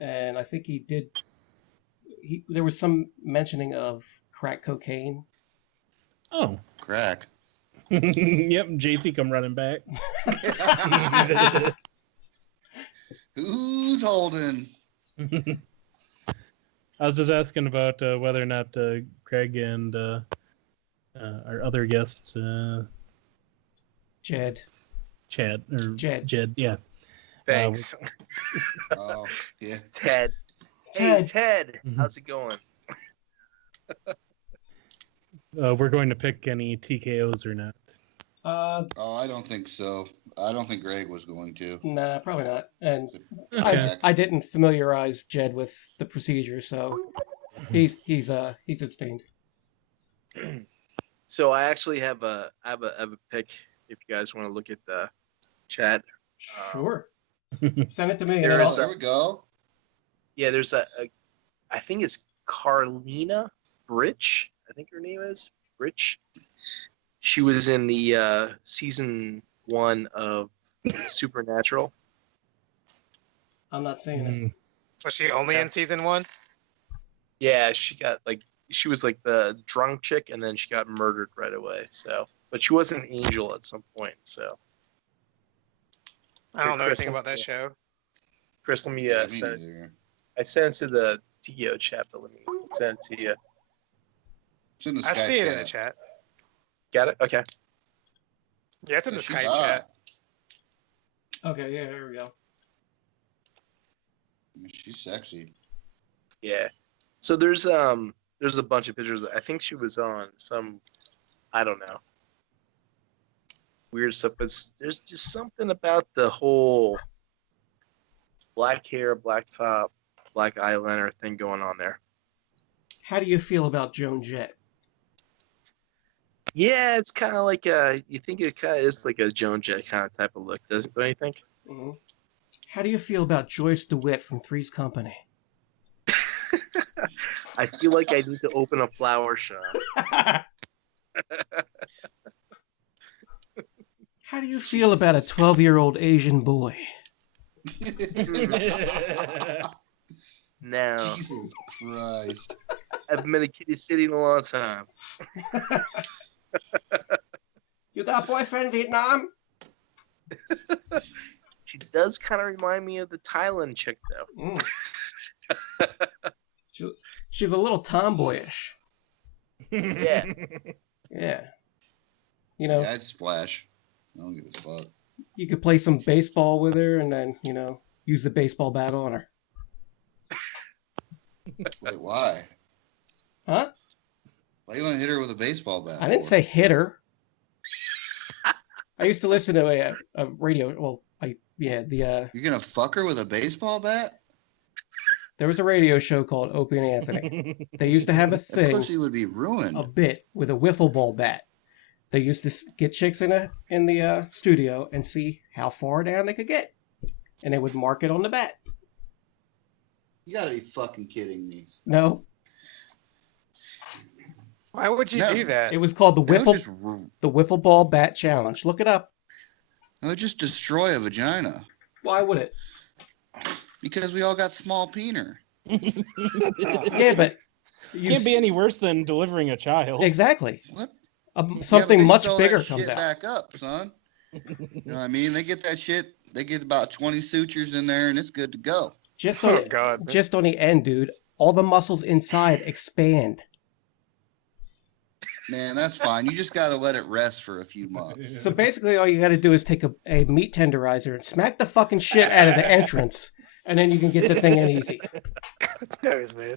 and I think he did. There was some mentioning of crack cocaine. Oh, Crack. Yep, JC come running back. Who's holding? I was just asking about whether or not Craig and our other guest, Jed. Chad or Jed. Jed, yeah. Thanks. Oh, yeah. Ted. Hey, Ted. Ted. Mhm. How's it going? We're going to pick any TKOs or not. Oh, I don't think so. I don't think Greg was going to. Nah, probably not. And Okay. I didn't familiarize Jed with the procedure, so he's abstained. So I actually have a pick. If you guys want to look at the chat. Sure. Send it to me. There and is I'll- There we go. Yeah, there's a I think it's Carlina Britch. I think her name is Britch. She was in the season 1 of Supernatural. I'm not saying it. Was she only in season 1? Yeah, she was like the drunk chick, and then she got murdered right away. So, but she was an angel at some point. So, I don't know Chris, anything about that show. Chris, let me Yeah, me send. neither. I sent it to the TKO chat, but let me send it to you. It's in the I Skype see it in chat. the chat. Got it? Okay. Yeah, it's in Yeah, the she's Skype hot. chat. Okay, yeah, here we go. She's sexy. Yeah. So there's a bunch of pictures. I think she was on some, I don't know, weird stuff. But there's just something about the whole black hair, black top, black eyeliner thing going on there. How do you feel about Joan Jett? Yeah, it's kind of like you think it kind of is like a Joan Jett kind of type of look, don't you think? Mm-hmm. How do you feel about Joyce DeWitt from Three's Company? I feel like I need to open a flower shop. How do you feel about a 12-year-old Asian boy? Now, Jesus Christ. I haven't been to Kiddie City in a long time. You got a boyfriend in Vietnam? She does kind of remind me of the Thailand chick, though. She's a little tomboyish. Yeah. Yeah. You know, Yeah, I'd splash. I don't give a fuck. you could play some baseball with her and then, use the baseball bat on her. Wait, why? Huh? Why you want to hit her with a baseball bat? I didn't for? say hit her. I used to listen to a radio. Well, You're gonna fuck her with a baseball bat? there was a radio show called Opie and Anthony. They used to have a That thing, pussy would be ruined. a bit with a wiffle ball bat. They used to get chicks in the studio and see how far down they could get, and they would mark it on the bat. You gotta be fucking kidding me. No, Why would you No. do that? it was called That would just, the wiffle ball bat challenge. Look it up. that would just destroy a vagina. Why would it? Because we all got small peener. Yeah, but Can't be any worse than delivering a child. exactly. What? Something Yeah, but they much sew bigger that comes shit out. back up, son. You know what I mean? They get that shit. They get about 20 sutures in there, and it's good to go. Just Oh on, God. just on the end, dude. All the muscles inside expand. Man, that's fine. You just gotta let it rest for a few months. So basically, all you got to do is take a meat tenderizer and smack the fucking shit out of the entrance, and then you can get the thing in easy. Knows, man.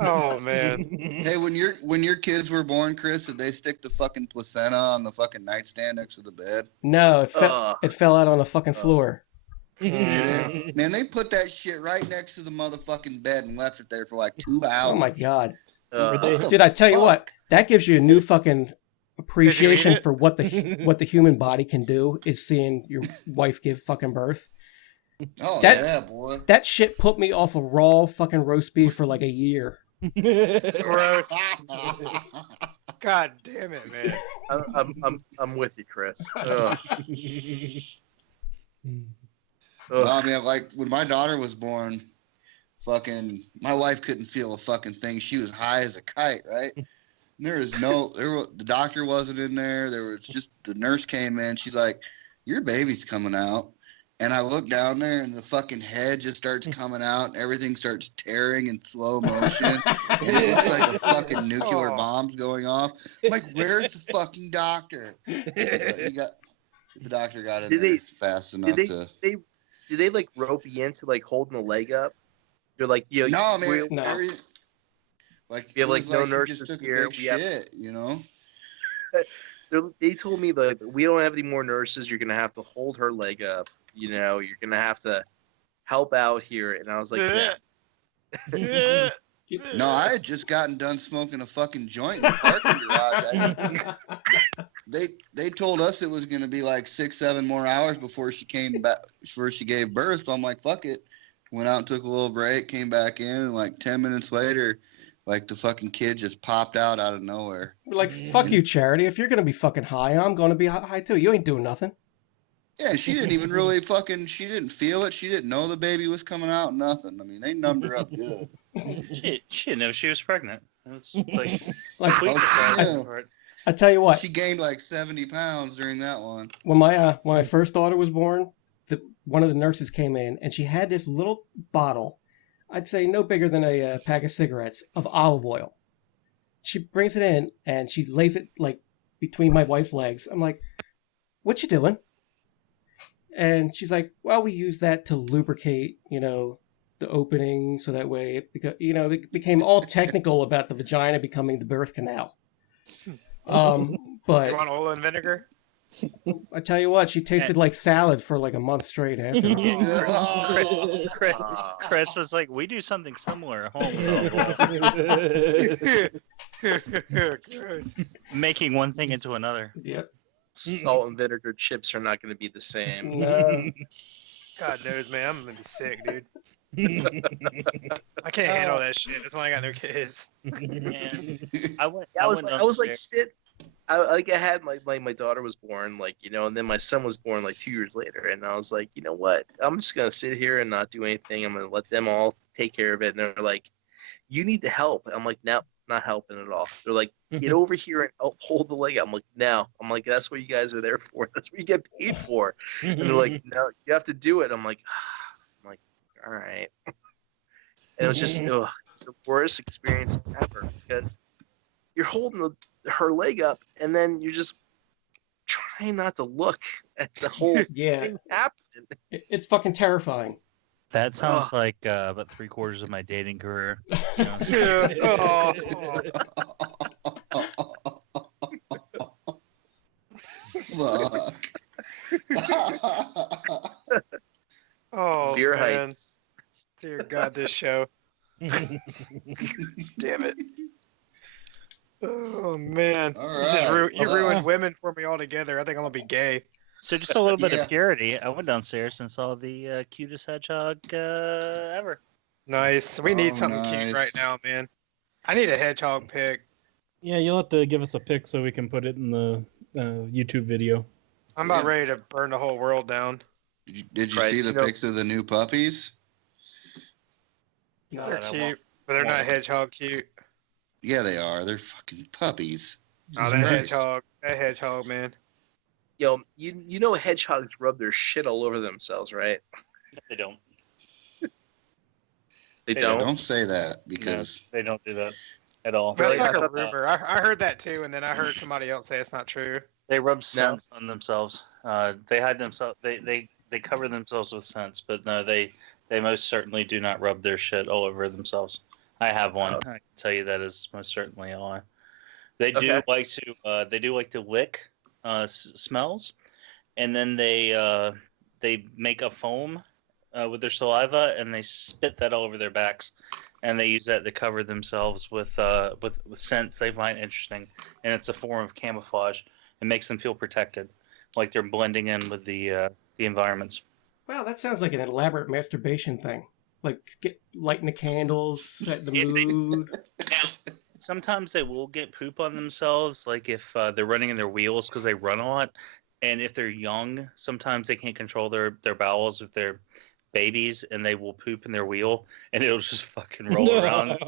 Oh man. Hey, when your kids were born, Chris, did they stick the fucking placenta on the fucking nightstand next to the bed? No, it fell out on the fucking floor. Did it? Man, they put that shit right next to the motherfucking bed and left it there for like 2 hours. Oh my god. What the Dude, I tell you what, fuck? that gives you a new fucking appreciation it? for what the human body can do, is seeing your wife give fucking birth. Oh that- yeah, boy. That shit put me off of raw fucking roast beef for like a year. Gross. God damn it, man. I'm with you, Chris. Ugh. Well, I mean, like when my daughter was born, fucking my wife couldn't feel a fucking thing. She was high as a kite, right? The doctor wasn't in there. There was just the nurse came in. She's like, "Your baby's coming out." And I look down there, and the fucking head just starts coming out, and everything starts tearing in slow motion. And it looks like a fucking nuclear bomb's going off. I'm like, where's the fucking doctor? The doctor got in there fast enough to. Did they like rope you into like holding the leg up? They're like, yo, no, man. No. Like, we have like no nurses just took here. a big shit, you know. They told me that we don't have any more nurses. You're gonna have to hold her leg up. You know, you're gonna have to help out here. And I was like, yeah. No, I had just gotten done smoking a fucking joint in the parking garage. They told us it was gonna be like 6-7 more hours before she came back, before she gave birth. So I'm like, fuck it. Went out and took a little break, came back in, and like 10 minutes later, like the fucking kid just popped out of nowhere. We're like, fuck you, Charity. If you're gonna be fucking high, I'm gonna be high too. You ain't doing nothing. Yeah, she didn't even really she didn't feel it. She didn't know the baby was coming out, nothing. I mean, they numbed her up good. She didn't know she was pregnant. It's like Like, I tell you what. She gained like 70 pounds during that one. When my first daughter was born, one of the nurses came in, and she had this little bottle, I'd say no bigger than a pack of cigarettes, of olive oil. She brings it in, and she lays it like between my wife's legs. I'm like, what you doing? And she's like, well, we use that to lubricate, the opening, so that way it became all technical about the vagina becoming the birth canal. But you want oil and vinegar? I tell you what, she tasted like salad for like a month straight after. Chris was like, we do something similar at home. Making one thing into another. Yep. Salt and vinegar chips are not going to be the same. No. God knows, man. I'm gonna be sick, dude. I can't handle that shit. That's why I got no kids. I was like, shit. I had my daughter was born, and then my son was born like 2 years later, and I was like, you know what? I'm just gonna sit here and not do anything. I'm gonna let them all take care of it. And they're like, you need to help. I'm like, no, not helping at all. They're like, get over here and hold the leg out. I'm like, no. I'm like, that's what you guys are there for. That's what you get paid for. And they're like, no, you have to do it. I'm like, all right. And it was just it's the worst experience ever, because you're holding her leg up, and then you're just trying not to look at the whole thing happening. It's fucking terrifying. That sounds like about 3/4 of my dating career. Oh, Fear man. heights. Dear God, this show. Damn it. Oh, man. All You ruined women for me altogether. I think I'm going to be gay. So just a little bit of purity. I went downstairs and saw the cutest hedgehog ever. Nice. We need something cute right now, man. I need a hedgehog pic. Yeah, you'll have to give us a pic so we can put it in the YouTube video. I'm about ready to burn the whole world down. Did you see the pics of the new puppies? They're cute, but they're not hedgehog cute. Yeah, they are. They're fucking puppies. Oh, that hedgehog, man. Yo, you know hedgehogs rub their shit all over themselves, right? They don't. They don't? Don't say that, because... No, they don't do that at all. That's like a rumor. I heard that too, and then I heard somebody else say it's not true. They rub scents on themselves. They hide themselves. They cover themselves with scents, but no, they most certainly do not rub their shit all over themselves. I have one. I can tell you that is most certainly a lie. They do like to. They do like to lick smells, and then they make a foam with their saliva, and they spit that all over their backs, and they use that to cover themselves with scents they find interesting, and it's a form of camouflage. It makes them feel protected, like they're blending in with the environments. Wow, that sounds like an elaborate masturbation thing. Like lighting the candles, set the mood. Sometimes they will get poop on themselves, like if they're running in their wheels because they run a lot. And if they're young, sometimes they can't control their bowels if they're babies and they will poop in their wheel and it'll just fucking roll around.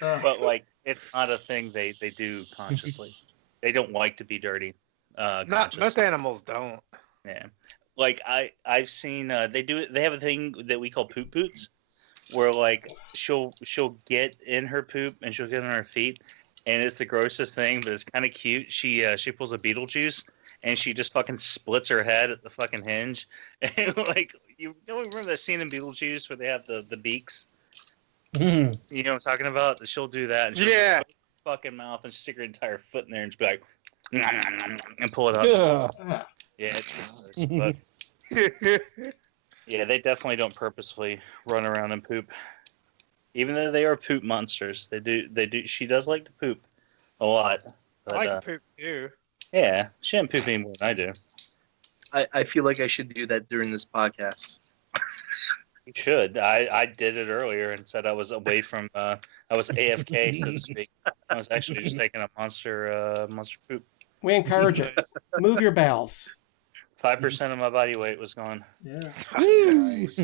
But like, it's not a thing they do consciously. They don't like to be dirty. Not most animals don't. Yeah, like I've seen they have a thing that we call poop boots, where like she'll get in her poop and she'll get on her feet, and it's the grossest thing, but it's kind of cute. She pulls a Beetlejuice and she just fucking splits her head at the fucking hinge, and like you remember that scene in Beetlejuice where they have the beaks. Mhm. You know what I'm talking about? She'll do that. And she'll Yeah. just put her fucking mouth and stick her entire foot in there and just be like, nom, nom, nom, nom, and pull it up. Ugh. Yeah, it's gross, but yeah, they definitely don't purposefully run around and poop. Even though they are poop monsters, they do. She does like to poop a lot. But, I like to poop too. yeah, she doesn't poop any more than I do. I feel like I should do that during this podcast. You should. I did it earlier and said I was away from. I was AFK, so to speak. I was actually just taking a monster poop. We encourage it. Move your bowels. 5% of my body weight was gone. Yeah. Nice.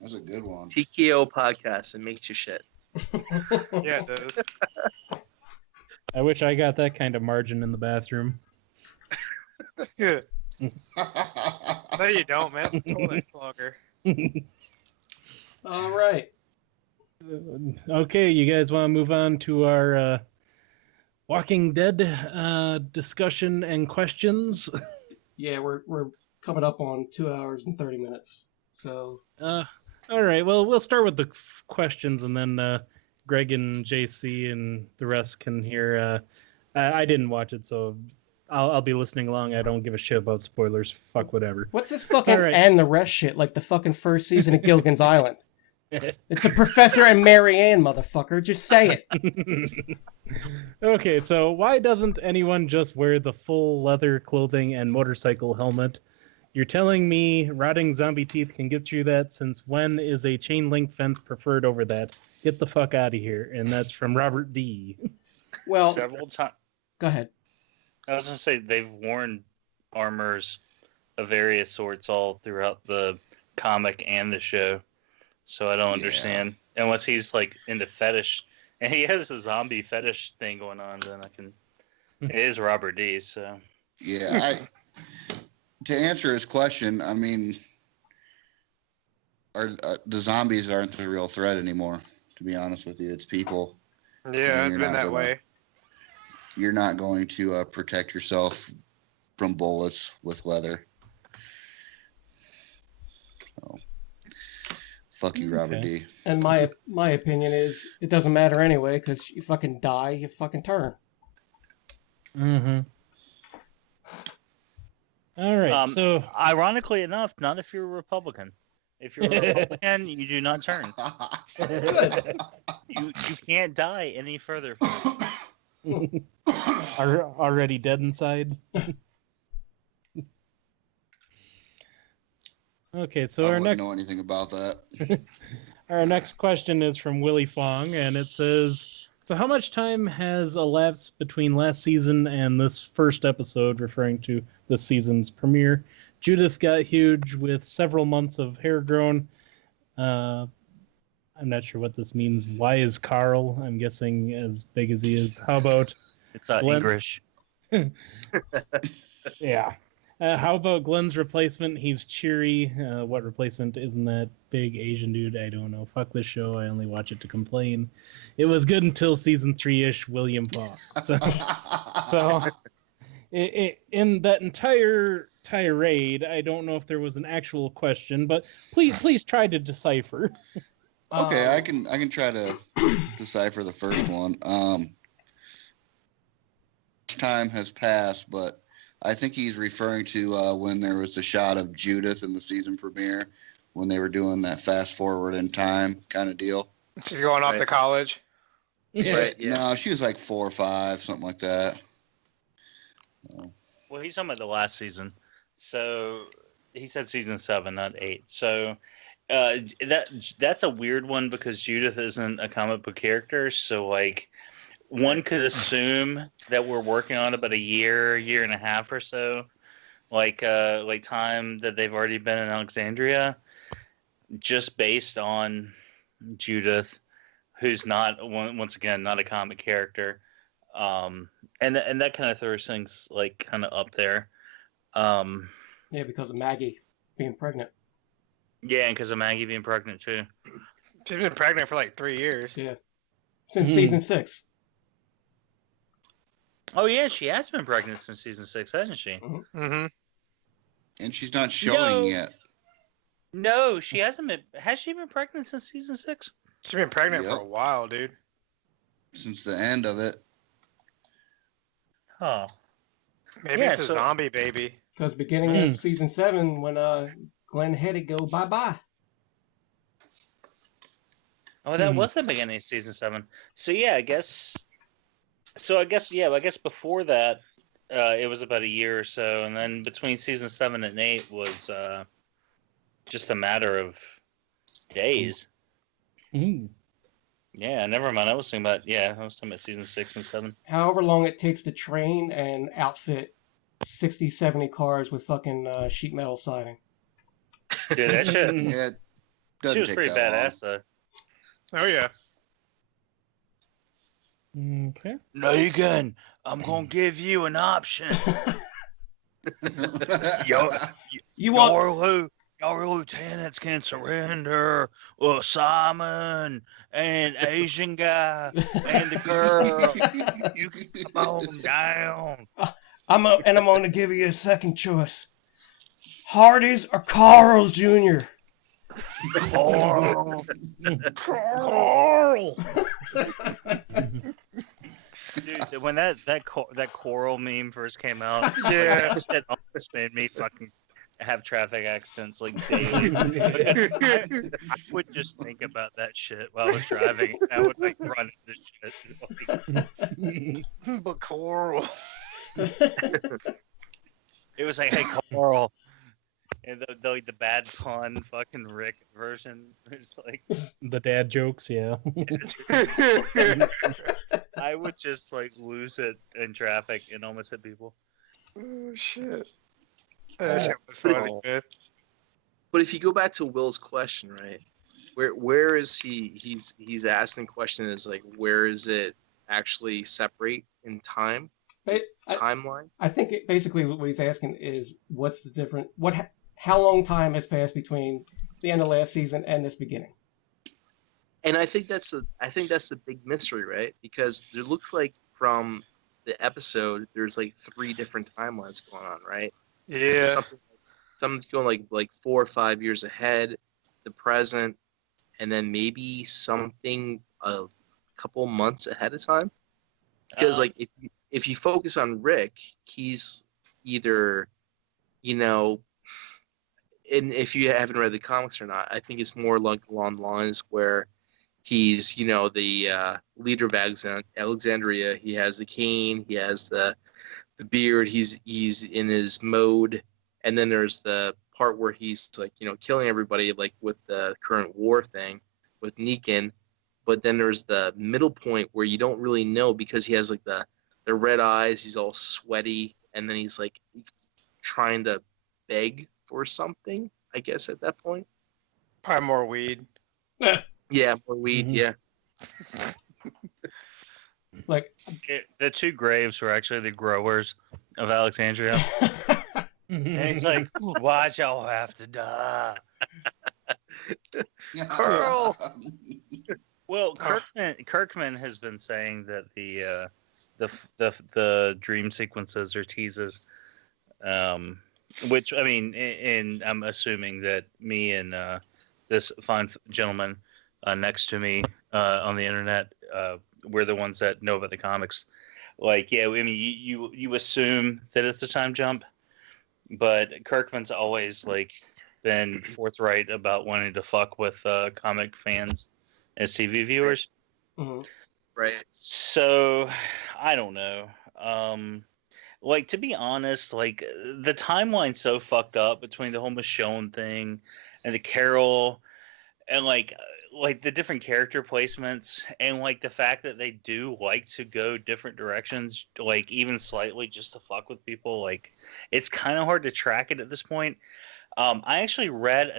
That's a good one. TKO podcast. It makes you shit. Yeah, it does. I wish I got that kind of margin in the bathroom. Yeah. No, you don't, man. Toilet's longer. All right. Okay, you guys want to move on to our Walking Dead discussion and questions? Yeah, we're coming up on 2 hours and 30 minutes. So. All right. Well, we'll start with the questions, and then Greg and JC and the rest can hear. I didn't watch it, so I'll be listening along. I don't give a shit about spoilers. Fuck whatever. What's this fucking All right. and the rest shit like the fucking first season of Gilligan's Island? It's a Professor and Mary Ann, motherfucker. Just say it. Okay, so why doesn't anyone just wear the full leather clothing and motorcycle helmet? You're telling me rotting zombie teeth can get you that? Since when is a chain link fence preferred over that? Get the fuck out of here. And that's from Robert D. Well, Several times. go ahead. I was gonna say they've worn armors of various sorts all throughout the comic and the show, so I don't understand unless he's like into fetish, and he has a zombie fetish thing going on. Then I can. It is Robert D. So Yeah, to answer his question, I mean, the zombies aren't the real threat anymore. To be honest with you, it's people. Yeah, it's been that way. You're not going to protect yourself from bullets with leather. So, fuck you, Robert D. And my opinion is it doesn't matter anyway because you fucking die, you fucking turn. Mm-hmm. All right, so ironically enough, not if you're a Republican. If you're a Republican, you do not turn. You can't die any further. are already dead inside. Okay, so I our wouldn't next know anything about that. our next question is from Willie Fong, and it says, so how much time has elapsed between last season and this first episode, referring to this season's premiere? Judith got huge with several months of hair grown. I'm not sure what this means. Why is Carl, I'm guessing, as big as he is? How about It's Glenn? English. Yeah. How about Glenn's replacement? He's cheery. What replacement isn't that big Asian dude? I don't know. Fuck this show. I only watch it to complain. It was good until season 3-ish. William Fox. So in that entire tirade, I don't know if there was an actual question, but please try to decipher. Okay, I can try to decipher the first one. Time has passed, but I think he's referring to when there was the shot of Judith in the season premiere when they were doing that fast forward in time kind of deal. She's going off to college. Right, yeah. No, she was like 4 or 5, something like that. Well, he's talking about the last season. So he said season 7, not 8. So that's a weird one because Judith isn't a comic book character. So like one could assume that we're working on about a year and a half or so, like time that they've already been in Alexandria. just based on Judith, who's not, once again, not a comic character. And that kind of throws things like kind of up there. Yeah, because of Maggie being pregnant. Yeah, and because of Maggie being pregnant too. She's been pregnant for like 3 years. Yeah. Since season 6. Oh yeah, she has been pregnant since season 6, hasn't she? Mm-hmm. And she's not showing yet. No, she hasn't been. Has she been pregnant since season 6? She's been pregnant for a while, dude. Since the end of it. Huh. Maybe it's a zombie baby. Because beginning of season 7, when Glenn had to go bye-bye. Oh, that was the beginning of season 7. So yeah, I guess. So I guess before that, it was about a year or so, and then between season 7 and 8 was just a matter of days. Yeah, never mind. I was talking about season 6 and 7. However long it takes to train and outfit 60, 70 cars with fucking sheet metal siding. Dude, that shit. Yeah, she was pretty badass though. Oh yeah. Okay. Negan, I'm gonna give you an option. Your lieutenants can surrender. Simon and Asian guy and the girl. You can come on down. I'm going to give you a second choice. Hardy's or Carl's Jr. Carl. Dude, when that Coral meme first came out, that shit almost made me fucking have traffic accidents like daily. I would just think about that shit while I was driving. I would like run into shit. But Coral. It was like, hey, Coral. And the bad pun fucking Rick version. It's like the dad jokes, yeah. I would just like lose it in traffic and almost hit people. Oh shit. That shit was funny, man. But if you go back to Will's question, right? Where is he? He's asking the question is like, where is it actually separate in time? Timeline? I think basically what he's asking is what's the difference? How long time has passed between the end of last season and this beginning? And I think that's the big mystery, right? Because it looks like from the episode, there's like 3 different timelines going on, right? Yeah. Something's going like 4 or 5 years ahead, the present, and then maybe something a couple months ahead of time. Because like if you focus on Rick, he's either, and if you haven't read the comics or not, I think it's more like along the lines where he's, the leader of Alexandria. He has the cane, he has the beard, he's in his mode, and then there's the part where he's like, killing everybody, like with the current war thing with Negan. But then there's the middle point where you don't really know because he has like the red eyes, he's all sweaty, and then he's like trying to beg for something, I guess, at that point. Probably more weed. Yeah, more weed, yeah. Like the 2 graves were actually the growers of Alexandria. And he's like, why'd y'all have to die? Carl! Well, Kirkman has been saying that the dream sequences are teases, which I mean, and I'm assuming that me and this fine gentleman next to me on the internet, we're the ones that know about the comics. Like, yeah, I mean, you assume that it's a time jump, but Kirkman's always like been forthright about wanting to fuck with comic fans as TV viewers. Mm-hmm. Right. So, I don't know. Like, to be honest, like, the timeline's so fucked up between the whole Michonne thing and the Carol and, like the different character placements and, like, the fact that they do like to go different directions, like, even slightly just to fuck with people. Like, it's kind of hard to track it at this point. I actually read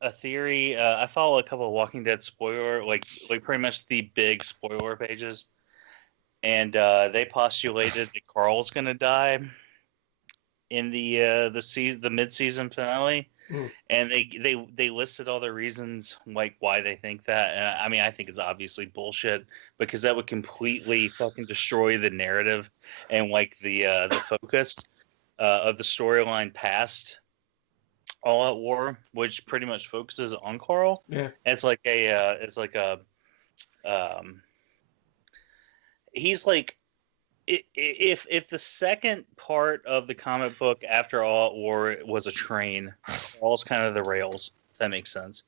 a theory. I follow a couple of Walking Dead spoiler, like pretty much the big spoiler pages, and they postulated that Carl's gonna die in the mid-season finale, and they listed all the reasons like why they think that. And I mean, I think it's obviously bullshit because that would completely fucking destroy the narrative and like the focus of the storyline past All Out War, which pretty much focuses on Carl. Yeah. It's like he's like, if the second part of the comic book after All Out War was a train, Carl's kind of the rails. If that makes sense.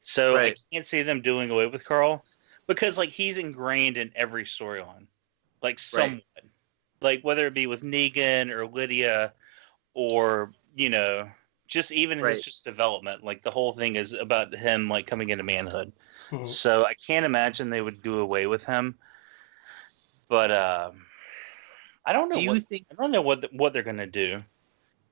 So I can't see them doing away with Carl because like he's ingrained in every storyline, like somewhat, like whether it be with Negan or Lydia, or just even his just development. Like the whole thing is about him like coming into manhood. Mm-hmm. So I can't imagine they would do away with him. But I don't know. I don't know what they're gonna do.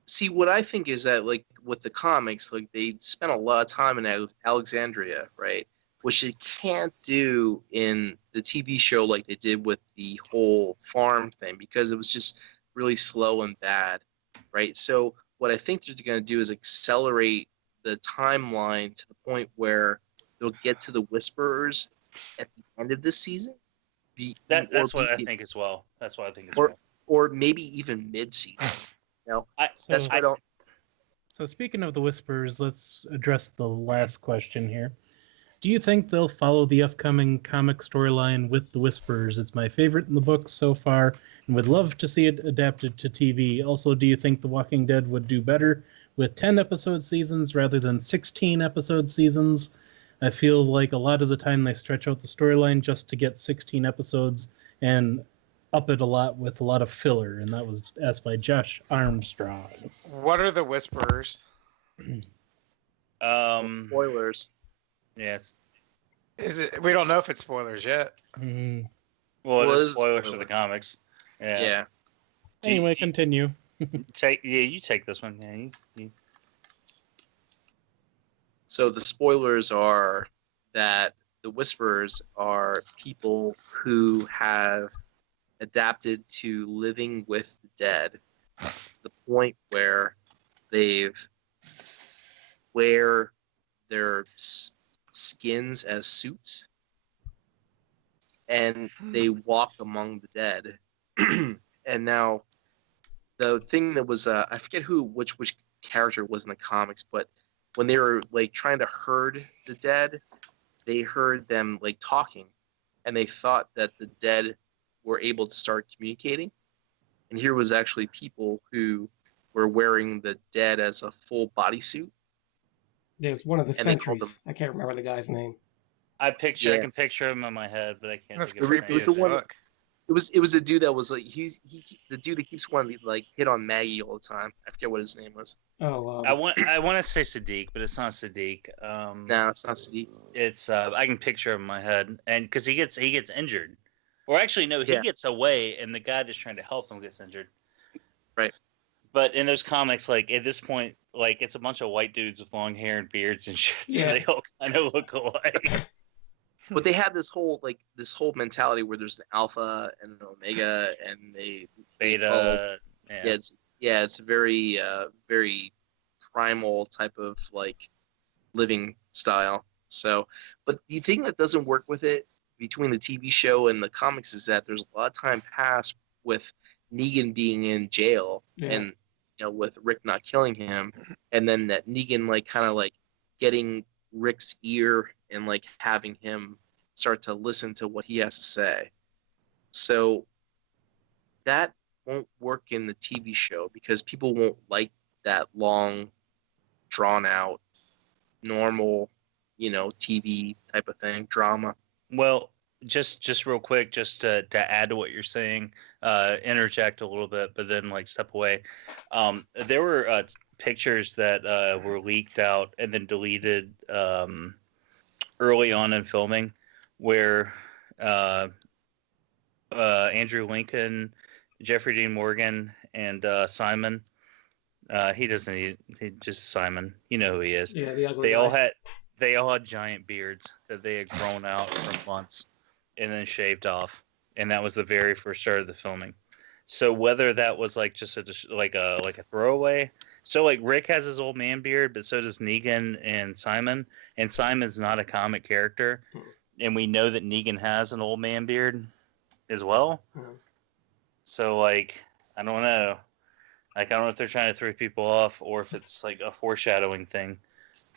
See, what I think is that like with the comics, like they spent a lot of time in Alexandria, right? Which they can't do in the TV show like they did with the whole farm thing because it was just really slow and bad, right? So what I think they're going to do is accelerate the timeline to the point where they'll get to the Whisperers at the end of this season. That's what I think as well. That's what I think as well. Or maybe even mid-season. So speaking of the Whisperers, let's address the last question here. Do you think they'll follow the upcoming comic storyline with the Whisperers? It's my favorite in the books so far, and would love to see it adapted to TV. Also, do you think The Walking Dead would do better with 10-episode seasons rather than 16-episode seasons? I feel like a lot of the time they stretch out the storyline just to get 16 episodes and up it a lot with a lot of filler, and that was asked by Josh Armstrong. What are the Whisperers? Spoilers. Yes. Is it? We don't know if it's spoilers yet. Mm-hmm. Well, it is spoilers for the comics. Yeah. Anyway, continue. You take this one. Yeah, you. So the spoilers are that the Whisperers are people who have adapted to living with the dead to the point where they've wear their skins as suits and they walk among the dead. And now the thing that was I forget which character was in the comics, but when they were like trying to herd the dead, they heard them like talking and they thought that the dead were able to start communicating. And here was actually people who were wearing the dead as a full bodysuit. Yeah, it's one of the sentries. I can't remember the guy's name. I can picture him in my head, but I can't think of his name. It was a dude that was like the dude that keeps wanting to like hit on Maggie all the time. I forget what his name was. I want to say Sadiq, but it's not Sadiq. No, it's not Sadiq. It's I can picture him in my head, and because he gets injured, or actually no, he gets away, and the guy that's trying to help him gets injured. Right. But in those comics, like at this point, like it's a bunch of white dudes with long hair and beards and shit, so they all kind of look alike. But they have this whole mentality where there's an alpha and an omega and beta. It's a very very primal type of like living style. So, but the thing that doesn't work with it between the TV show and the comics is that there's a lot of time passed with Negan being in jail and with Rick not killing him, and then that Negan like kind of like getting Rick's ear and like having him start to listen to what he has to say. So that won't work in the TV show because people won't like that long, drawn out, normal, TV type of thing, drama. Well, just real quick, just to add to what you're saying, interject a little bit, but then like step away. There were pictures that were leaked out and then deleted early on in filming, where Andrew Lincoln, Jeffrey Dean Morgan, and Simon, He doesn't need. He just Simon. You know who he is. Yeah, the ugly They guy. all had giant beards that they had grown out for months, and then shaved off, and that was the very first start of the filming. So whether that was like just like a throwaway. So like Rick has his old man beard, but so does Negan and Simon. And Simon's not a comic character, and we know that Negan has an old man beard as well. So like I don't know. Like I don't know if they're trying to throw people off or if it's like a foreshadowing thing.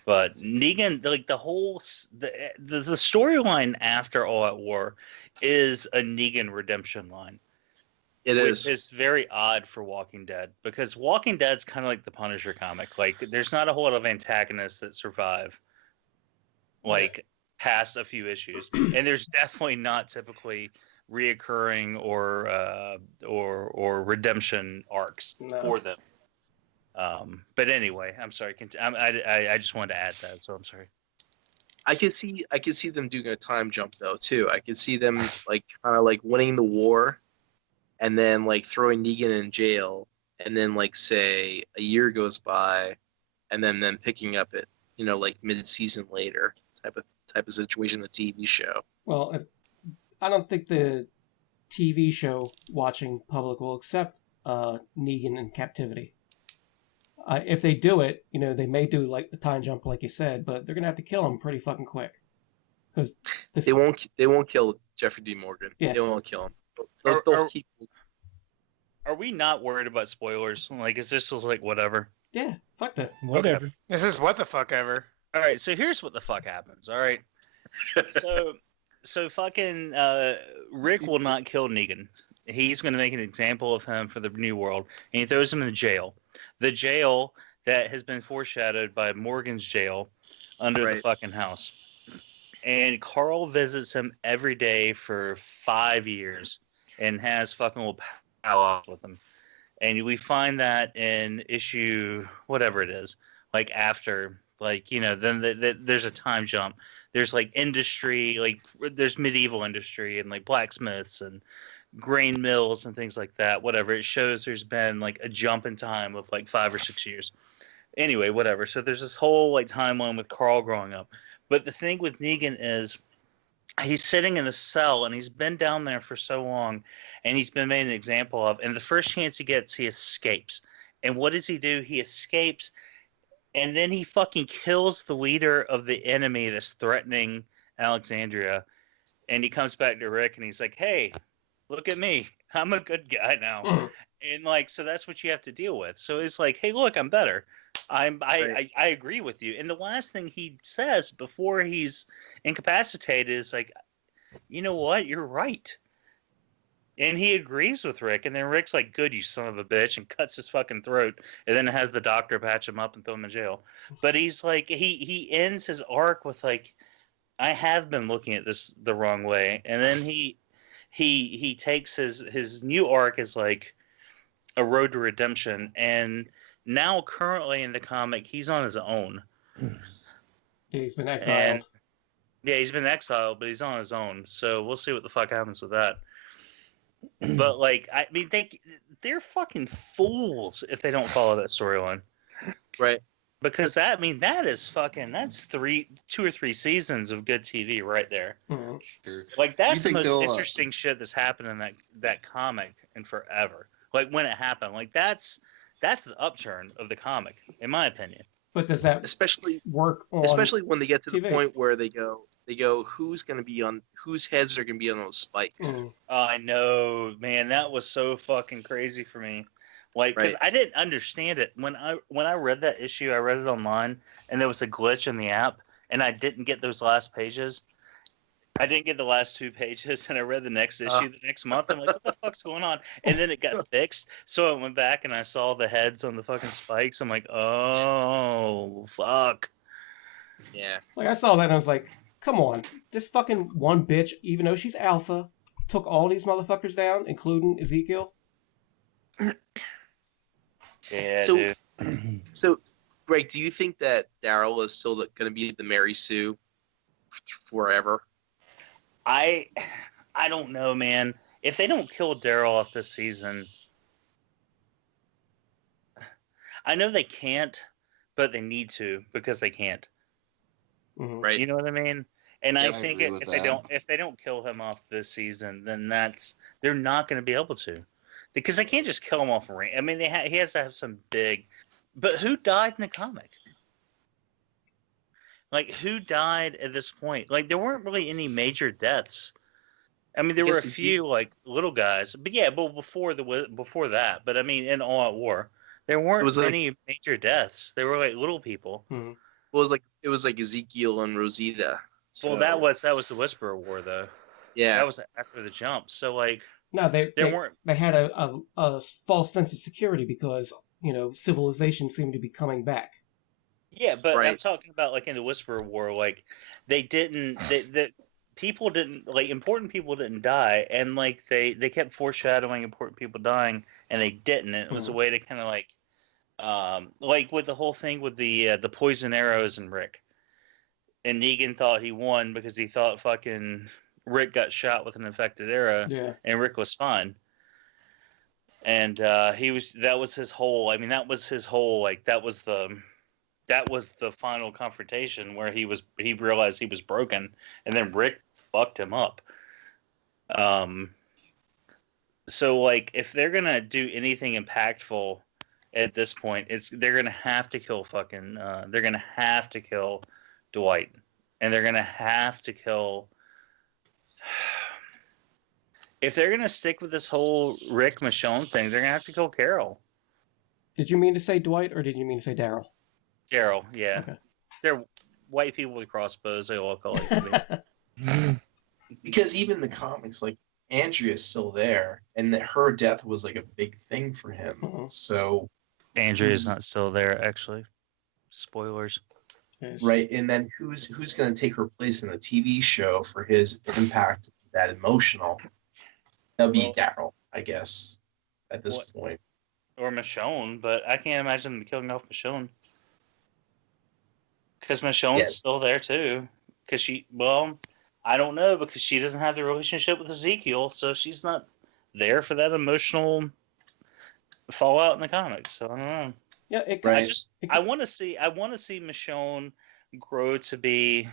But Negan, like the whole the storyline after All Out War is a Negan redemption line. It Which is. is very odd for Walking Dead because Walking Dead's kind of like the Punisher comic. Like, there's not a whole lot of antagonists that survive, like, past a few issues, and there's definitely not typically reoccurring or redemption arcs for them. But anyway, I'm sorry. I just wanted to add that, so I'm sorry. I could see them doing a time jump though too. I could see them like kind of like winning the war. And then like throwing Negan in jail, and then like say a year goes by, and then picking up it, like mid-season later type of situation. The TV show. Well, I don't think the TV show watching public will accept Negan in captivity. If they do it, they may do like the time jump, like you said, but they're gonna have to kill him pretty fucking quick. Because they won't kill Jeffrey D. Morgan. Yeah. They won't kill him. They'll keep. Are we not worried about spoilers? Like, is this just like whatever? Yeah, fuck that. Whatever. Okay. This is what the fuck ever. All right, so here's what the fuck happens. All right, so fucking Rick will not kill Negan. He's gonna make an example of him for the New World, and he throws him in jail. The jail that has been foreshadowed by Morgan's jail under the fucking house. And Carl visits him every day for 5 years and has fucking little powwows with him. And we find that in issue, whatever it is, like after, like, then there's a time jump. There's like industry, like there's medieval industry and like blacksmiths and grain mills and things like that. Whatever. It shows there's been like a jump in time of like 5 or 6 years. Anyway, whatever. So there's this whole like timeline with Carl growing up. But the thing with Negan is he's sitting in a cell and he's been down there for so long and he's been made an example of. And the first chance he gets, he escapes. And what does he do? He escapes and then he fucking kills the leader of the enemy that's threatening Alexandria. And he comes back to Rick and he's like, hey, look at me. I'm a good guy now. And like, so that's what you have to deal with. So it's like, hey, look, I'm better. I agree with you. And the last thing he says before he's incapacitated is like, you know what? You're right. And he agrees with Rick. And then Rick's like, good, you son of a bitch, and cuts his fucking throat. And then has the doctor patch him up and throw him in jail. But he's like, he ends his arc with like, I have been looking at this the wrong way. And then he takes his new arc as like a road to redemption. And now currently in the comic, he's on his own. Yeah, he's been exiled. He's been exiled, but he's on his own. So we'll see what the fuck happens with that. But like, I mean, they're fucking fools if they don't follow that storyline, right? Because that is fucking, that's 2 or 3 seasons of good TV right there. Mm-hmm. Sure. Like that's the most interesting shit that's happened in that comic in forever. Like when it happened, like that's the upturn of the comic, in my opinion. But does that work on especially when they get to TV? the point where they go, whose heads are gonna be on those spikes? I know, man, that was so fucking crazy for me. Like, because I didn't understand it when I read that issue. I read it online, and there was a glitch in the app, and I didn't get those last pages. I didn't get the last 2 pages, and I read the next issue the next month. I'm like, what the fuck's going on? And then it got fixed. So I went back and I saw the heads on the fucking spikes. I'm like, oh, fuck. Yeah. Like, I saw that and I was like, come on. This fucking one bitch, even though she's alpha, took all these motherfuckers down, including Ezekiel. Yeah, so, dude. So, Greg, do you think that Daryl is still going to be the Mary Sue forever? I don't know, man. If they don't kill Daryl off this season, I know they can't, but they need to because they can't. Mhm. Right. You know what I mean? And I I think agree with if they that. don't kill him off this season, then they're not going to be able to, because they can't just kill him off. I mean, he has to have some big. But who died in the comic? Like, who died at this point? Like, there weren't really any major deaths. I mean, there were a few like little guys, but yeah, but before that. But I mean, in All Out War, there weren't many major deaths. They were like little people. Mhm. Well, it was like Ezekiel and Rosita. So, Well, that was the Whisperer War, though. yeah. That was after the jump. So like, No, they weren't. they had a false sense of security because civilization seemed to be coming back. Yeah, but I'm Right. talking about like in the Whisperer War, like they didn't. The people didn't, like, important people didn't die, and like they kept foreshadowing important people dying, and they didn't. And it was a way to kind of like with the whole thing with the poison arrows and Rick. And Negan thought he won because he thought fucking Rick got shot with an infected arrow, Yeah. and Rick was fine. And that was his whole. I mean, that was his whole. Like that was the final confrontation where he realized he was broken, and then Rick fucked him up. So like if they're gonna do anything impactful at this point, they're gonna have to kill Dwight, and they're gonna have to kill. If they're gonna stick with this whole Rick Michonne thing, they're gonna have to kill Carol. Did you mean to say Dwight or did you mean to say Daryl? Carol, yeah. Okay. They're white people with crossbows. They all call it. Because even the comics, like Andrea's still there, and that her death was like a big thing for him. Mhm. So Andrea's not still there, actually. Spoilers. Right, and then who's going to take her place in the TV show for his impact, that emotional? That'll be Daryl, I guess, at this point. Or Michonne, but I can't imagine them killing off Michonne. Because Michonne's still there too. Because I don't know, because she doesn't have the relationship with Ezekiel, so she's not there for that emotional fallout in the comics. So I don't know. Yeah, I want to see Michonne grow to be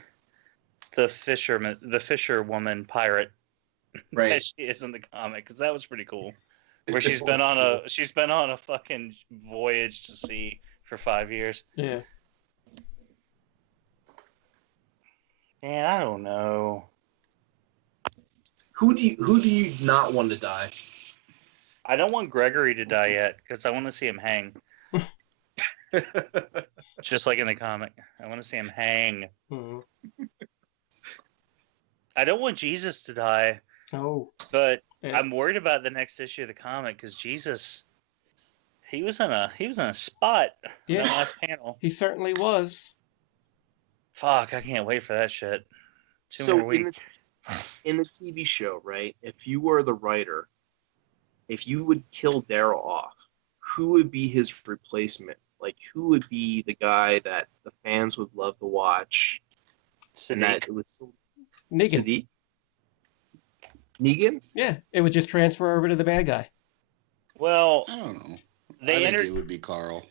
the fisherwoman pirate that she is in the comic, because that was pretty cool. Where she's been on a fucking voyage to sea for 5 years. Yeah. Man, I don't know. Who do you not want to die? I don't want Gregory to die yet, because I want to see him hang. Just like in the comic. I want to see him hang. Mhm. I don't want Jesus to die. Oh. But I'm worried about the next issue of the comic, because Jesus, he was in a spot in the last panel. He certainly was. Fuck, I can't wait for that shit. Two more weeks. In the TV show, right? If you were the writer, if you would kill Daryl off, who would be his replacement? Like, who would be the guy that the fans would love to watch? Sadiq. Negan. Sadiq? Negan? Yeah, it would just transfer over to the bad guy. Well, I don't know. I think it would be Carl.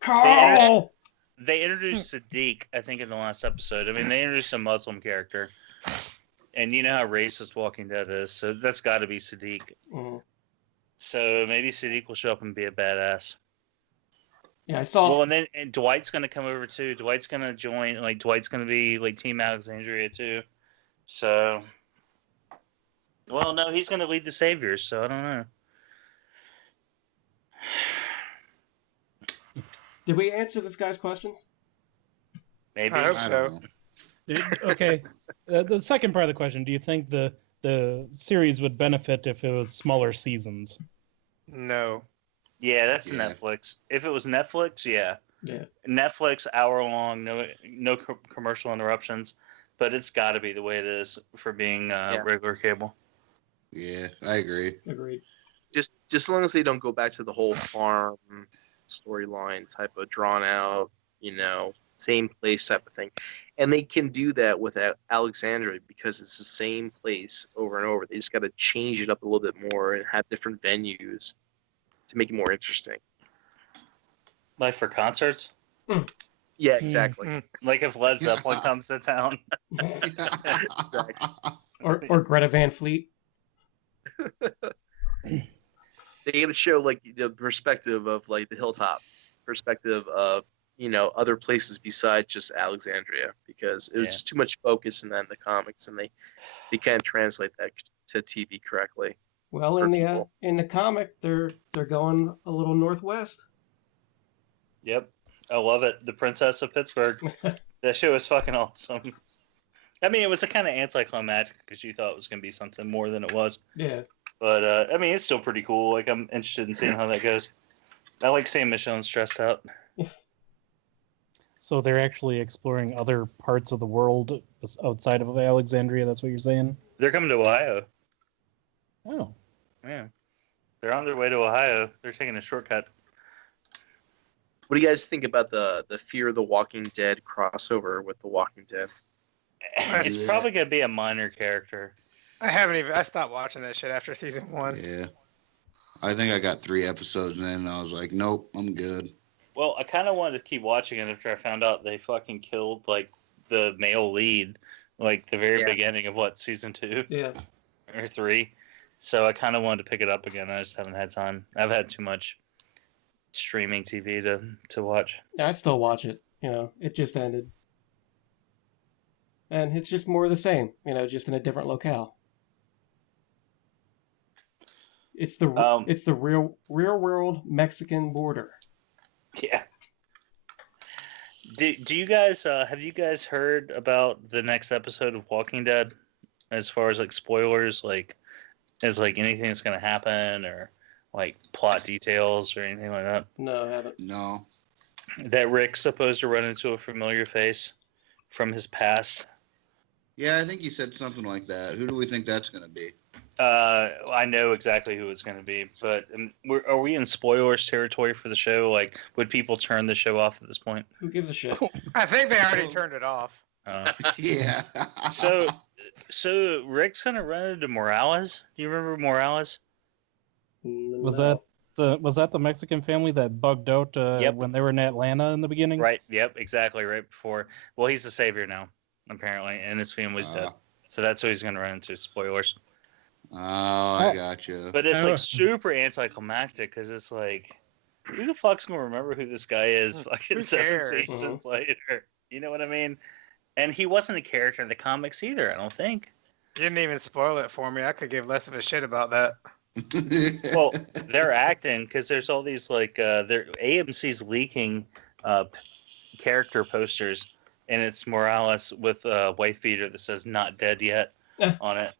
Carl! They introduced Sadiq, I think, in the last episode. I mean, they introduced a Muslim character. And you know how racist Walking Dead is, so that's got to be Sadiq. Mm-hmm. So maybe Sadiq will show up and be a badass. Yeah, I saw. Well, and then Dwight's going to come over too. Dwight's going to join. Like, Dwight's going to be like Team Alexandria too. So, well, no, he's going to lead the Saviors. So I don't know. Did we answer this guy's questions? Maybe. I hope so. Okay. The second part of the question: do you think the series would benefit if it was smaller seasons? No. Yeah, that's Netflix. If it was Netflix, yeah. Yeah. Netflix, hour long, no commercial interruptions, but it's got to be the way it is for being regular cable. Yeah, I agree. Agreed. Just as long as they don't go back to the whole farm storyline type of drawn out, same place type of thing. And they can do that with Alexandria because it's the same place over and over. They just got to change it up a little bit more and have different venues to make it more interesting. Like for concerts? Yeah, exactly. Like if Led Zeppelin comes to town. Or Greta Van Fleet. They gotta show like the perspective of like the hilltop, perspective of other places besides just Alexandria, because it was just too much focus in that in the comics, and they can't translate that to TV correctly. Well, in the comic, they're going a little northwest. Yep, I love it. The Princess of Pittsburgh. That show was fucking awesome. I mean, it was a kind of anticlimactic because you thought it was going to be something more than it was. Yeah. But I mean, it's still pretty cool. Like, I'm interested in seeing how that goes. I like seeing Michonne stressed out. So they're actually exploring other parts of the world outside of Alexandria. That's what you're saying? They're coming to Ohio. Oh. Yeah. They're on their way to Ohio. They're taking a shortcut. What do you guys think about the Fear the Walking Dead crossover with The Walking Dead? It's probably going to be a minor character. I stopped watching that shit after season 1. Yeah. I think I got 3 episodes in and I was like, nope, I'm good. Well, I kind of wanted to keep watching it after I found out they fucking killed, like, the male lead, like, the very beginning of, season 2? Yeah. Or 3. So I kind of wanted to pick it up again. I just haven't had time. I've had too much streaming TV to watch. Yeah, I still watch it. It just ended. And it's just more of the same, just in a different locale. It's the real world Mexican border. Yeah. Do you guys have you guys heard about the next episode of Walking Dead? As far as like spoilers, like is like anything that's gonna happen or like plot details or anything like that? No, I haven't. No. That Rick's supposed to run into a familiar face from his past. Yeah, I think you said something like that. Who do we think that's going to be? I know exactly who it's going to be, but are we in spoilers territory for the show? Like, would people turn the show off at this point? Who gives a shit? I think they already turned it off. Yeah. So Rick's going to run into Morales? Do you remember Morales? Was that the Mexican family that bugged out when they were in Atlanta in the beginning? Right. Yep. Exactly. Right before. Well, he's the savior now, apparently, and his family's dead. So that's who he's going to run into. Spoilers. Oh, I got you. But it's like super anticlimactic because it's like, who the fuck's going to remember who this guy is? Fucking 7 seasons later. You know what I mean? And he wasn't a character in the comics either. I don't think. You didn't even spoil it for me. I could give less of a shit about that. Well, they're acting because there's all these like AMC's leaking character posters, and it's Morales with a wife beater that says "not dead yet" on it.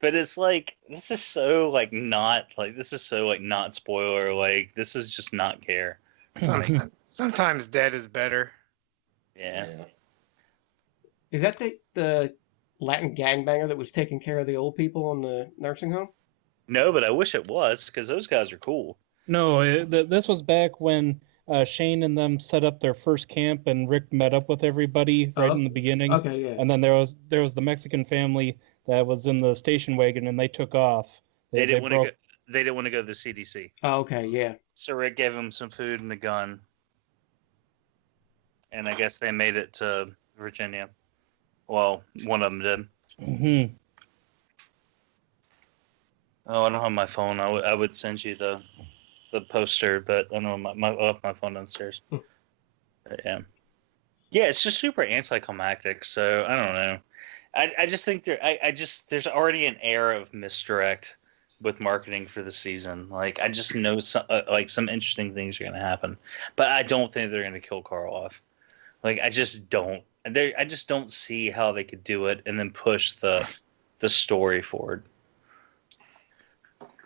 But it's like this is so not spoiler. Like this is just not care. Sometimes dead is better. Yeah. Is that the Latin gangbanger that was taking care of the old people in the nursing home? No, but I wish it was because those guys are cool. No, this was back when Shane and them set up their first camp, and Rick met up with everybody right in the beginning. Okay, yeah. And then there was the Mexican family that was in the station wagon, and they took off. They didn't want to go to the CDC. Oh, okay, yeah. So Rick gave them some food and a gun, and I guess they made it to Virginia. Well, one of them did. Mm-hmm. Oh, I don't have my phone. I would send you the poster, but I don't know I left my phone downstairs. But yeah, it's just super anticlimactic. So I don't know. I just think there's already an air of misdirect with marketing for the season. Like I just know some interesting things are going to happen, but I don't think they're going to kill Carl off. Like I just don't. I just don't see how they could do it and then push the story forward.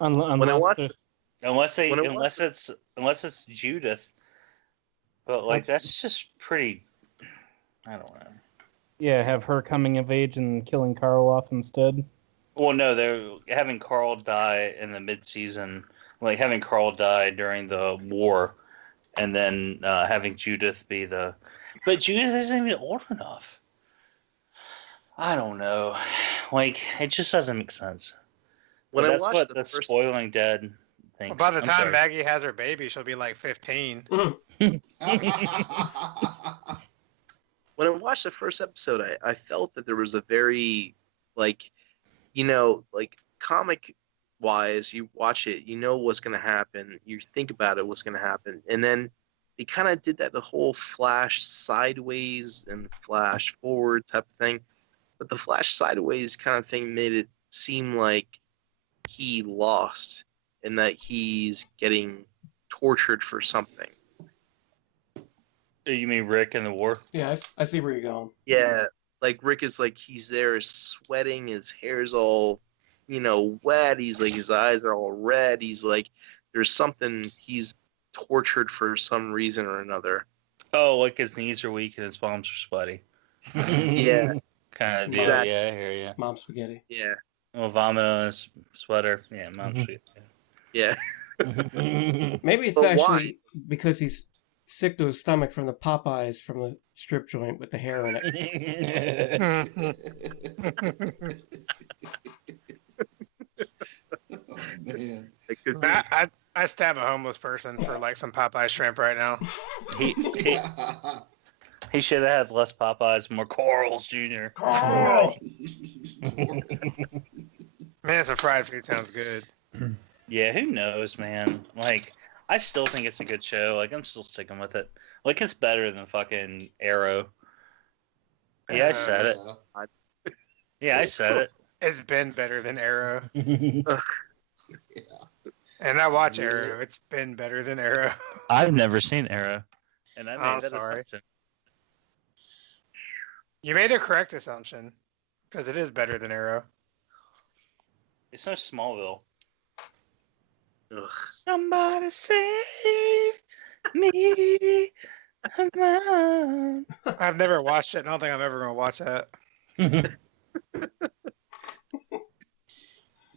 Unless it's Judith, but like that's just pretty. I don't know. Yeah, have her coming of age and killing Carl off instead. Well, no, they're having Carl die in the mid-season, like having Carl die during the war, and then having Judith be the. But Judith isn't even old enough. I don't know. Like, it just doesn't make sense. When that's I watched what the spoiling dead Thanks. By the I'm time sorry. Maggie has her baby, she'll be like 15. When I watched the first episode, I felt that there was a very, like, like comic wise, you watch it, you know what's going to happen, you think about it, what's going to happen. And then they kind of did that the whole flash sideways and flash forward type of thing. But the flash sideways kind of thing made it seem like he lost and that he's getting tortured for something. You mean Rick in the war? Yeah, I see where you're going. Yeah, like Rick is like, he's there sweating, his hair's all, wet. He's like, his eyes are all red. He's like, there's something, he's tortured for some reason or another. Oh, like his knees are weak and his palms are sweaty. Yeah, Kind of deal. Exactly. Yeah, I hear you. Mom spaghetti. yeah, Well, vomit on his sweater. Yeah, mom's sweet. yeah. Maybe it's But actually because he's sick to his stomach from the Popeyes from the strip joint with the hair in it. Oh, man. It could be. I stab a homeless person for like some Popeye shrimp right now. He should have had less Popeyes, more Corals, Jr. Man, some fried food sounds good. Yeah, who knows, man? Like, I still think it's a good show. Like, I'm still sticking with it. Like, it's better than fucking Arrow. Yeah, I said it. Yeah, I said it. It's been better than Arrow. Yeah. And I watch Arrow. It's been better than Arrow. I've never seen Arrow. And I made I'm that sorry. assumption. You made a correct assumption. Because it is better than Arrow. It's no Smallville. Ugh. Somebody save me. Come on. I've never watched it. And I don't think I'm ever going to watch that.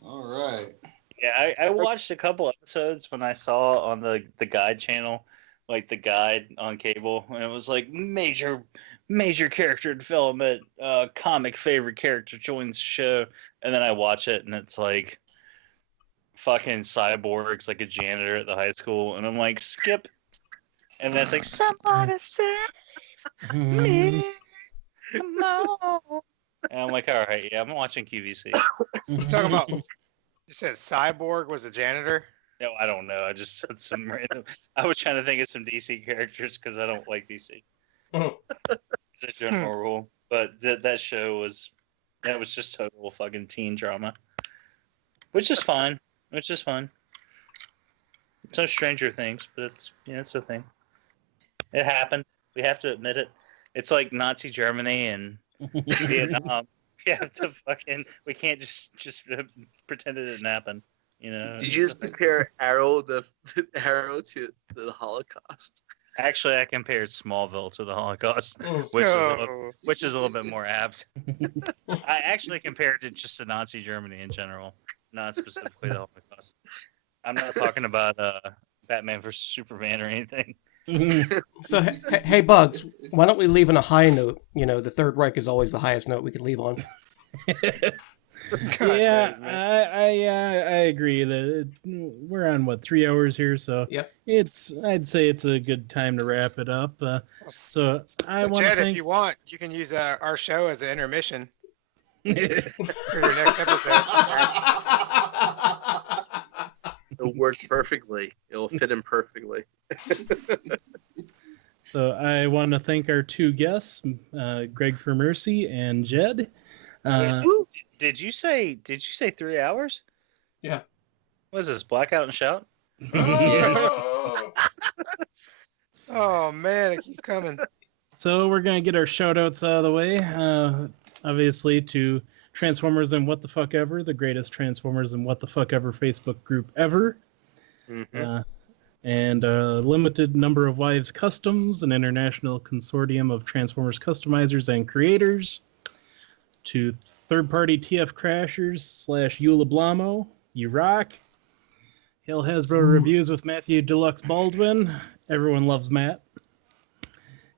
All right. Yeah, I watched a couple episodes when I saw on the guide channel, like the guide on cable, and it was like major character development, comic favorite character joins the show, and then I watch it and it's like fucking Cyborg's like a janitor at the high school, and I'm like, skip, and then it's like, somebody save me, come on, and I'm like, all right, yeah, I'm watching QVC. You talking about? You said Cyborg was a janitor? No, I don't know. I just said some random. I was trying to think of some DC characters because I don't like DC. It's a general rule, but that show was just total fucking teen drama, which is fine. It's no Stranger Things, but it's a thing. It happened. We have to admit it. It's like Nazi Germany and Vietnam. We can't just pretend it didn't happen. Did you just compare Arrow to the Holocaust? Actually, I compared Smallville to the Holocaust, which is a little bit more apt. I actually compared it just to Nazi Germany in general, not specifically the Holocaust. I'm not talking about Batman versus Superman or anything. So, hey, Bugs, why don't we leave on a high note? The Third Reich is always the highest note we could leave on. Yeah, I agree that we're on 3 hours here, so yep. I'd say it's a good time to wrap it up. So I want to Jed, thank... if you want, you can use our show as an intermission for your next episode. It'll work perfectly. It'll fit in perfectly. So I want to thank our two guests, Greg for Mercy and Jed. Did you say 3 hours? Yeah. What is this, Blackout and Shout? Oh man, it keeps coming. So we're going to get our shout-outs out of the way. Obviously to Transformers and What the Fuck Ever, the greatest Transformers and What the Fuck Ever Facebook group ever. Mm-hmm. And Limited Number of Wives Customs, an international consortium of Transformers customizers and creators. To third-party TF Crashers / Eula Blamo, you rock. Hail Hasbro Reviews with Matthew Deluxe Baldwin. Everyone loves Matt.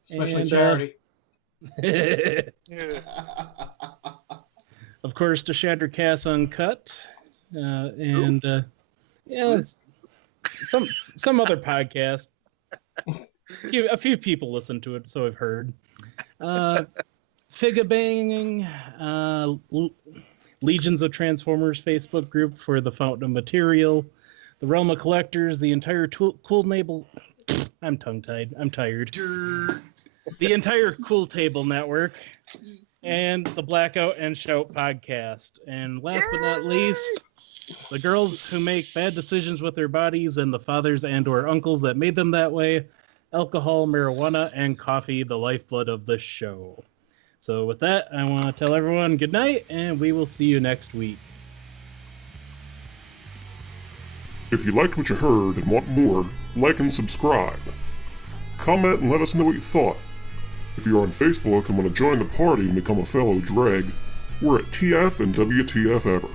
Especially Charity. Of course, to Shatter Cass Uncut. Yeah, some other podcast. A few people listen to it, so I've heard. Figga Banging, Legions of Transformers Facebook group for the Fountain of Material, the Realm of Collectors, the entire Cool Table. I'm tongue-tied. I'm tired. The entire Cool Table Network, and the Blackout and Shout podcast. And last but not least, the girls who make bad decisions with their bodies and the fathers and or uncles that made them that way. Alcohol, marijuana, and coffee, the lifeblood of the show. So with that, I want to tell everyone good night, and we will see you next week. If you liked what you heard and want more, like and subscribe. Comment and let us know what you thought. If you're on Facebook and want to join the party and become a fellow dreg, we're at TF and WTF Ever.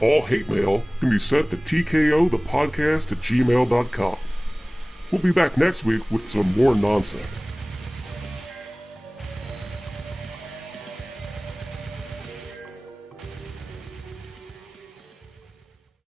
All hate mail can be sent to tkothepodcast@gmail.com. We'll be back next week with some more nonsense.